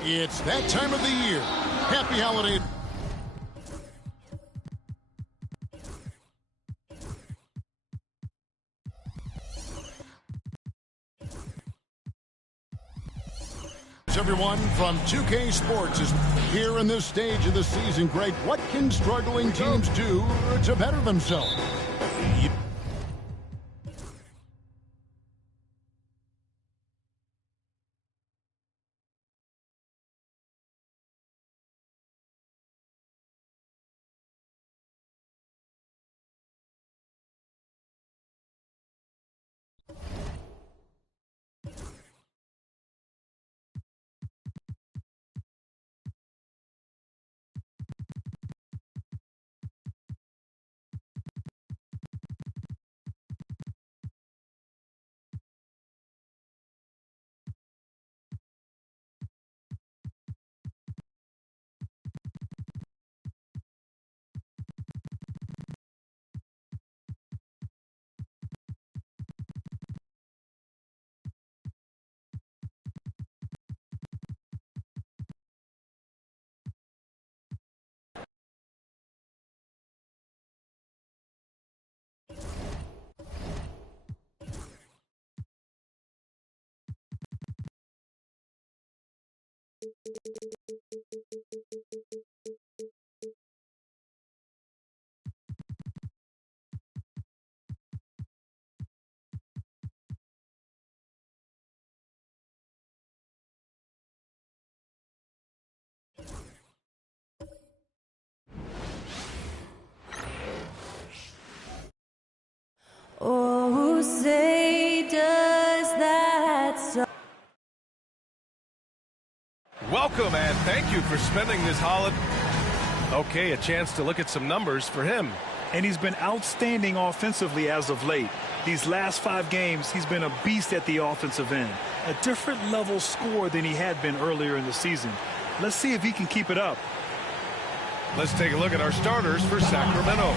It's that time of the year. Happy holiday. Everyone from 2K Sports is here in this stage of the season. Greg, what can struggling teams do to better themselves? Oh, say does that so. Welcome and thank you for spending this holiday. Okay, a chance to look at some numbers for him. And he's been outstanding offensively as of late. These last 5 games, he's been a beast at the offensive end. A different level score than he had been earlier in the season. Let's see if he can keep it up. Let's take a look at our starters for Sacramento.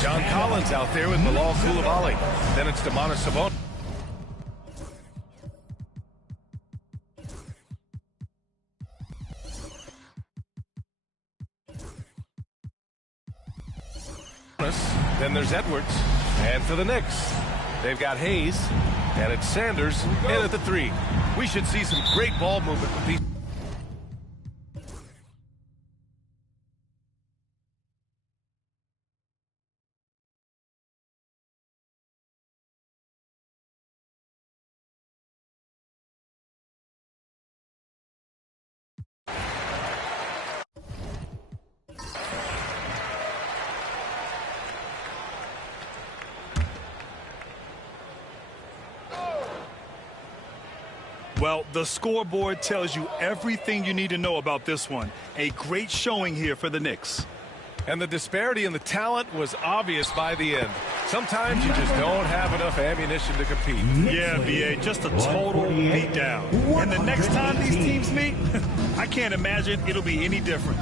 John Collins out there with Bilal Coulibaly. Then it's Domantas Sabonis. Then there's Edwards. And for the Knicks, they've got Hayes. And it's Sanders in at the 3. We should see some great ball movement with these. Well, the scoreboard tells you everything you need to know about this one. A great showing here for the Knicks. And the disparity in the talent was obvious by the end. Sometimes you just don't have enough ammunition to compete. Yeah, B.A., just a total beatdown. And the next time these teams meet, I can't imagine it'll be any different.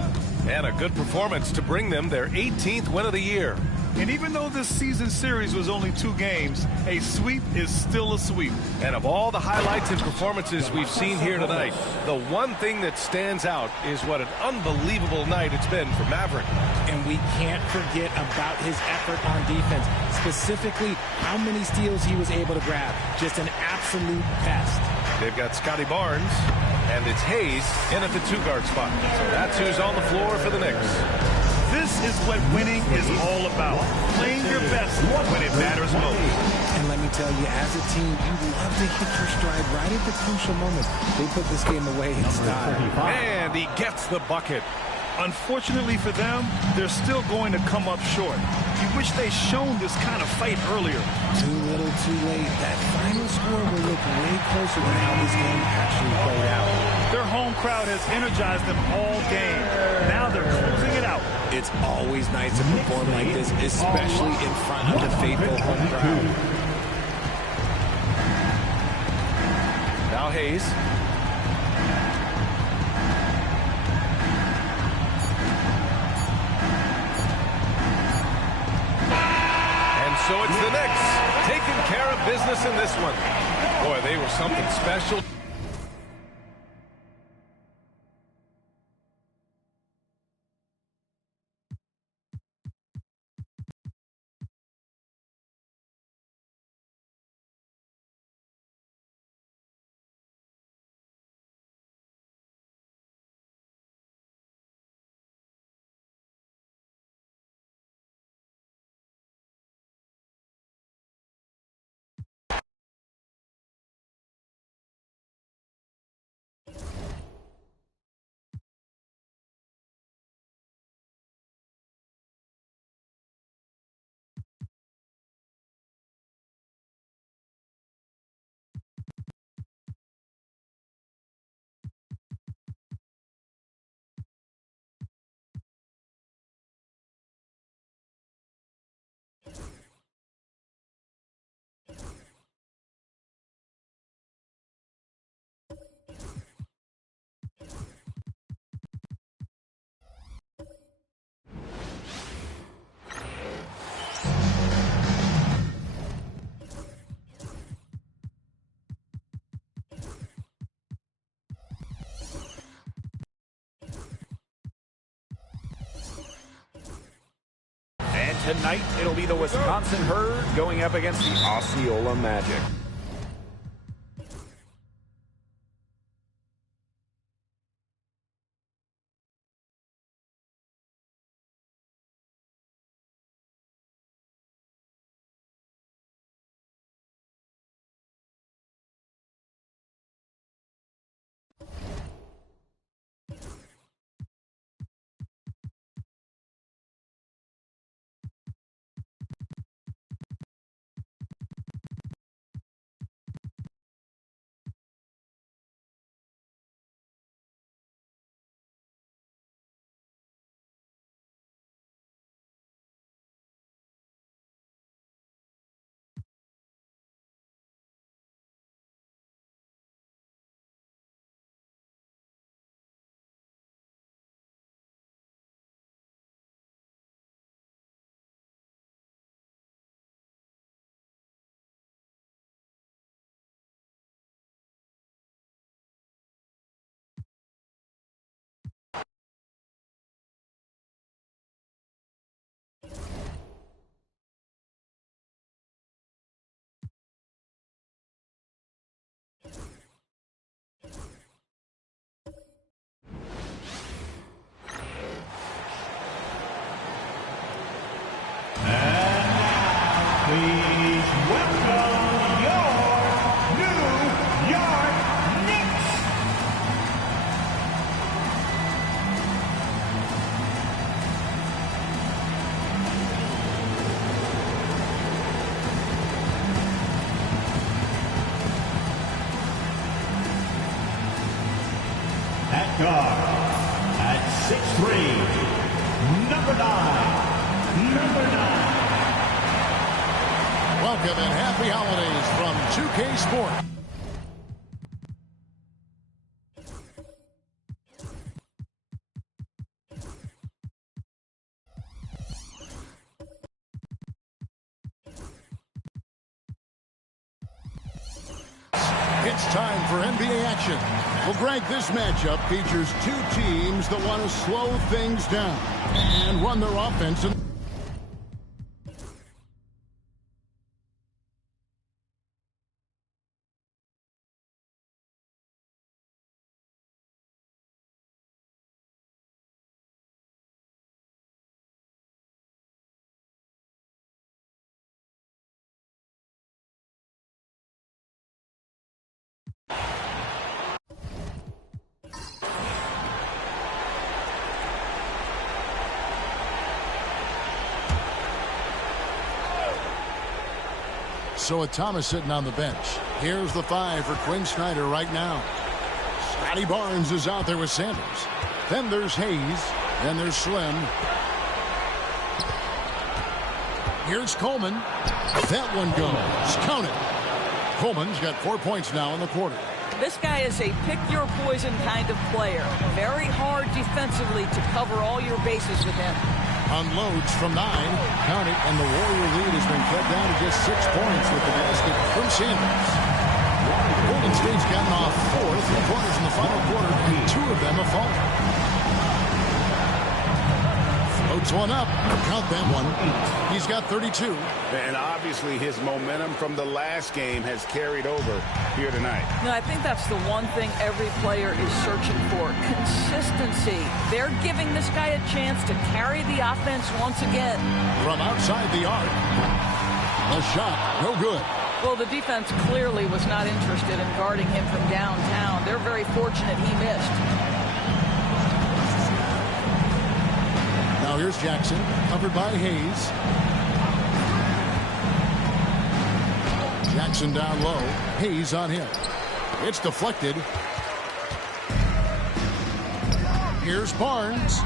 And a good performance to bring them their 18th win of the year. And even though this season series was only 2 games, a sweep is still a sweep. And of all the highlights and performances we've seen here tonight, the one thing that stands out is what an unbelievable night it's been for Maverick. And we can't forget about his effort on defense, specifically how many steals he was able to grab. Just an absolute pest. They've got Scotty Barnes, and it's Hayes in at the 2-guard spot. So that's who's on the floor for the Knicks. This is what winning is all about. Playing your best when it matters most. And let me tell you, as a team, you love to hit your stride right at the crucial moment. They put this game away in style. And he gets the bucket. Unfortunately for them, they're still going to come up short. You wish they'd shown this kind of fight earlier. Too little, too late. That final score will look way closer than how this game actually played out. Their home crowd has energized them all game. Now they're closing it out. It's always nice to perform like this, especially in front of the faithful home crowd. Now Hayes. So it's the Knicks taking care of business in this one. Boy, they were something special. Tonight, it'll be the Wisconsin Herd going up against the Osceola Magic. Please welcome your New York Knicks. At guard, at 6'3", number 9. Welcome and happy holidays from 2K Sports. It's time for NBA action. Well, Greg, this matchup features two teams that want to slow things down and run their offense. So with Thomas sitting on the bench, here's the 5 for Quinn Snyder right now. Scotty Barnes is out there with Sanders. Then there's Hayes. Then there's Slim. Here's Coleman. That one goes. Count it. Coleman's got 4 points now in the quarter. This guy is a pick-your-poison kind of player. Very hard defensively to cover all your bases with him. Unloads from 9. Count it. And the Warrior lead has been cut down to just 6 points with the basket from Sanders. Golden State's gotten off 4 3-pointers in the final quarter, and 2 of them have fallen. Floats one up. Count that one. He's got 32. And obviously his momentum from the last game has carried over here tonight. No, I think that's the one thing every player is searching for. Consistency. They're giving this guy a chance to carry the offense once again. From outside the arc. A shot. No good. Well, the defense clearly was not interested in guarding him from downtown. They're very fortunate he missed. Now here's Jackson, covered by Hayes. Jackson down low. Hayes on him. It's deflected. Here's Barnes.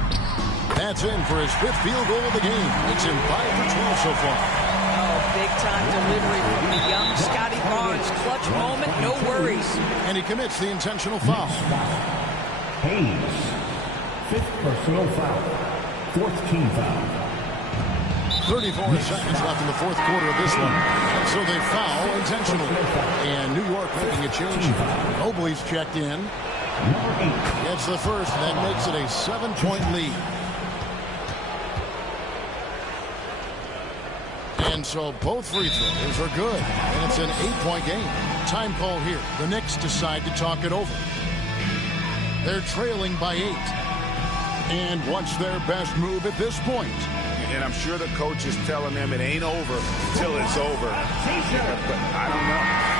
That's in for his 5th field goal of the game. It's in 5 for 12 so far. Big-time delivery from the young Scotty Barnes. Clutch moment, no worries. And he commits the intentional foul. Hayes, 5th personal foul. 4th team foul. 34 seconds left in the 4th quarter of this one. And so they foul intentionally. And New York making a change. Mobley's checked in. Gets the first, and that makes it a 7-point lead. And so both free throws are good. And it's an 8-point game. Time call here. The Knicks decide to talk it over. They're trailing by 8. And what's their best move at this point? And I'm sure the coach is telling them it ain't over till it's over. But I don't know.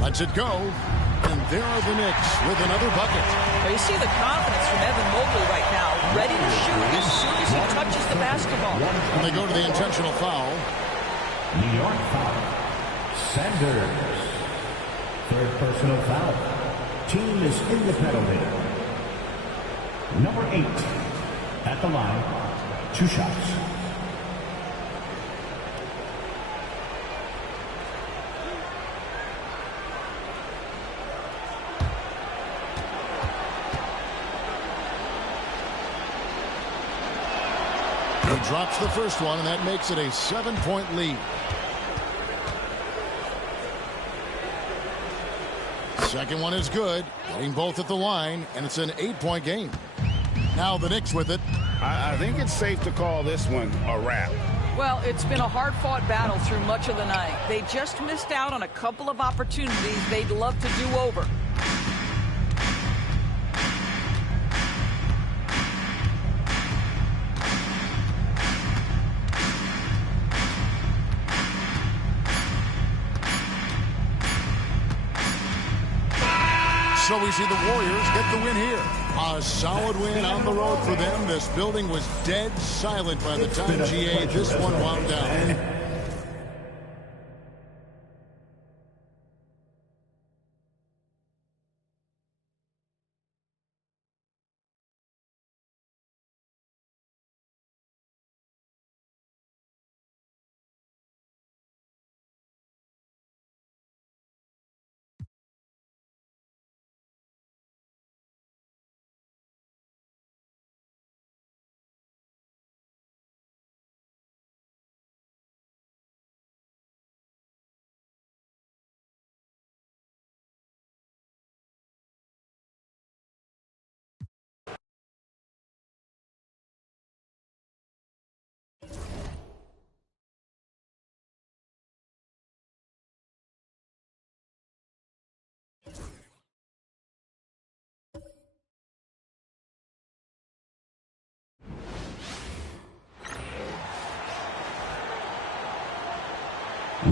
Lets it go. And there are the Knicks with another bucket. Well, you see the confidence from Evan Mobley right now. Ready to shoot as soon as he touches the basketball. And they go to the intentional foul. New York foul. Sanders. 3rd personal foul. Team is in the penalty. Number 8 at the line. 2 shots. He drops the first one, and that makes it a 7-point lead. Second one is good. Getting both at the line, and it's an 8-point game. Now the Knicks with it. I think it's safe to call this one a wrap. Well, it's been a hard-fought battle through much of the night. They just missed out on a couple of opportunities they'd love to do over. So we see the Warriors get the win here. A solid win on the road for them. This building was dead silent by the time GA this one wound down.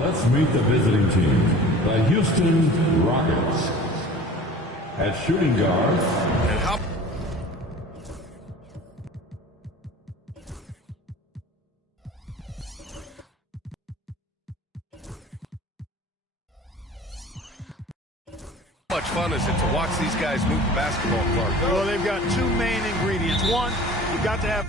Let's meet the visiting team, the Houston Rockets. At shooting guard, And how much fun is it to watch these guys move the basketball, Clark? Well, they've got two main ingredients. One, you've got to have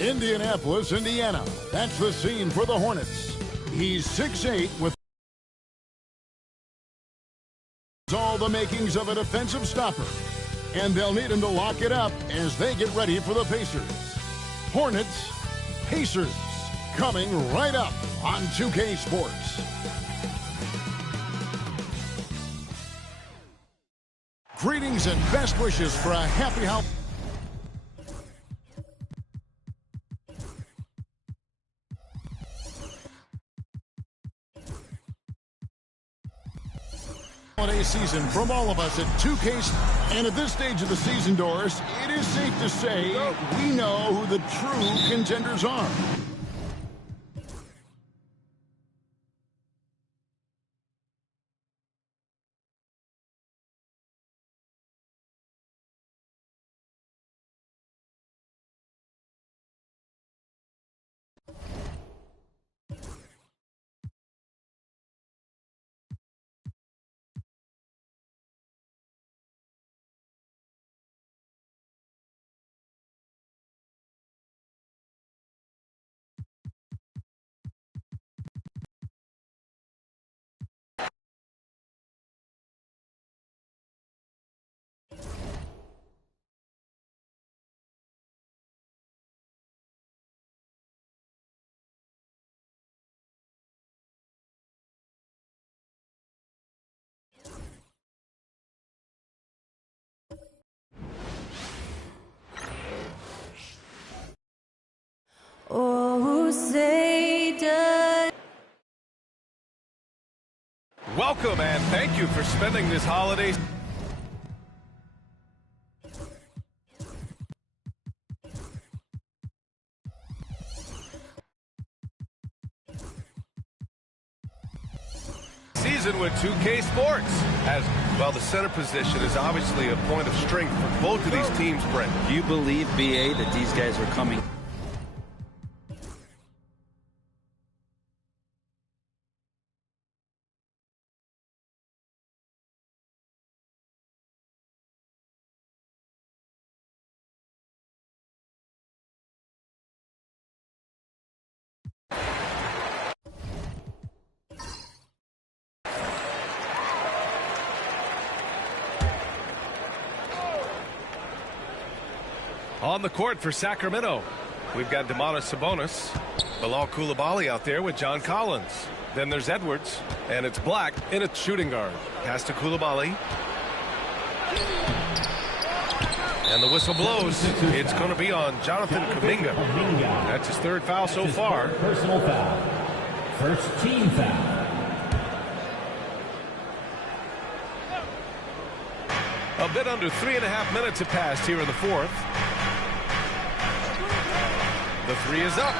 Indianapolis, Indiana. That's the scene for the Hornets. He's 6'8" with all the makings of a defensive stopper. And they'll need him to lock it up as they get ready for the Pacers. Hornets, Pacers, coming right up on 2K Sports. Greetings and best wishes for a happy holiday. Holiday season from all of us at 2K. And at this stage of the season, Doris, it is safe to say we know who the true contenders are. Oh, say does. Welcome and thank you for spending this holiday season with 2K Sports. As well, the center position is obviously a point of strength for both of these teams, Brent. Do you believe, BA, that these guys are coming? On the court for Sacramento, we've got Domantas Sabonis, Bilal Coulibaly out there with John Collins. Then there's Edwards, and it's Black in a shooting guard. Pass to Coulibaly. And the whistle blows. It's going to be on Jonathan Kuminga. That's his third foul so far. Personal foul. First team foul. A bit under 3.5 minutes have passed here in the fourth. The three is up.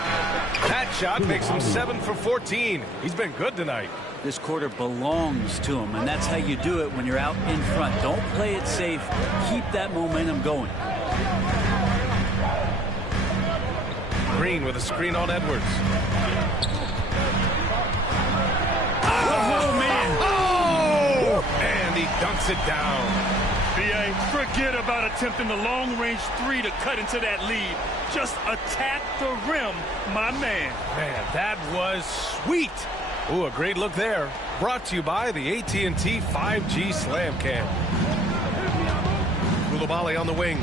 That shot makes him 7 for 14. He's been good tonight. This quarter belongs to him, and that's how you do it when you're out in front. Don't play it safe. Keep that momentum going. Green with a screen on Edwards. Oh, man. Oh! And he dunks it down. B.A., forget about attempting the long-range three to cut into that lead. Just attack the rim, my man. Man, that was sweet. Ooh, a great look there. Brought to you by the AT&T 5G Slam Cam. Koulibaly on the wing.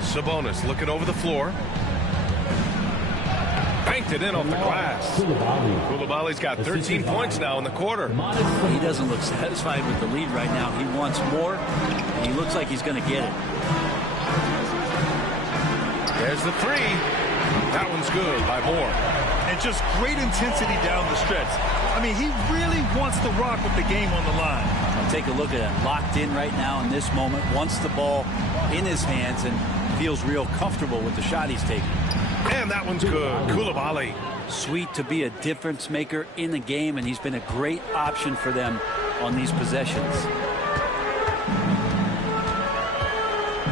Sabonis looking over the floor. Banked it in off the glass. Koulibaly's got 13 points now in the quarter. He doesn't look satisfied with the lead right now. He wants more, and he looks like he's going to get it. There's the three. That one's good by Moore. And just great intensity down the stretch. I mean, he really wants to rock with the game on the line. I'll take a look at him. Locked in right now in this moment. Wants the ball in his hands and feels real comfortable with the shot he's taking. And that one's good. Koulibaly. Sweet to be a difference maker in the game, and he's been a great option for them on these possessions.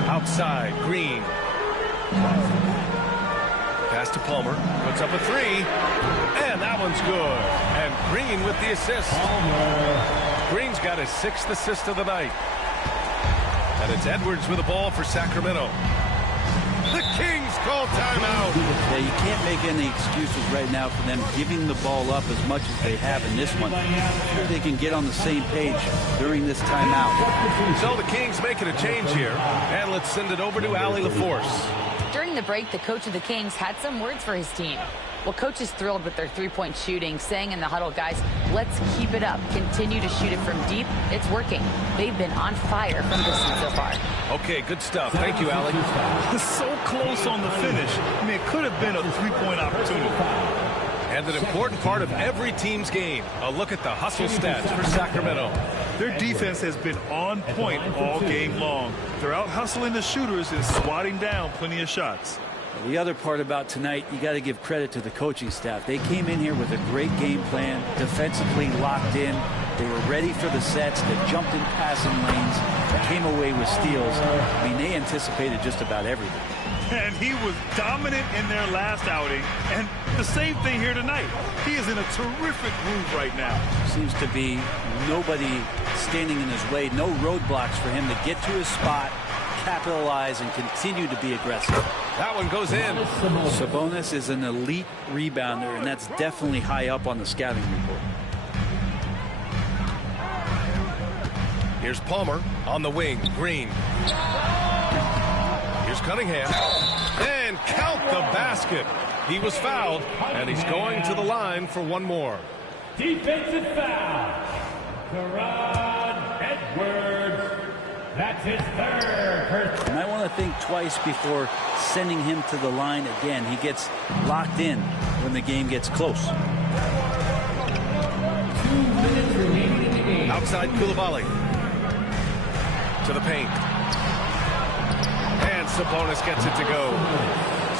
Outside, Green. Pass to Palmer. Puts up a three. And that one's good. And Green with the assist. Green's got his 6th assist of the night. And it's Edwards with the ball for Sacramento. The Kings call timeout. Yeah, you can't make any excuses right now for them giving the ball up as much as they have in this one. Sure, they can get on the same page during this timeout. So the Kings making a change here. And let's send it over to Allie LaForce. During the break, the coach of the Kings had some words for his team. Well, coach is thrilled with their three-point shooting, saying in the huddle, guys, let's keep it up. Continue to shoot it from deep. It's working. They've been on fire from distance so far. Okay, good stuff. Thank you, Allie. So close on the finish. I mean, it could have been a three-point opportunity. And an important part of every team's game. A look at the hustle stats for Sacramento. Their defense has been on point all game long. They're out hustling the shooters and swatting down plenty of shots. The other part about tonight, you got to give credit to the coaching staff. They came in here with a great game plan, defensively locked in. They were ready for the sets. They jumped in passing lanes, came away with steals. I mean, they anticipated just about everything. And he was dominant in their last outing. And the same thing here tonight. He is in a terrific groove right now. Seems to be nobody standing in his way. No roadblocks for him to get to his spot, capitalize, and continue to be aggressive. That one goes in. Sabonis is an elite rebounder, and that's definitely high up on the scouting report. Here's Palmer on the wing. Green. Here's Cunningham. And count the basket. He was fouled, and he's going to the line for one more. Defensive foul. Teron Edwards. That's his 3rd. You might want to think twice before sending him to the line again. He gets locked in when the game gets close. 2 minutes remaining in the game. Outside Koulibaly. To the paint. And Sabonis gets it to go.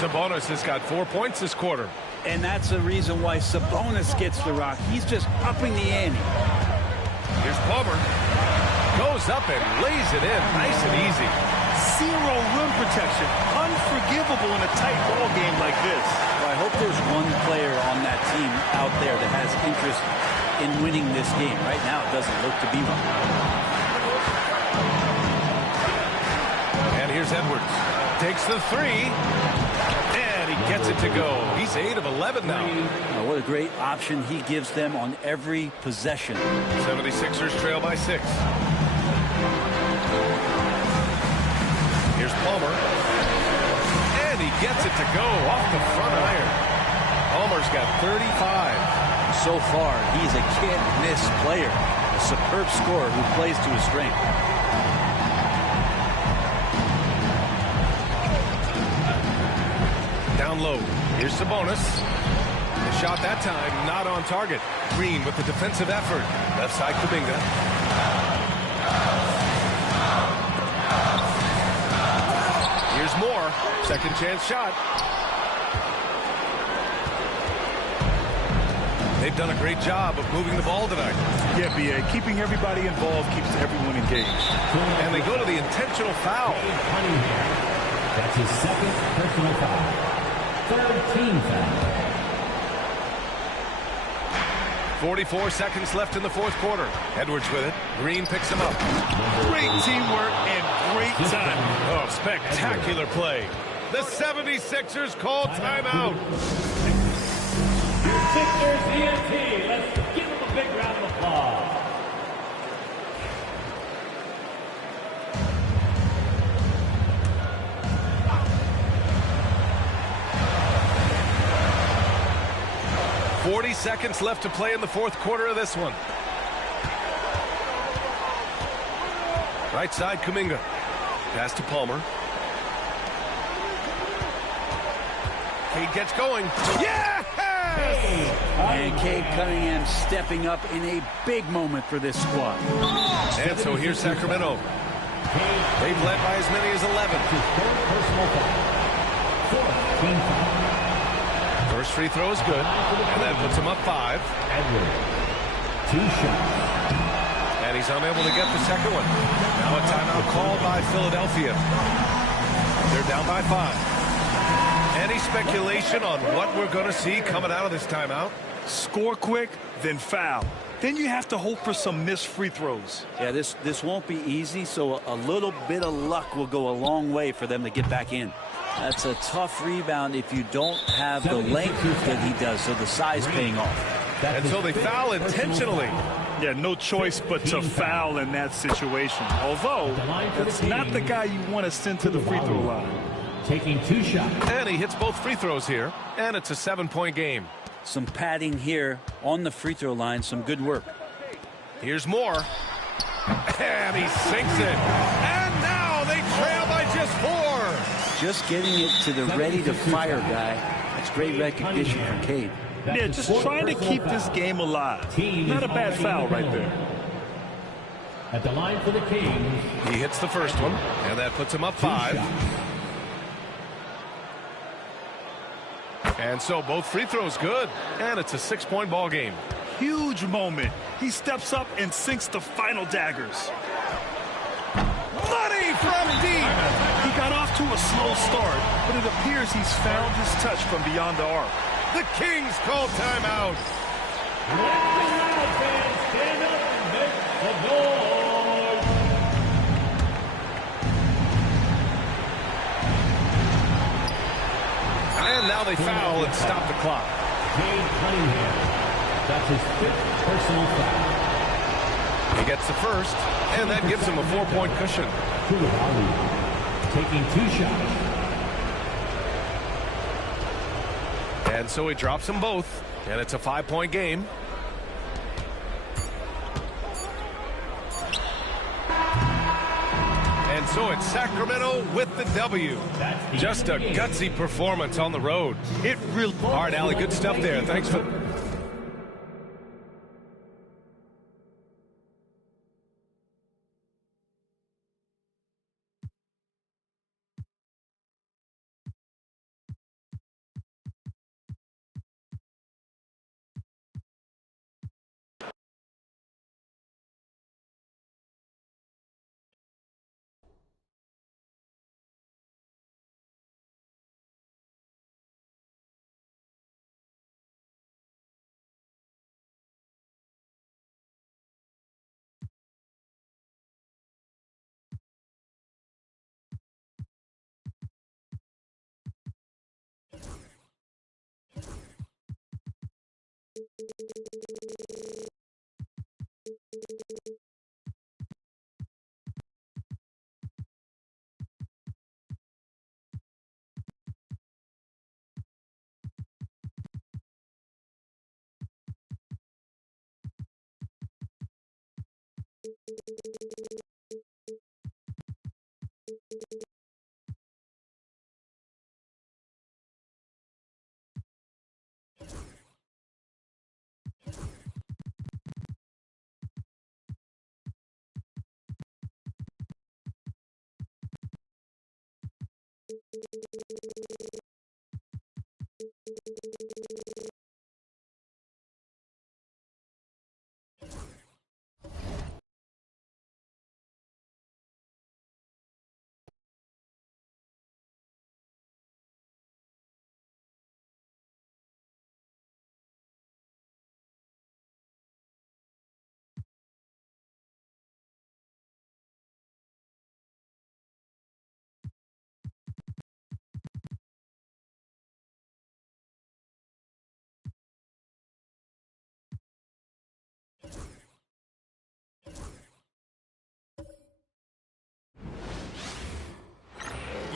Sabonis has got 4 points this quarter. And that's the reason why Sabonis gets the rock. He's just upping the ante. Here's Palmer. Goes up and lays it in nice and easy. Zero rim protection. Unforgivable in a tight ball game like this. Well, I hope there's one player on that team out there that has interest in winning this game. Right now, it doesn't look to be one. And here's Edwards. Takes the three. And he gets it to go. He's 8 of 11 now. What a great option he gives them on every possession. 76ers trail by 6. Here's Palmer. And he gets it to go off the front iron. Palmer's got 35. So far, he's a can't-miss player. A superb scorer who plays to his strength. Down low. Here's Sabonis. The shot that time not on target. Green with the defensive effort. Left side Kuminga. Here's more. Second chance shot. They've done a great job of moving the ball tonight. Yeah, B.A. Keeping everybody involved keeps everyone engaged. And they go to the intentional foul. That's his second personal foul. Third team foul. 44 seconds left in the fourth quarter. Edwards with it. Green picks him up. Great teamwork and great timing. Oh, spectacular play. The 76ers call timeout. Sixers ENT. Let's give them a big round of applause. Seconds left to play in the fourth quarter of this one. Right side, Kuminga. Pass to Palmer. Cade gets going. Yeah! And Cade Cunningham stepping up in a big moment for this squad. And so here's Sacramento. They've led by as many as 11. First free throw is good, and that puts him up 5. Two shots. And he's unable to get the second one. Now a timeout called by Philadelphia. They're down by 5. Any speculation on what we're going to see coming out of this timeout? Score quick, then foul. Then you have to hope for some missed free throws. Yeah, this won't be easy, so a little bit of luck will go a long way for them to get back in. That's a tough rebound if you don't have the length that he does, so the size paying off. And so they foul intentionally. Yeah, no choice but to foul in that situation. Although, that's not the guy you want to send to the free throw line. Taking 2 shots. And he hits both free throws here, and it's a 7-point game. Some padding here on the free throw line, some good work. Here's more. And he sinks it. And now they trail by just 4. Just getting it to the ready-to-fire guy. That's great recognition from Cade. Yeah, just trying to keep this game alive. Not a bad foul right there. At the line for the Kings. He hits the first one, and that puts him up 5. And so both free throws good, and it's a 6-point ball game. Huge moment. He steps up and sinks the final daggers. Money from deep. He got off to a slow start, but it appears he's found his touch from beyond the arc. The Kings call timeout. Stand up and make the noise. And now they foul and stop the clock. Cade Cunningham. That's his 5th personal foul. He gets the first, and that gives him a 4-point cushion. Taking 2 shots. And so he drops them both, and it's a 5-point game. And so it's Sacramento with the W. Just a gutsy performance on the road. It really... All right, Allie, good stuff there. Thanks for...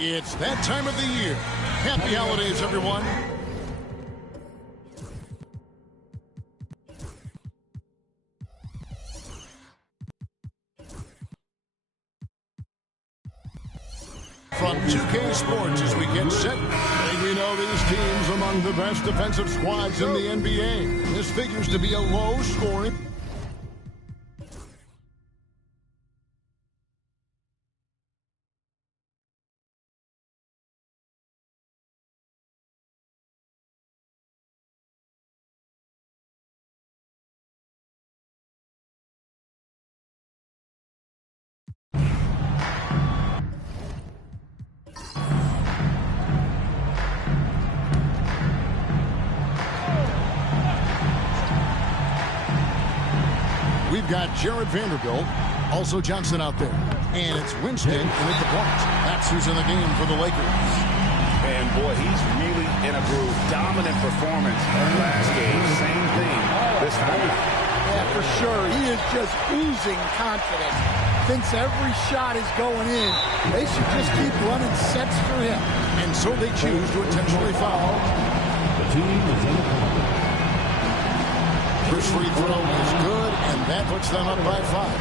It's that time of the year. Happy holidays, everyone. From 2K Sports as we get set. We know these teams among the best defensive squads in the NBA. This figures to be a low-scoring. We've got Jared Vanderbilt, also Johnson out there. And it's Winston in at the point. That's who's in the game for the Lakers. And boy, he's really in a groove. Dominant performance last game. Same thing this time. Yeah, for sure. He is just oozing confidence. Thinks every shot is going in. They should just keep running sets for him. And so they choose to intentionally foul. The team is in the corner. First free throw is good, and that puts them up by 5.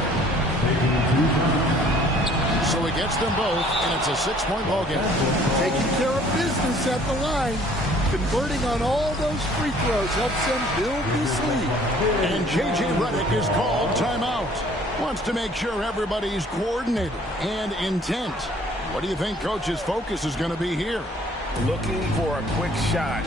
So he gets them both, and it's a 6-point ball game. Taking care of business at the line. Converting on all those free throws helps them build this lead. And J.J. Redick is called timeout. Wants to make sure everybody's coordinated and intent. What do you think Coach's focus is going to be here? Looking for a quick shot,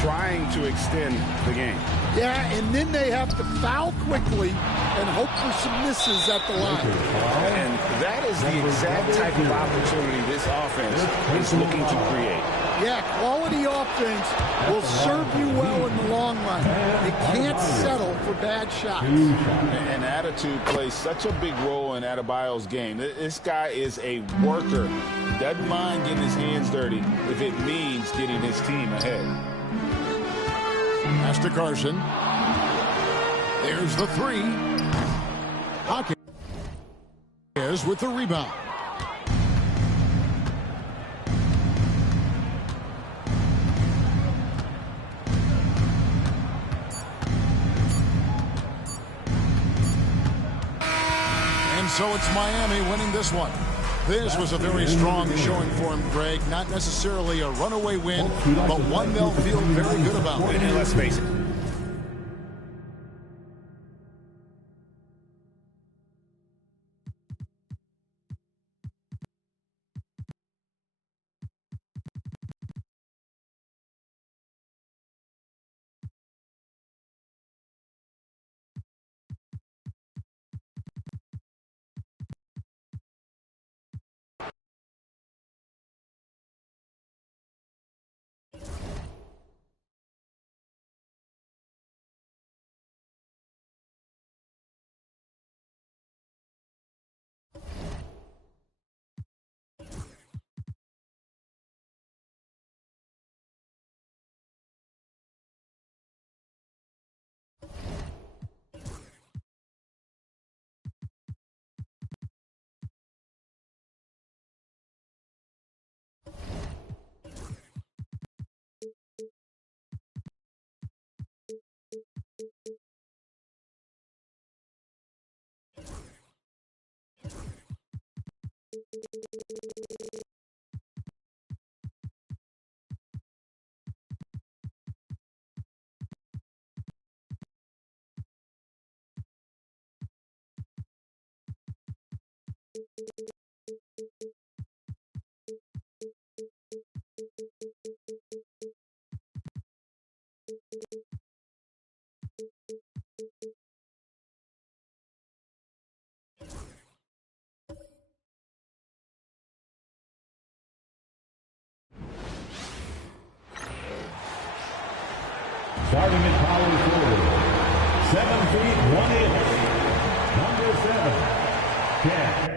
trying to extend the game. Yeah, and then they have to foul quickly and hope for some misses at the line. And that is the exact type of opportunity this offense is looking to create. Yeah, quality offense will serve you well in the long run. You can't settle for bad shots. And attitude plays such a big role in Adebayo's game. This guy is a worker. Doesn't mind getting his hands dirty if it means getting his team ahead. Pass to Carson. There's the 3. Hawkins with the rebound. And so it's Miami winning this one. This was a very strong showing for him, Greg. Not necessarily a runaway win, but one they'll feel very good about. And let's face it. 1 inch, number 7, 10.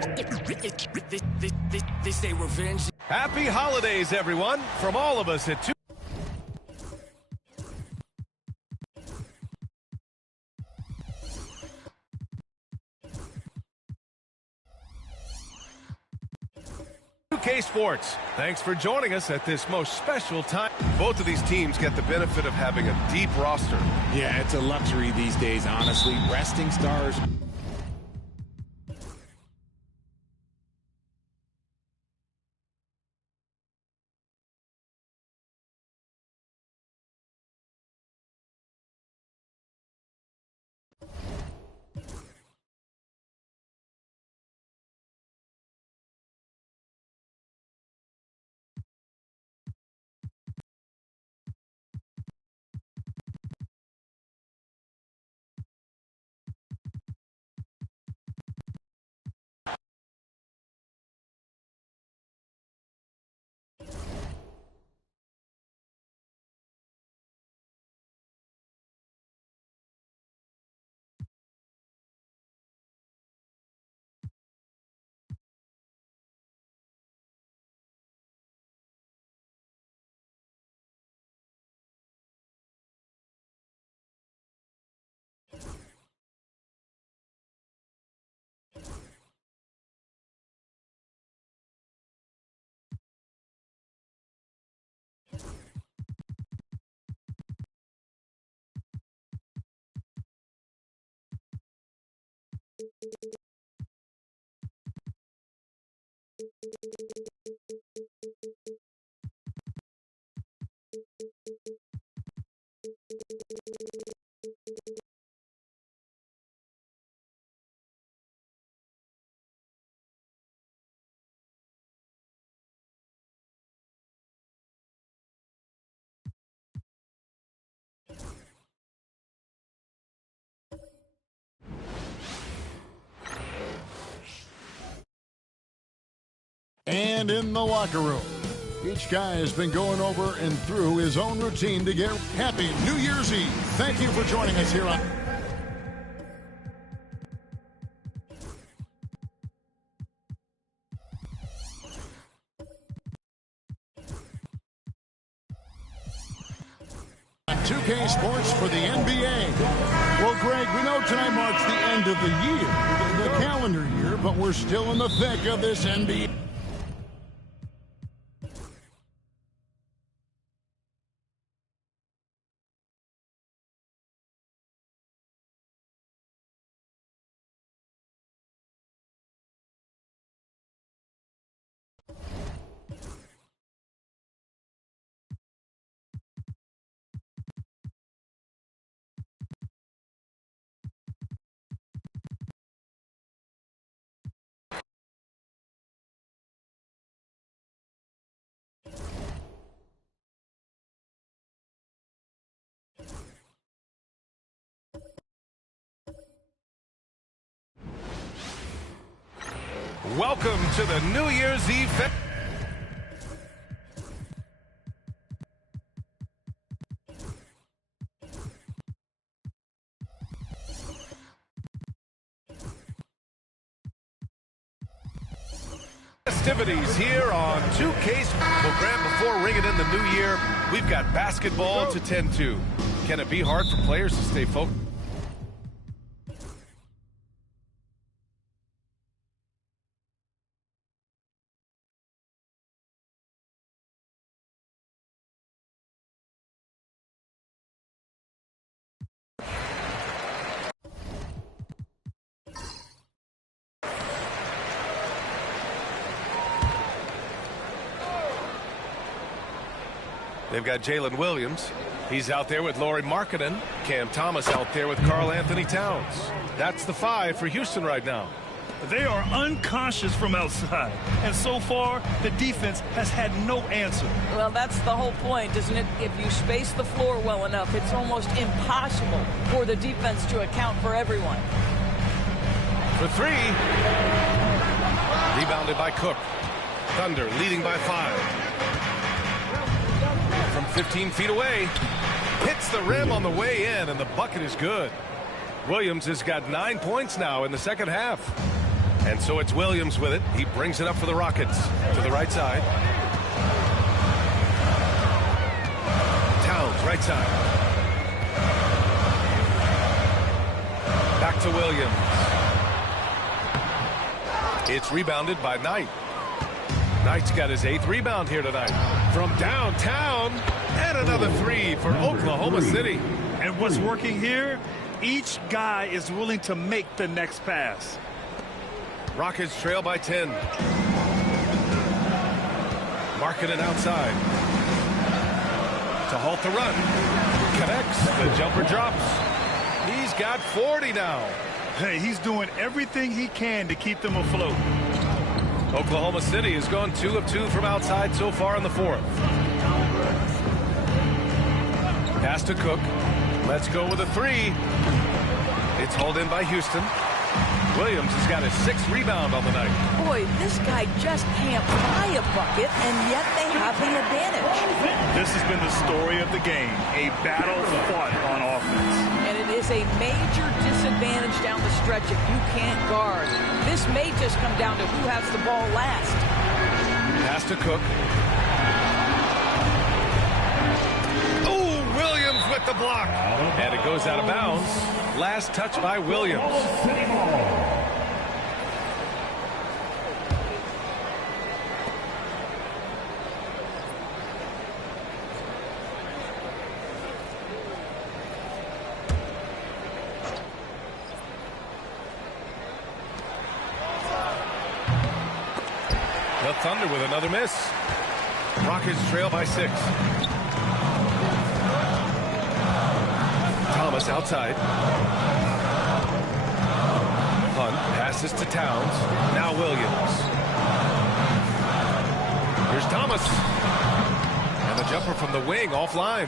They say revenge. Happy holidays, everyone, from all of us at 2. K Sports. Thanks for joining us at this most special time. Both of these teams get the benefit of having a deep roster. Yeah, it's a luxury these days, honestly. Resting stars. And in the locker room, each guy has been going over and through his own routine to get happy New Year's Eve. Thank you for joining us here on... on 2K Sports for the NBA. Well, Greg, we know tonight marks the end of the year, the calendar year, but we're still in the thick of this NBA. Welcome to the New Year's Eve. Festivities here on 2K. Well, Grant, before ringing in the new year, we've got basketball to tend to. Can it be hard for players to stay focused? They've got Jalen Williams. He's out there with Lauri Markkanen. Cam Thomas out there with Karl Anthony Towns. That's the 5 for Houston right now. They are unconscious from outside, and so far the defense has had no answer. Well, that's the whole point, isn't it? If you space the floor well enough, it's almost impossible for the defense to account for everyone. For 3. Rebounded by Cook. Thunder leading by 5. From 15 feet away. Hits the rim on the way in, and the bucket is good. Williams has got 9 points now in the second half. And so it's Williams with it. He brings it up for the Rockets to the right side. Towns, right side. Back to Williams. It's rebounded by Knight. Knight's got his 8th rebound here tonight. From downtown, and another 3 for Oklahoma City. And what's working here, each guy is willing to make the next pass. Rockets trail by 10. Marking it outside. To halt the run. Connects. The jumper drops. He's got 40 now. Hey, he's doing everything he can to keep them afloat. Oklahoma City has gone 2 of 2 from outside so far in the fourth. Pass to Cook. Let's go with a 3. It's hauled in by Houston. Williams has got his 6th rebound on the night. Boy, this guy just can't buy a bucket, and yet they have the advantage. This has been the story of the game, a battle fought on offense. And it is a major disadvantage down the stretch if you can't guard. This may just come down to who has the ball last. Pass to Cook. Oh, Williams with the block. And it goes out of bounds. Last touch by Williams. The Thunder with another miss. Rockets trail by 6. Thomas outside. Hunt passes to Towns. Now Williams. Here's Thomas. And the jumper from the wing offline.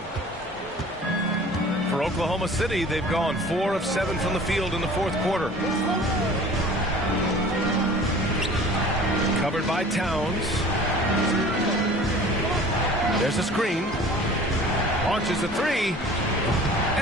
For Oklahoma City, they've gone 4 of 7 from the field in the fourth quarter. Covered by Towns. There's a screen. Launches a 3.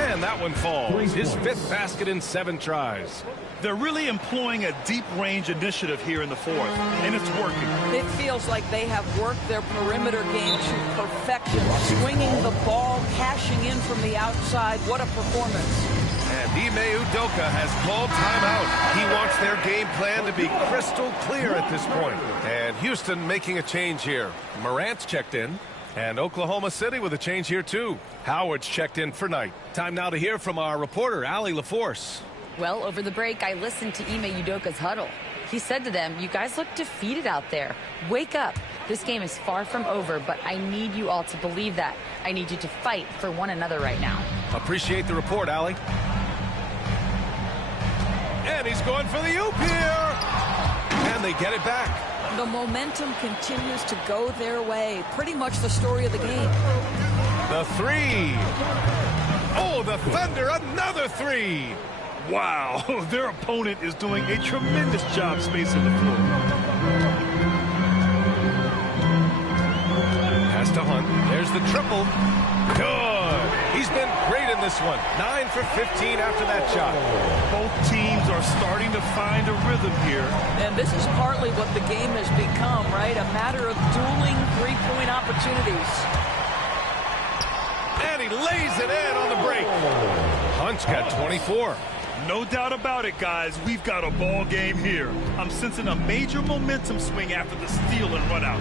And that one falls. His 5th basket in 7 tries. They're really employing a deep range initiative here in the fourth, and it's working. It feels like they have worked their perimeter game to perfection, swinging the ball, cashing in from the outside. What a performance. And Ime Udoka has called timeout. He wants their game plan to be crystal clear at this point. And Houston making a change here. Morant's checked in. And Oklahoma City with a change here, too. Howard's checked in for Knight. Time now to hear from our reporter, Allie LaForce. Well, over the break, I listened to Ime Udoka's huddle. He said to them, you guys look defeated out there. Wake up. This game is far from over, but I need you all to believe that. I need you to fight for one another right now. Appreciate the report, Allie. And he's going for the oop here. And they get it back. The momentum continues to go their way. Pretty much the story of the game. The 3. Oh, the Thunder, another 3. Wow, their opponent is doing a tremendous job spacing the floor. Pass to Hunt. There's the triple. Good. He's been great in this one. 9 for 15 after that shot. Both teams are starting to find a rhythm here. And this is partly what the game has become, right? A matter of dueling three-point opportunities. And he lays it in on the break. Hunt's got 24. No doubt about it, guys. We've got a ball game here. I'm sensing a major momentum swing after the steal and run out.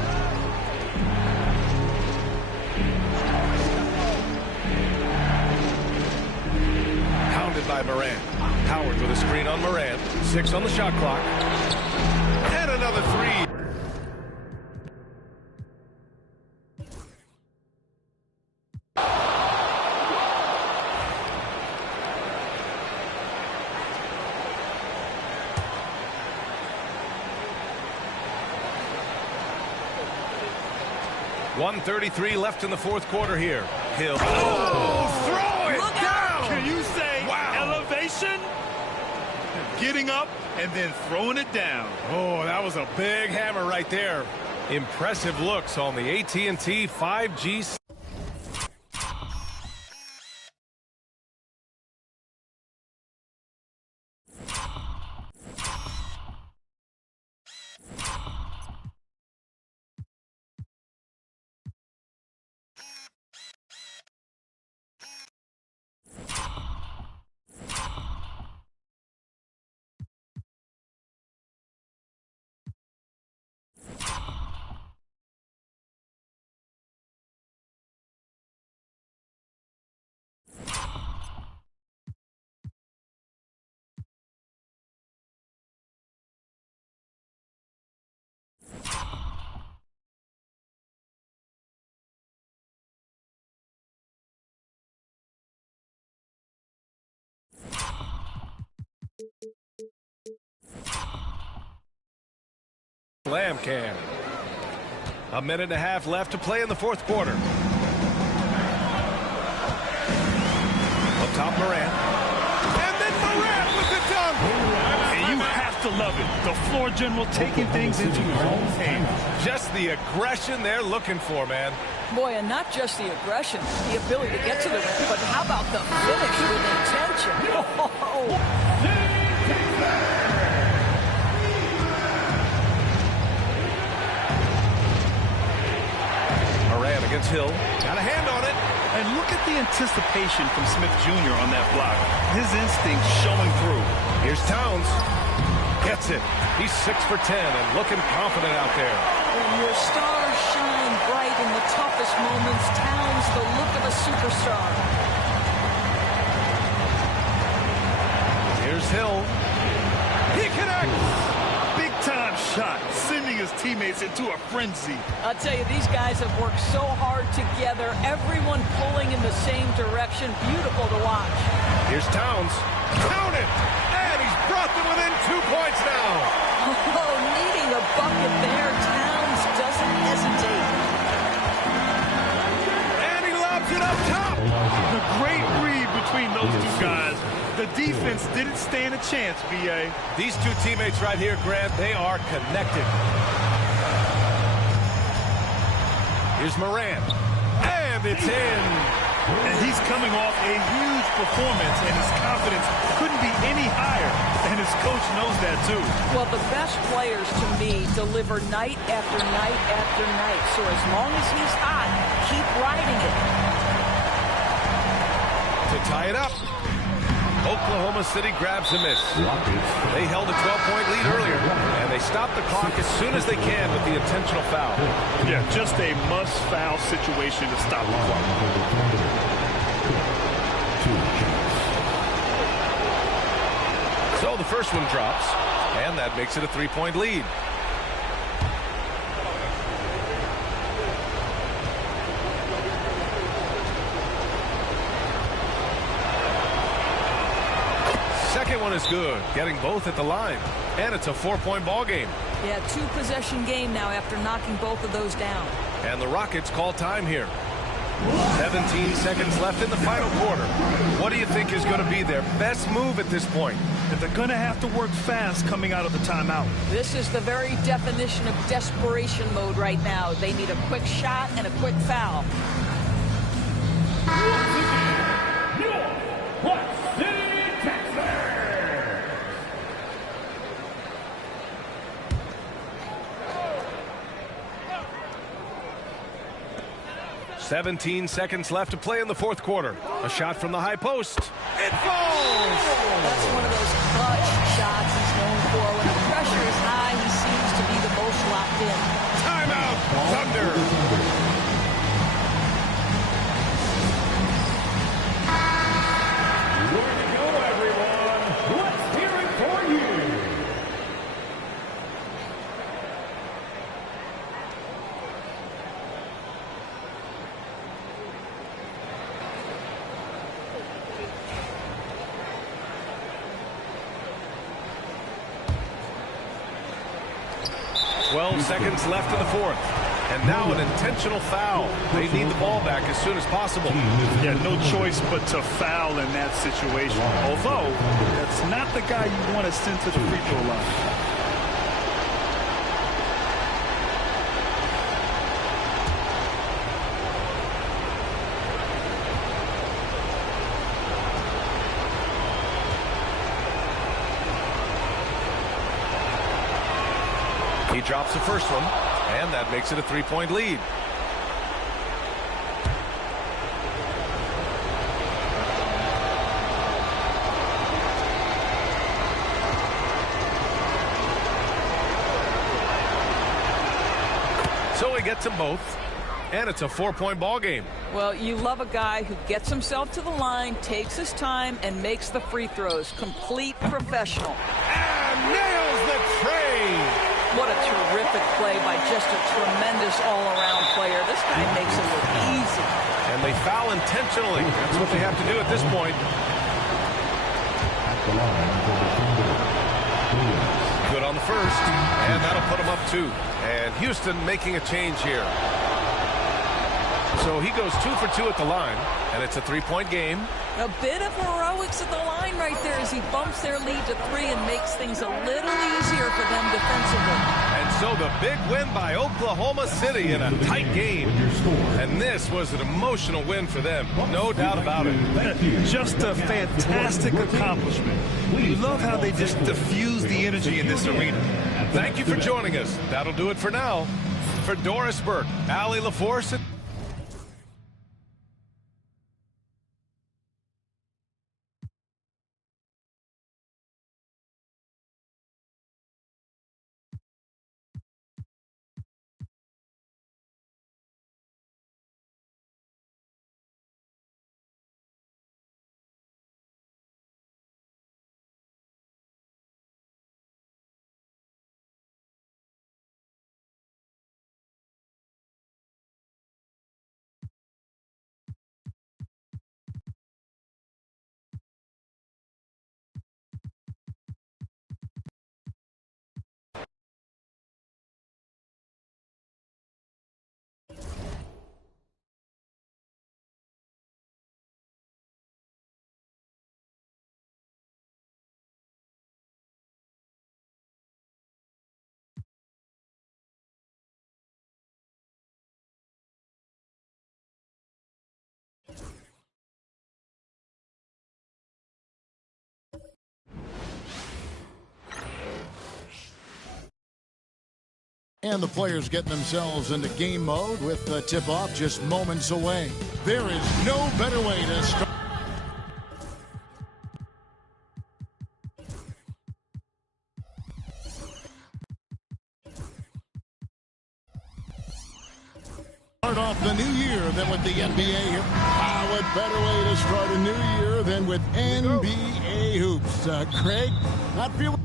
Pounded by Morant. Howard with a screen on Morant. 6 on the shot clock. And another 3. .133 left in the fourth quarter here. Hill. Oh, throw it down! Can you say elevation? Getting up and then throwing it down. Oh, that was a big hammer right there. Impressive looks on the AT&T 5G touchdown can. A minute and a half left to play in the fourth quarter. Up top, Morant. And then Morant with the dunk. And you have to love it. The floor general taking things into his own hands. Just the aggression they're looking for, man. Boy, and not just the aggression, the ability to get to the rim, but how about the finish with intention? Morant against Hill. Got a hand on it. And look at the anticipation from Smith Jr. on that block. His instinct showing through. Here's Towns. Gets it. He's 6 for 10 and looking confident out there. When your stars shine bright in the toughest moments, Towns the look of a superstar. Here's Hill. He connects. Big time shot, sending his teammates into a frenzy. I'll tell you, these guys have worked so hard together, everyone pulling in the same direction. Beautiful to watch. Here's Towns. Count it! And he's brought them within 2 points now. Oh, needing a bucket there. Towns doesn't hesitate. And he lobs it up top. The great read between those two guys. The defense didn't stand a chance, B.A. These two teammates right here, Grant, they are connected. Here's Morant. And it's in. And he's coming off a huge performance, and his confidence couldn't be any higher. And his coach knows that, too. Well, the best players, to me, deliver night after night after night. So as long as he's hot, keep riding it. To tie it up. Oklahoma City grabs a miss. They held a 12-point lead earlier, and they stopped the clock as soon as they can with the intentional foul. Yeah, just a must-foul situation to stop the clock. So the first one drops, and that makes it a 3-point lead. Second one is good, getting both at the line. And it's a 4-point ball game. Yeah, 2-possession game now after knocking both of those down. And the Rockets call time here. 17 seconds left in the final quarter. What do you think is going to be their best move at this point? That they're going to have to work fast coming out of the timeout. This is the very definition of desperation mode right now. They need a quick shot and a quick foul. 17 seconds left to play in the fourth quarter. A shot from the high post. It falls! That's one of those clutch shots he's known for. When the pressure is high, he seems to be the most locked in. Timeout, Thunder! Way to go, everyone! Let's hear it for you! Seconds left in the fourth. And now an intentional foul. They need the ball back as soon as possible. Yeah, no choice but to foul in that situation. Although, that's not the guy you want to send to the free throw line. He drops the first one, and that makes it a 3-point lead. So he gets them both, and it's a 4-point ball game. Well, you love a guy who gets himself to the line, takes his time, and makes the free throws. Complete professional. And nails the tray. What a terrific play by just a tremendous all-around player. This guy makes it look easy. And they foul intentionally. That's what they have to do at this point. Good on the first, and that'll put them up 2. And Houston making a change here. So he goes 2 for 2 at the line, and it's a 3-point game. A bit of heroics at the line right there as he bumps their lead to 3 and makes things a little easier for them defensively. And so the big win by Oklahoma City in a tight game. And this was an emotional win for them, no doubt about it. Just a fantastic accomplishment. You love how they just diffuse the energy in this arena. Thank you for joining us. That'll do it for now. For Doris Burke, Allie LaForce, And the players getting themselves into game mode with the tip-off just moments away. There is no better way to start. Start off the new year than with the NBA. What better way to start a new year than with NBA hoops? Craig, not feeling.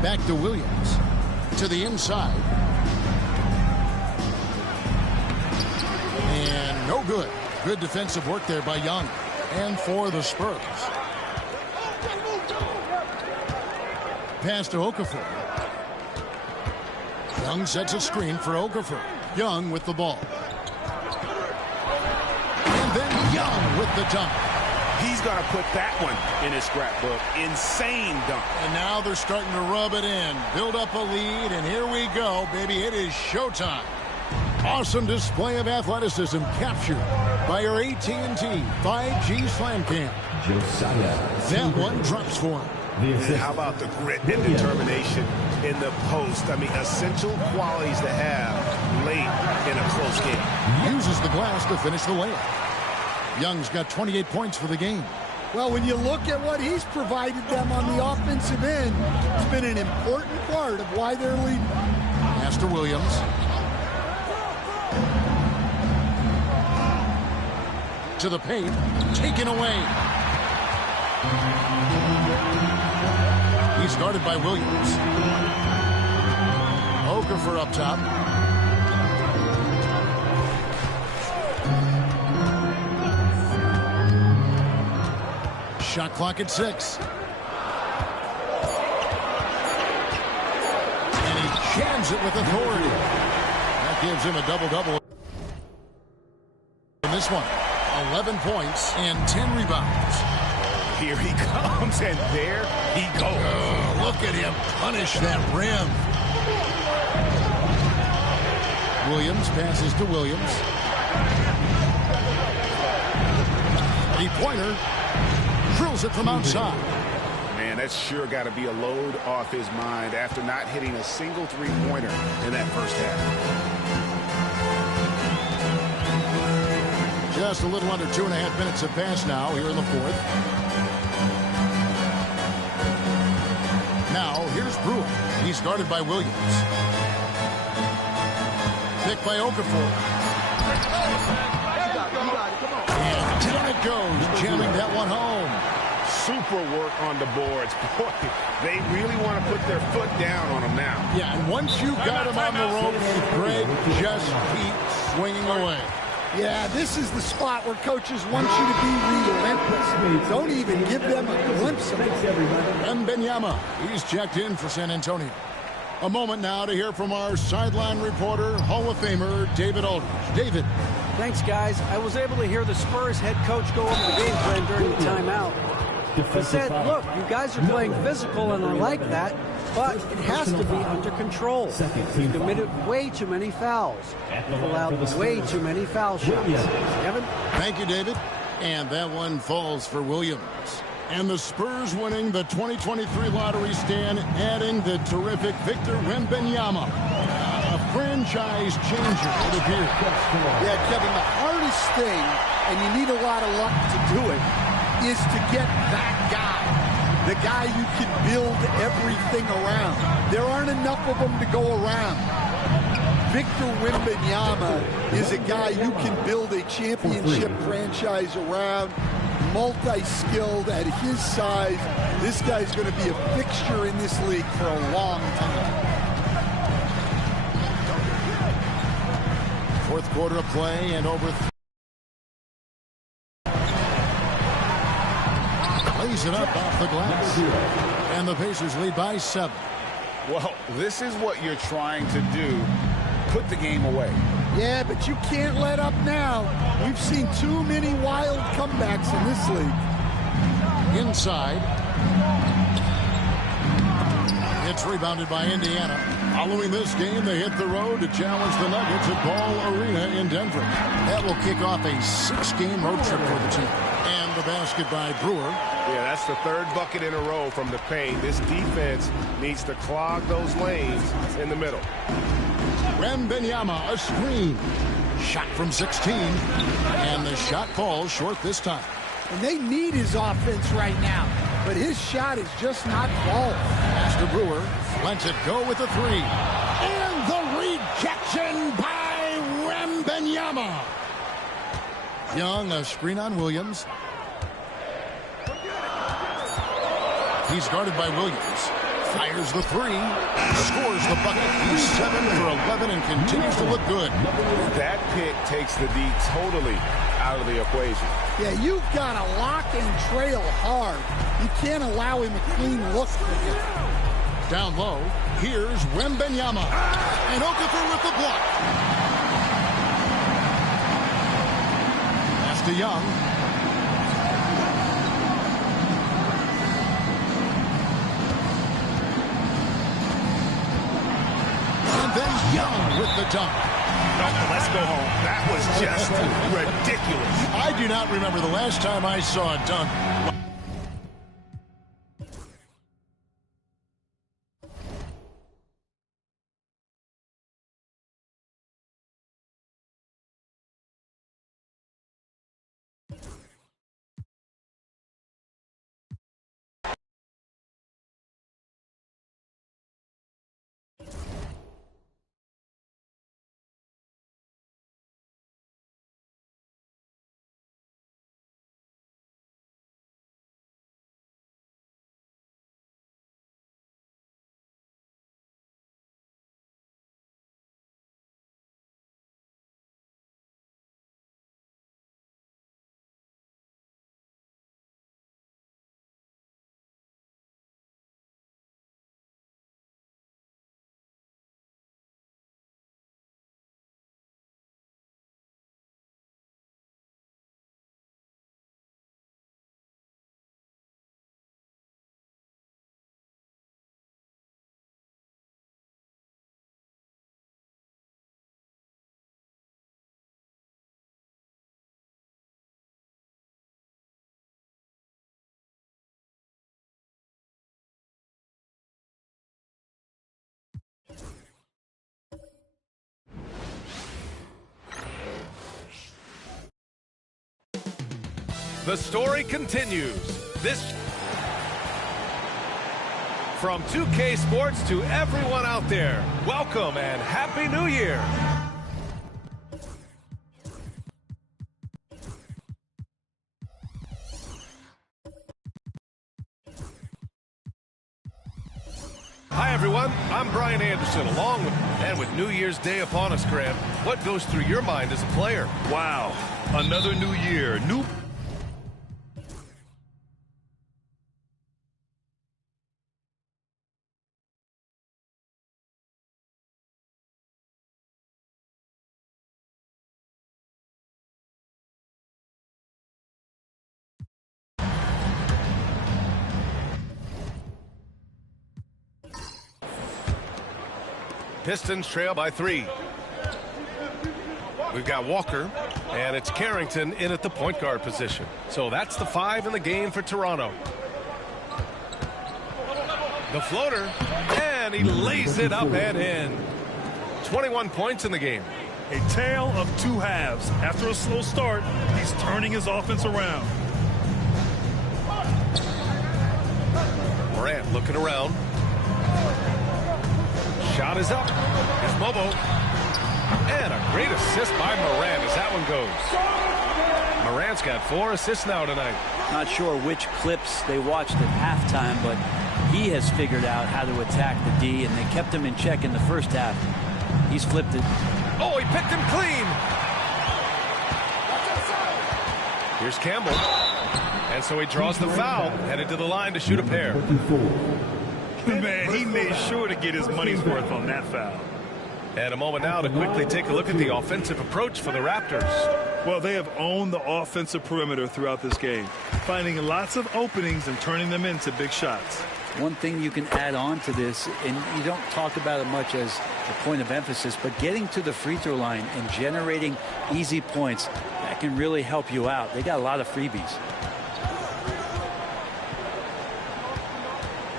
Back to Williams. To the inside. And no good. Good defensive work there by Young. And for the Spurs. Pass to Okafor. Young sets a screen for Okafor. Young with the ball. And then Young with the dunk. He's going to put that one in his scrapbook. Insane dunk. And now they're starting to rub it in. Build up a lead, and here we go, baby. It is showtime. Awesome display of athleticism captured by our AT&T 5G Slam Cam. That one drops for him. And how about the grit and determination in the post? I mean, essential qualities to have late in a close game. Uses the glass to finish the layup. Young's got 28 points for the game. Well, when you look at what he's provided them on the offensive end, it's been an important part of why they're leading. Pass to Williams. To the paint. Taken away. He's guarded by Williams. Okafor up top. Shot clock at 6. And he jams it with authority. That gives him a double-double in this one. 11 points and 10 rebounds. Here he comes, and there he goes. Oh, look at him punish that rim. Williams passes to Williams. Three-pointer. Drills it from outside. Man, that's sure got to be a load off his mind after not hitting a single three-pointer in that first half. Just a little under 2.5 minutes have passed now here in the fourth. Now, here's Brewer. He's guarded by Williams. Picked by Okafor. And down it goes, jamming that one home. Super work on the boards. Boy, they really want to put their foot down on them now. Yeah, and once you got him on the ropes, Greg, just keep swinging away. Yeah, this is the spot where coaches want you to be relentless. Don't even give them a glimpse of it. Wembanyama, he's checked in for San Antonio. A moment now to hear from our sideline reporter, Hall of Famer David Aldridge. David. Thanks, guys. I was able to hear the Spurs head coach go over the game plan during the timeout. He said, look, you guys are playing physical, and I like that, but it has to be under control. You've committed way too many fouls. You've allowed way too many foul shots. Evan? Thank you, David. And that one falls for Williams. And the Spurs winning the 2023 lottery stand, adding the terrific Victor Wembanyama. A franchise changer, it appears. Yeah, Kevin, the hardest thing, and you need a lot of luck to do it, is to get that guy. The guy you can build everything around. There aren't enough of them to go around. Victor Wembanyama is a guy you can build a championship franchise around. Multi-skilled at his size. This guy's going to be a fixture in this league for a long time. Fourth quarter of play and over. Lays it up off the glass. And the Pacers lead by 7. Well, this is what you're trying to do. Put the game away. Yeah, but you can't let up now. We've seen too many wild comebacks in this league. Inside. It's rebounded by Indiana. Following this game, they hit the road to challenge the Nuggets at Ball Arena in Denver. That will kick off a 6-game road trip for the team. And the basket by Brewer. Yeah, that's the third bucket in a row from the paint. This defense needs to clog those lanes in the middle. Wembanyama, a screen. Shot from 16. And the shot falls short this time. And they need his offense right now. But his shot is just not falling. Master Brewer lets it go with a 3. And the rejection by Wembanyama. Young, a screen on Williams. He's guarded by Williams. Fires the 3. Scores the bucket. He's 7 for 11 and continues to look good. That pick takes the D totally out of the equation. Yeah, you've got to lock and trail hard. You can't allow him a clean look for you. Down low, here's Wembanyama. And Okafor with the block. Pass to Young. And then Young with the dunk. Let's go home. That was just ridiculous. I do not remember the last time I saw a dunk The story continues. This from 2K Sports to everyone out there, welcome and Happy New Year. Hi everyone, I'm Brian Anderson, along with New Year's Day upon us, Grant. What goes through your mind as a player? Wow, another new year, new. Pistons trail by 3. We've got Walker, and it's Carrington in at the point guard position. So that's the 5 in the game for Toronto. The floater, and he lays it up and in. 21 points in the game. A tale of two halves. After a slow start, he's turning his offense around. Morant looking around. Shot is up. Here's Mobo. And a great assist by Morant as that one goes. Morant's got 4 assists now tonight. Not sure which clips they watched at halftime, but he has figured out how to attack the D, and they kept him in check in the first half. He's flipped it. Oh, he picked him clean. Here's Campbell. And so he draws the foul, headed to the line to shoot a pair. Man, he made sure to get his money's worth on that foul. And a moment now to quickly take a look at the offensive approach for the Raptors. Well, they have owned the offensive perimeter throughout this game, finding lots of openings and turning them into big shots. One thing you can add on to this, and you don't talk about it much as a point of emphasis, but getting to the free throw line and generating easy points, that can really help you out. They got a lot of freebies.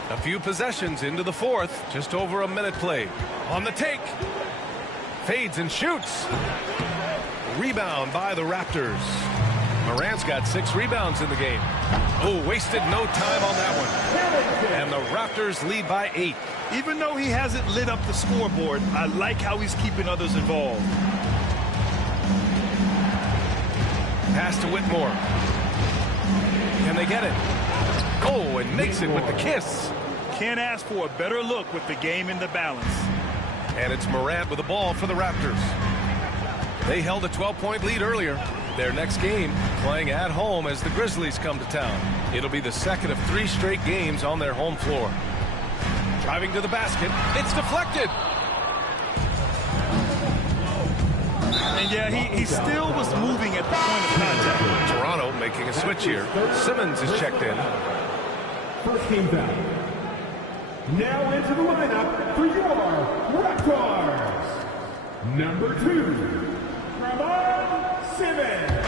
A few possessions into the fourth, just over a minute played. On the take. Fades and shoots. Rebound by the Raptors. Morant's got 6 rebounds in the game. Oh, wasted no time on that one. And the Raptors lead by 8. Even though he hasn't lit up the scoreboard, I like how he's keeping others involved. Pass to Whitmore. Can they get it? Oh, and makes it with the kiss. Can't ask for a better look with the game in the balance. And it's Morant with the ball for the Raptors. They held a 12-point lead earlier. Their next game playing at home as the Grizzlies come to town. It'll be the second of 3 straight games on their home floor. Driving to the basket. It's deflected. And yeah, he still was moving at the point of contact. Toronto making a switch here. Simmons is checked in. First team foul. Now into the lineup for your Raptors. Number 2, Simmons.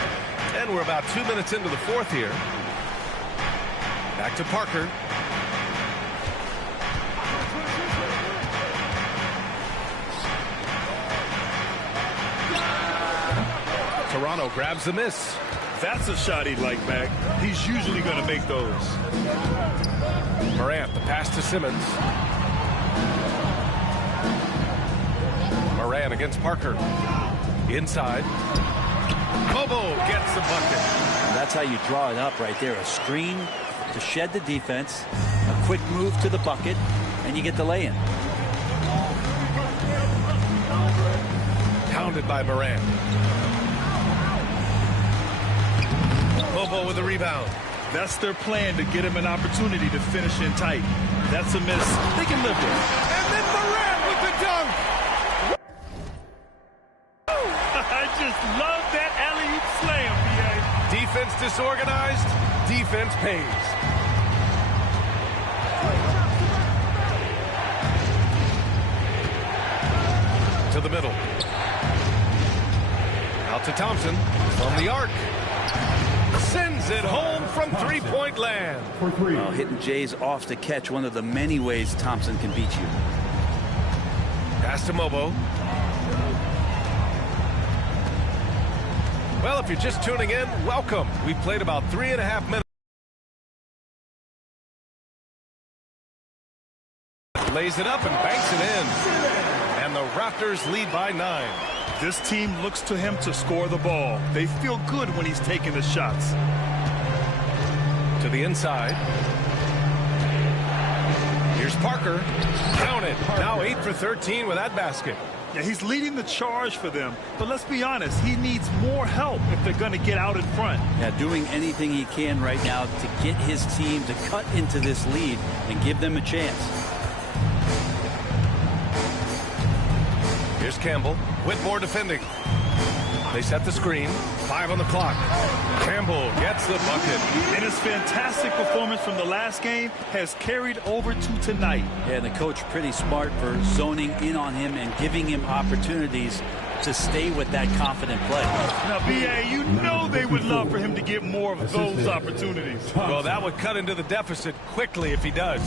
And we're about 2 minutes into the fourth here. Back to Parker. Toronto grabs the miss. That's a shot he'd like back. He's usually going to make those. Morant, the pass to Simmons. Morant against Parker. Inside. Bobo gets the bucket. And that's how you draw it up right there. A screen to shed the defense, a quick move to the bucket, and you get the lay-in. Pounded by Morant. Bobo with a rebound. That's their plan, to get him an opportunity to finish in tight. That's a miss they can live with. And then Morant with the dunk. I just love that alley-oop slam, B.A. Defense disorganized, defense pays. To the middle. Out to Thompson from the arc. Sends it home from three-point land. Well, hitting Jays off to catch, one of the many ways Thompson can beat you. Pass to Mobo. Well, if you're just tuning in, welcome. We played about 3.5 minutes. Lays it up and banks it in. And the Raptors lead by 9. This team looks to him to score the ball. They feel good when he's taking the shots. To the inside. Here's Parker. Count it. Now 8 for 13 with that basket. Yeah, he's leading the charge for them. But let's be honest, he needs more help if they're going to get out in front. Yeah, doing anything he can right now to get his team to cut into this lead and give them a chance. Here's Campbell. Whitmore defending. They set the screen. 5 on the clock. Campbell gets the bucket. And his fantastic performance from the last game has carried over to tonight. Yeah, and the coach pretty smart for zoning in on him and giving him opportunities to stay with that confident play. Now, B.A., you know they would love for him to get more of those opportunities. Well, that would cut into the deficit quickly if he does.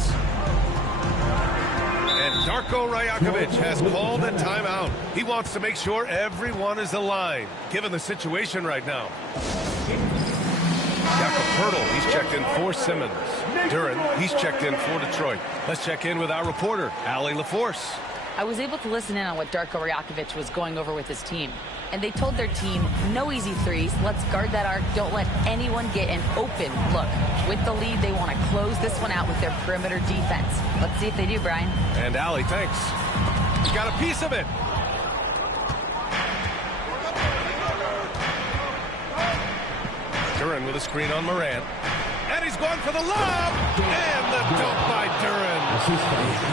And Darko Rajakovic has called a timeout. He wants to make sure everyone is aligned, given the situation right now. Jakob Poeltl, he's checked in for Simmons. Duren, he's checked in for Detroit. Let's check in with our reporter, Allie LaForce. I was able to listen in on what Darko Rajakovic was going over with his team. And they told their team, no easy threes. Let's guard that arc. Don't let anyone get an open look. With the lead, they want to close this one out with their perimeter defense. Let's see if they do, Brian. And Allie, thanks. You got a piece of it. Duren with a screen on Morant. And he's going for the lob. And the dunk by Duren.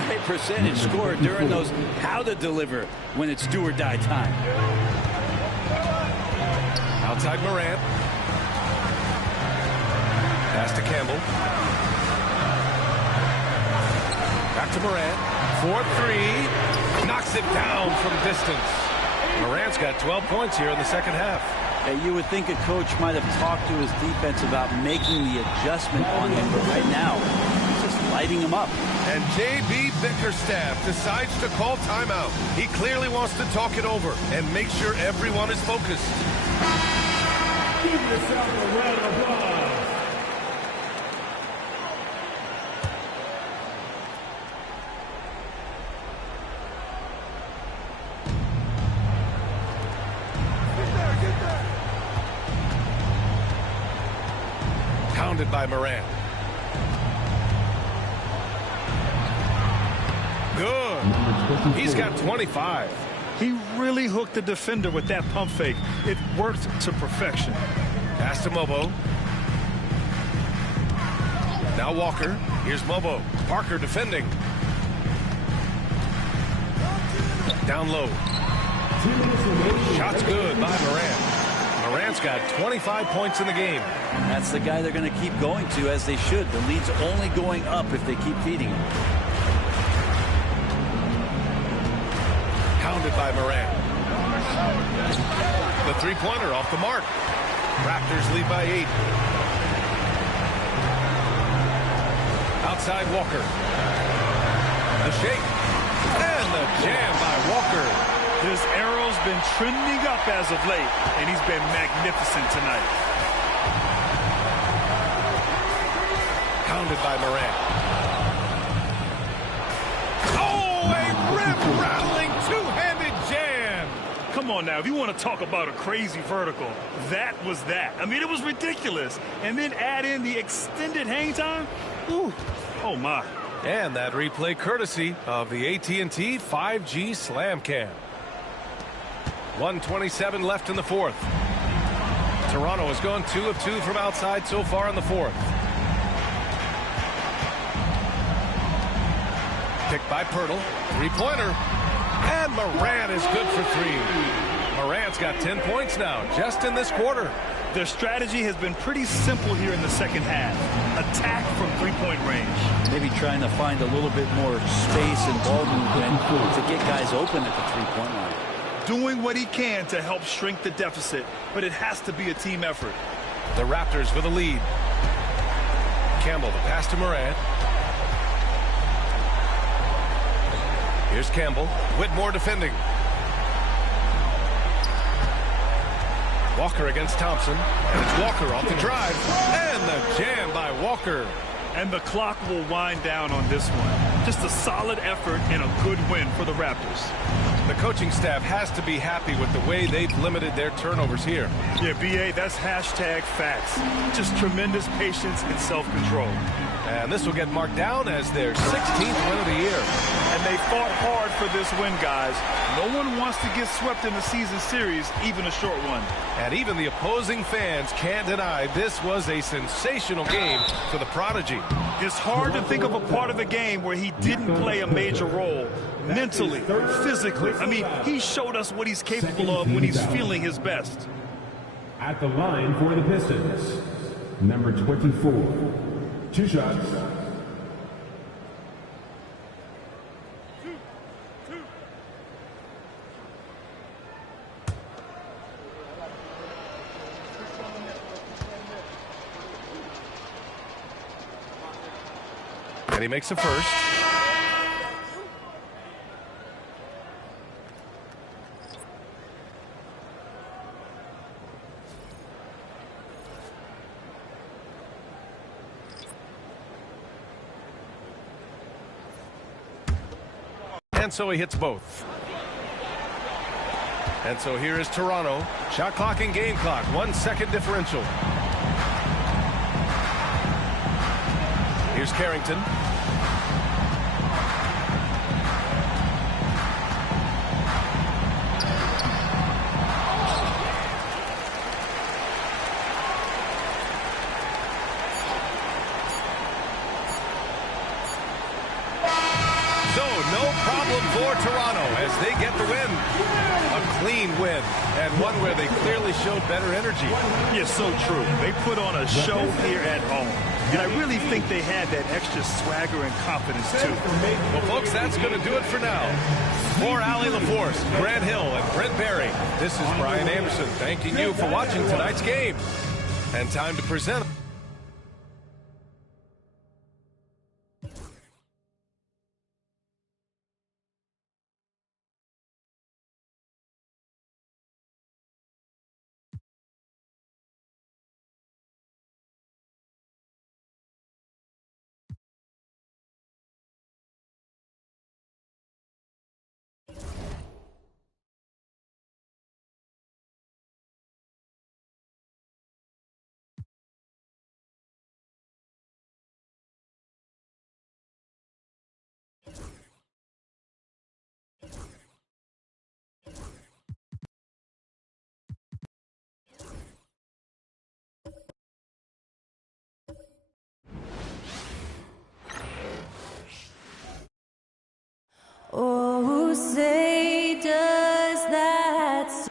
High percentage scorer. Duren knows how to deliver when it's do or die time. Outside Morant. Pass to Campbell. Back to Morant. 4-3. Knocks it down from distance. Morant's got 12 points here in the second half. You would think a coach might have talked to his defense about making the adjustment on him, but right now, he's just lighting him up. And J.B. Bickerstaff decides to call timeout. He clearly wants to talk it over and make sure everyone is focused. Give yourself a round of applause. Pounded by Morant. Good. He's got 25. He really hooked the defender with that pump fake. It worked to perfection. Pass to Mobo. Now Walker. Here's Mobo. Parker defending. Down low. Shot's good by Morant. Morant's got 25 points in the game. That's the guy they're going to keep going to, as they should. The lead's only going up if they keep feeding him. Pounded by Morant. The three-pointer off the mark. Raptors lead by 8. Outside Walker. The shake. And the jam by Walker. His arrow's been trending up as of late, and he's been magnificent tonight. Pounded by Morant. Oh, a rim-rattling two-handed jam. Come on now, if you want to talk about a crazy vertical, that was that. I mean, it was ridiculous. And then add in the extended hang time. Ooh, oh my. And that replay courtesy of the AT&T 5G Slam Cam. 1:27 left in the fourth. Toronto has gone 2 of 2 from outside so far in the fourth. Picked by Poeltl. Three-pointer. And Morant is good for 3. Morant's got 10 points now just in this quarter. Their strategy has been pretty simple here in the second half. Attack from three-point range. Maybe trying to find a little bit more space and ball movement to get guys open at the three-point line. Doing what he can to help shrink the deficit, but it has to be a team effort. The Raptors with a lead. Campbell, the pass to Morant. Here's Campbell. Whitmore defending. Walker against Thompson, and it's Walker off the drive, and the jam by Walker. And the clock will wind down on this one. Just a solid effort and a good win for the Raptors. The coaching staff has to be happy with the way they've limited their turnovers here. Yeah, B.A., that's hashtag facts. Just tremendous patience and self-control. And this will get marked down as their 16th win of the year. And they fought hard for this win, guys. No one wants to get swept in the season series, even a short one. And even the opposing fans can't deny this was a sensational game for the Prodigy. It's hard to think of a part of the game where he didn't play a major role. Mentally, physically. I mean, he showed us what he's capable of when he's feeling his best. At the line for the Pistons, number 24. 2 shots. And he makes the first. And so he hits both. And so here is Toronto. Shot clock and game clock. 1 second differential. Here's Carrington. For Toronto as they get the win. A clean win and one where they clearly showed better energy. Yeah, so true. They put on a show here at home. And I really think they had that extra swagger and confidence, too. Well, folks, that's going to do it for now. For Allie LaForce, Grant Hill, and Brent Barry, this is Brian Anderson thanking you for watching tonight's game. And time to present. Oh, say does that...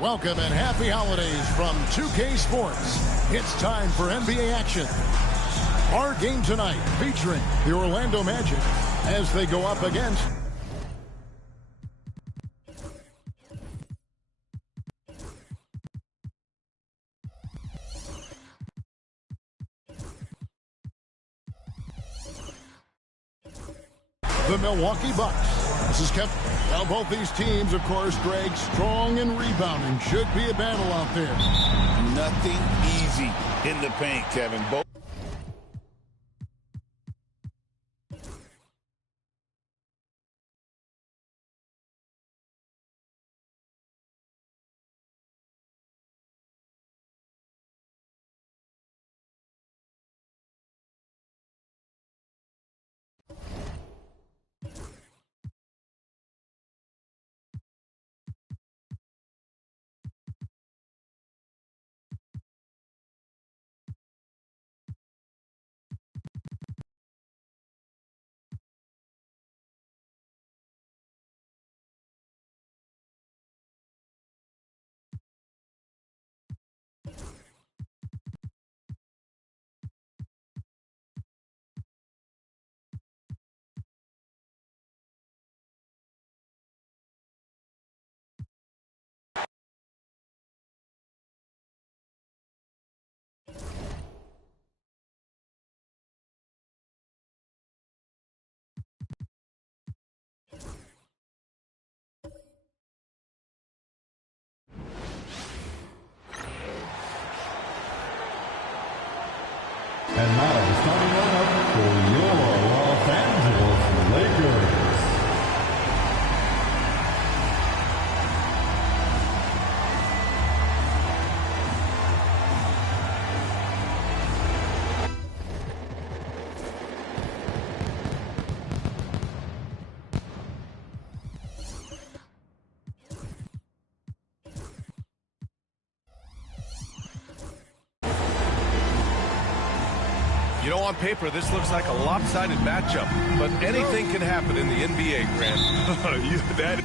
Welcome and happy holidays from 2K Sports. It's time for NBA action. Our game tonight featuring the Orlando Magic as they go up against... the Milwaukee Bucks. This is Kevin. Well, both these teams, of course, Greg, strong and rebounding. Should be a battle out there. Nothing easy in the paint, Kevin. Both And now, starting lineup for your Los Angeles Lakers. You know, on paper, this looks like a lopsided matchup, but anything can happen in the NBA, Grant. That